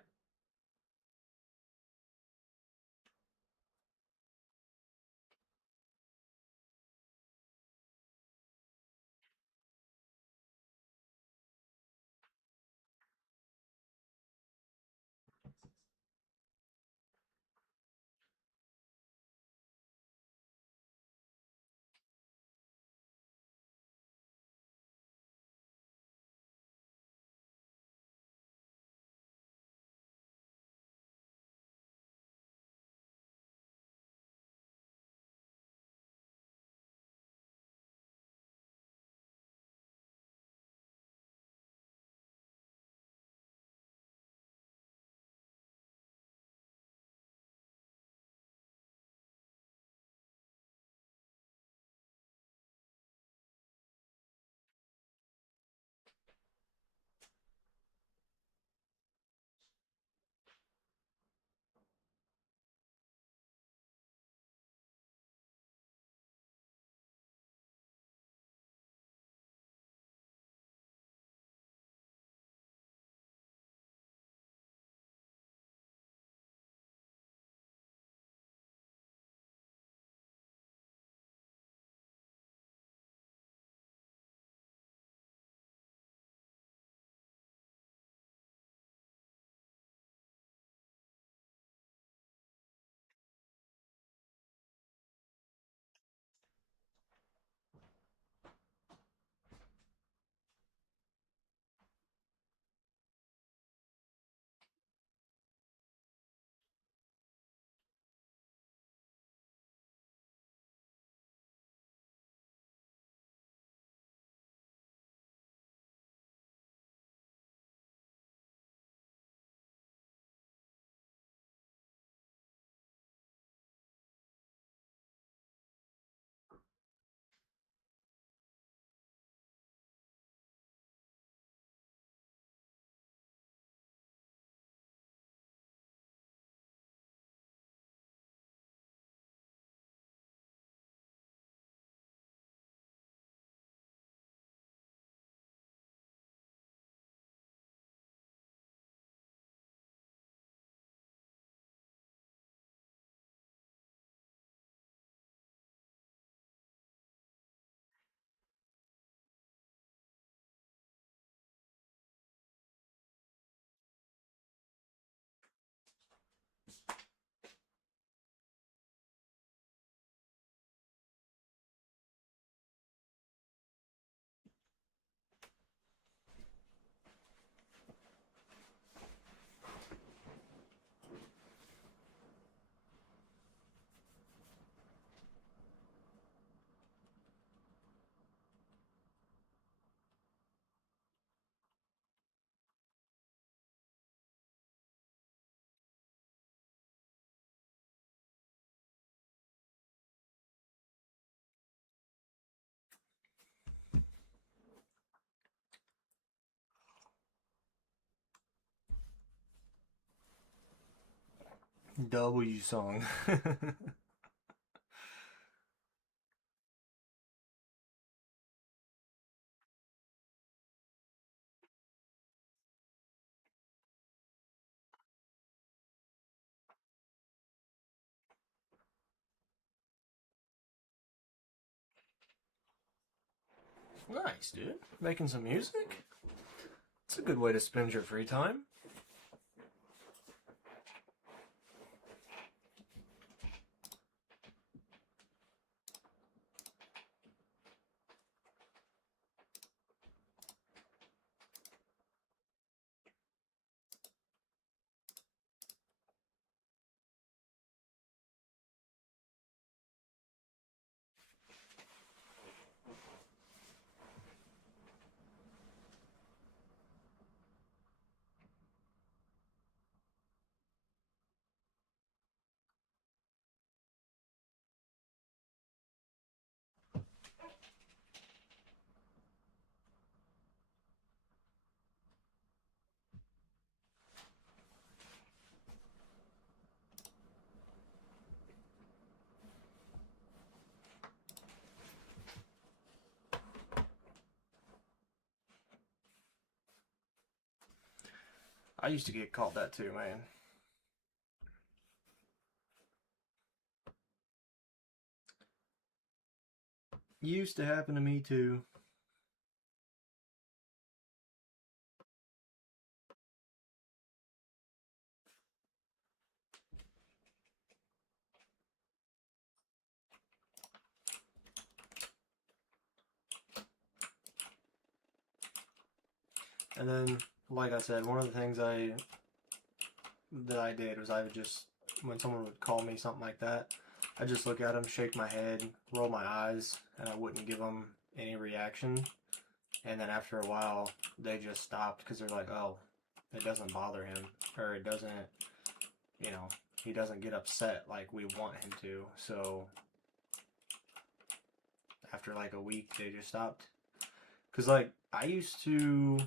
W song. Nice, dude. Making some music? It's a good way to spend your free time. I used to get called that too, man. Used to happen to me too. And then, like I said, one of the things that I did was I would just, when someone would call me something like that, I'd just look at them, shake my head, roll my eyes, and I wouldn't give them any reaction. And then after a while, they just stopped because they're like, oh, it doesn't bother him, or it doesn't, you know, he doesn't get upset like we want him to. So after like a week, they just stopped. Because, like, I used to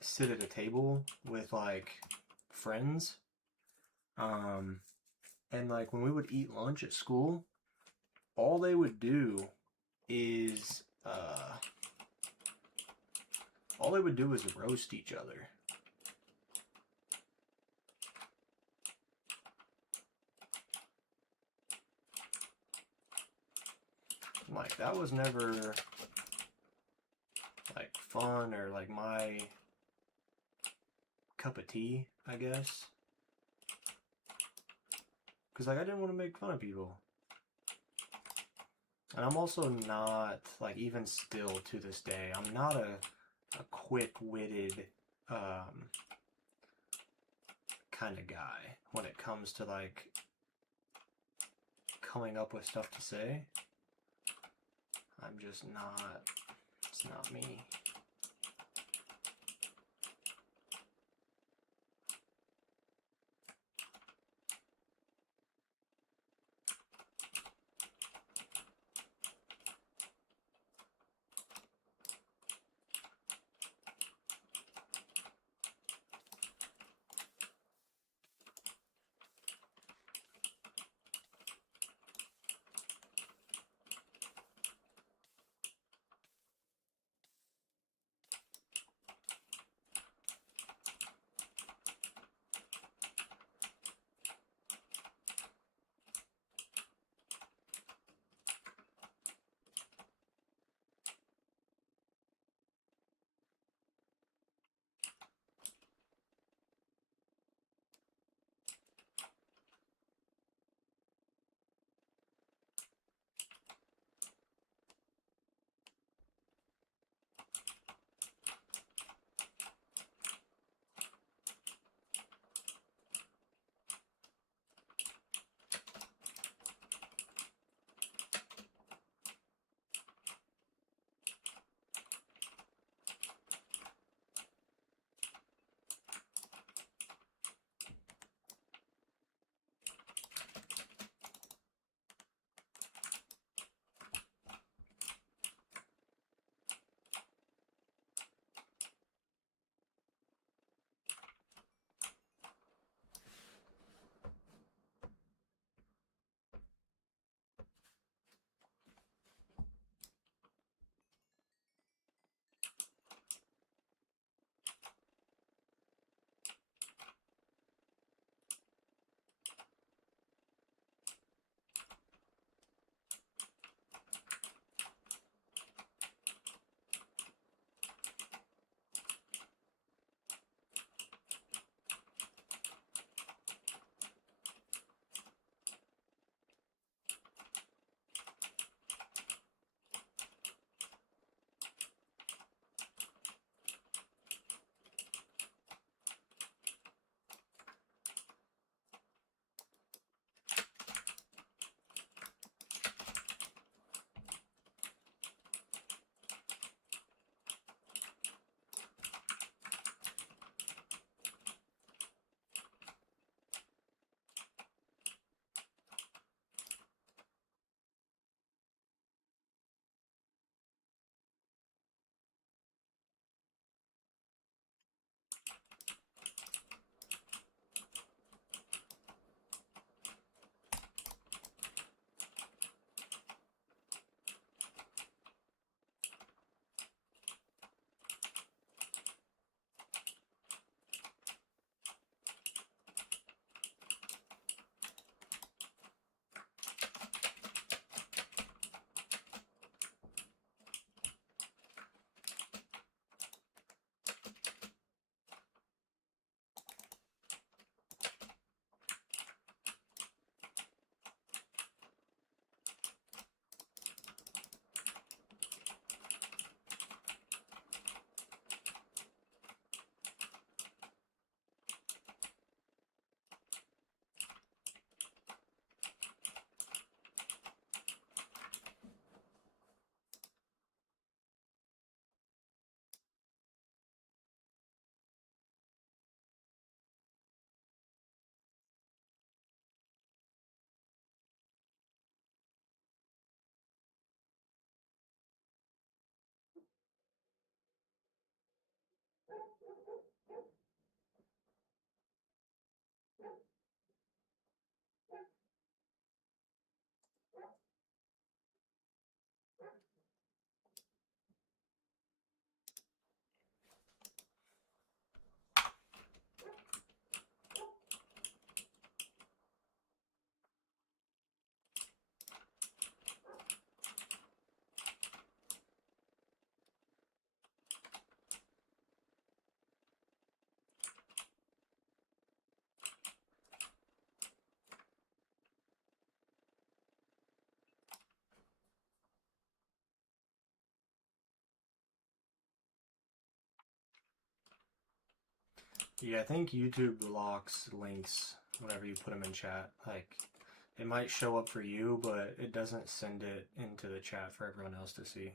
sit at a table with, like, friends. And, like, when we would eat lunch at school, all they would do is, all they would do is roast each other. Like, that was never, like, fun or, like, my cup of tea, I guess. Because, like, I didn't want to make fun of people. And I'm also not, like, even still to this day, I'm not a quick-witted kind of guy when it comes to, like, coming up with stuff to say. I'm just not, it's not me. Yeah, I think YouTube blocks links whenever you put them in chat. Like, it might show up for you, but it doesn't send it into the chat for everyone else to see.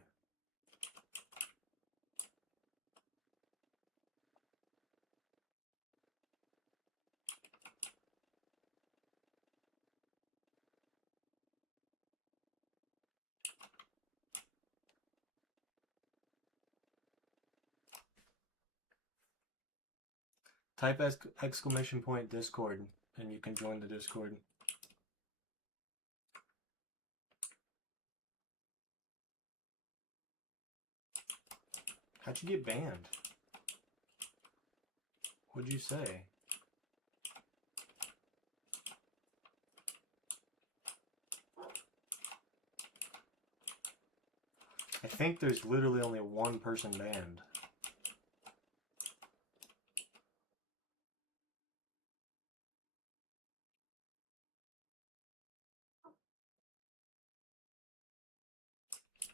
Type exclamation point Discord and you can join the Discord. How'd you get banned? What'd you say? I think there's literally only one person banned.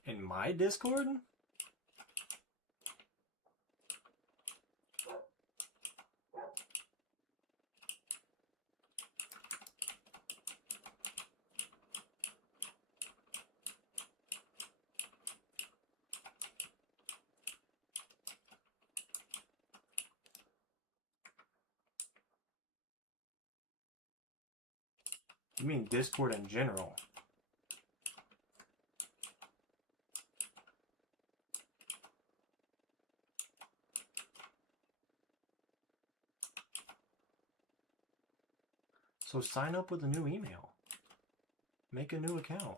In my Discord? You mean Discord in general? So sign up with a new email. Make a new account.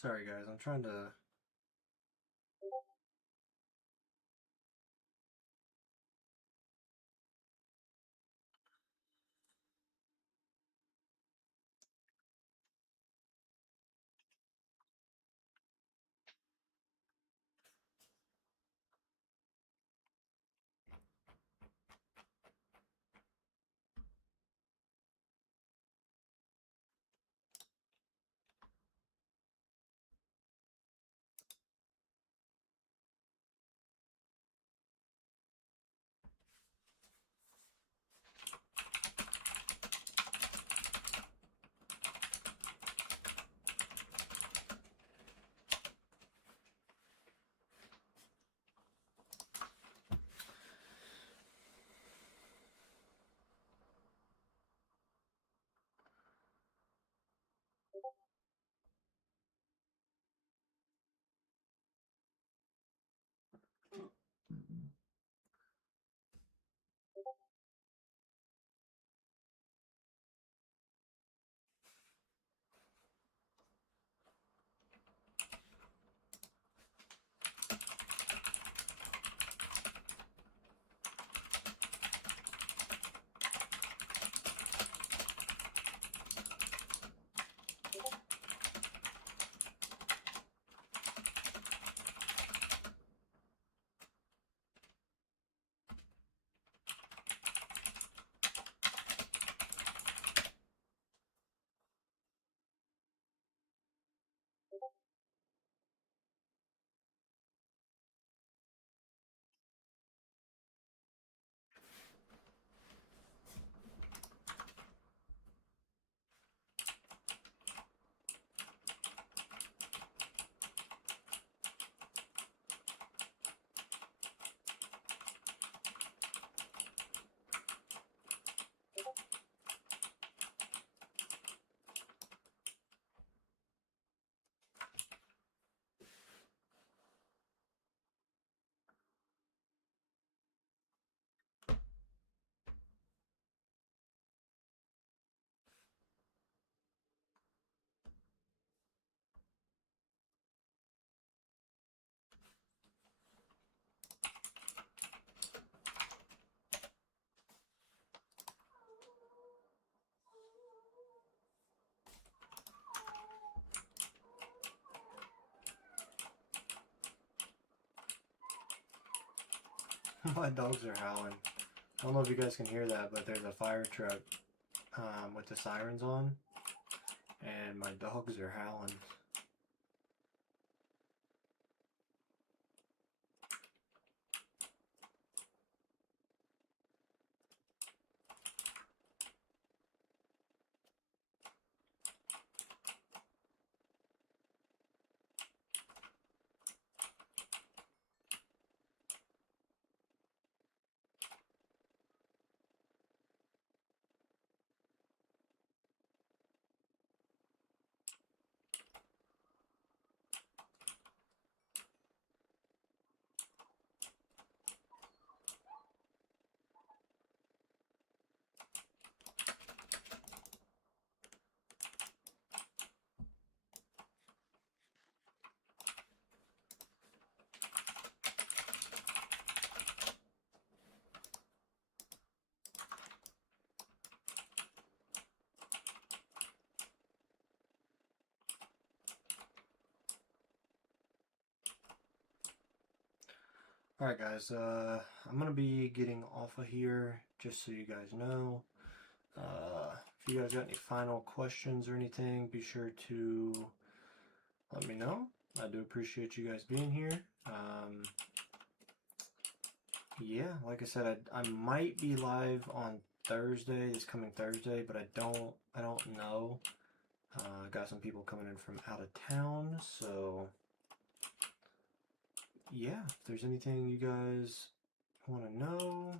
Sorry guys, I'm trying to... My dogs are howling. I don't know if you guys can hear that, but there's a fire truck with the sirens on, and my dogs are howling. Alright guys, I'm going to be getting off of here, just so you guys know. If you guys got any final questions or anything, be sure to let me know. I do appreciate you guys being here. Yeah, like I said, I might be live on Thursday, this coming Thursday, but I don't know. I got some people coming in from out of town, so yeah, if there's anything you guys want to know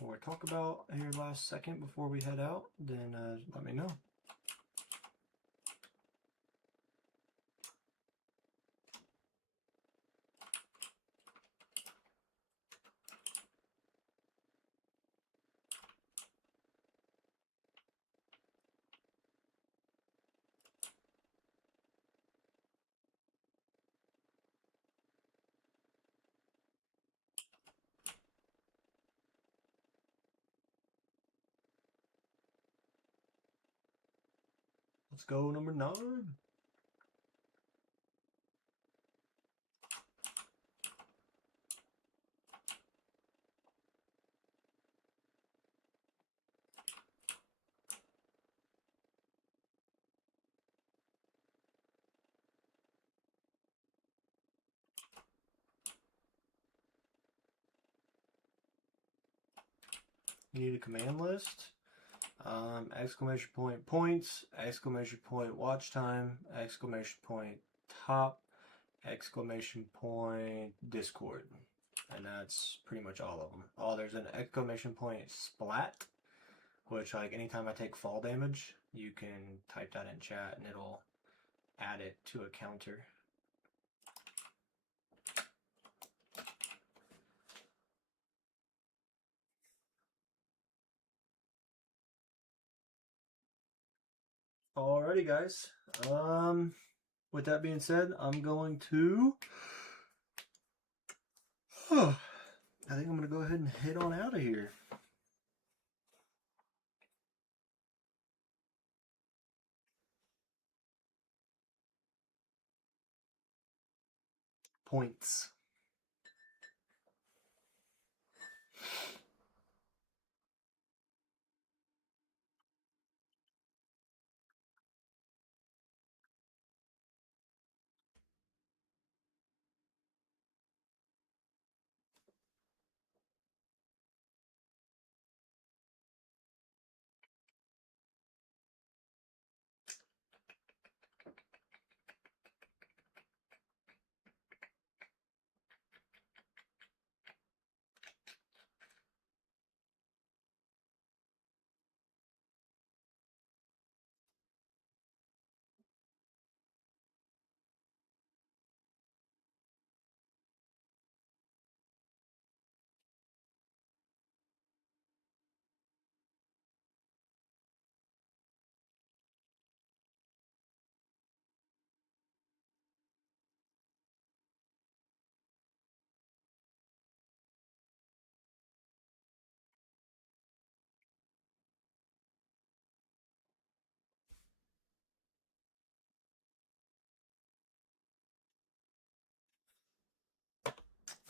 or talk about here last second before we head out, then let me know. Let's go, number 9. You need a command list. Exclamation point points, exclamation point watch time, exclamation point top, exclamation point Discord. And that's pretty much all of them. Oh, there's an exclamation point splat, which like anytime I take fall damage, you can type that in chat and it'll add it to a counter. Alrighty, guys. With that being said, I'm going to. I think I'm going to go ahead and head on out of here. Points.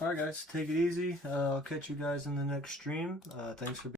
Alright, guys, take it easy. I'll catch you guys in the next stream. Thanks for being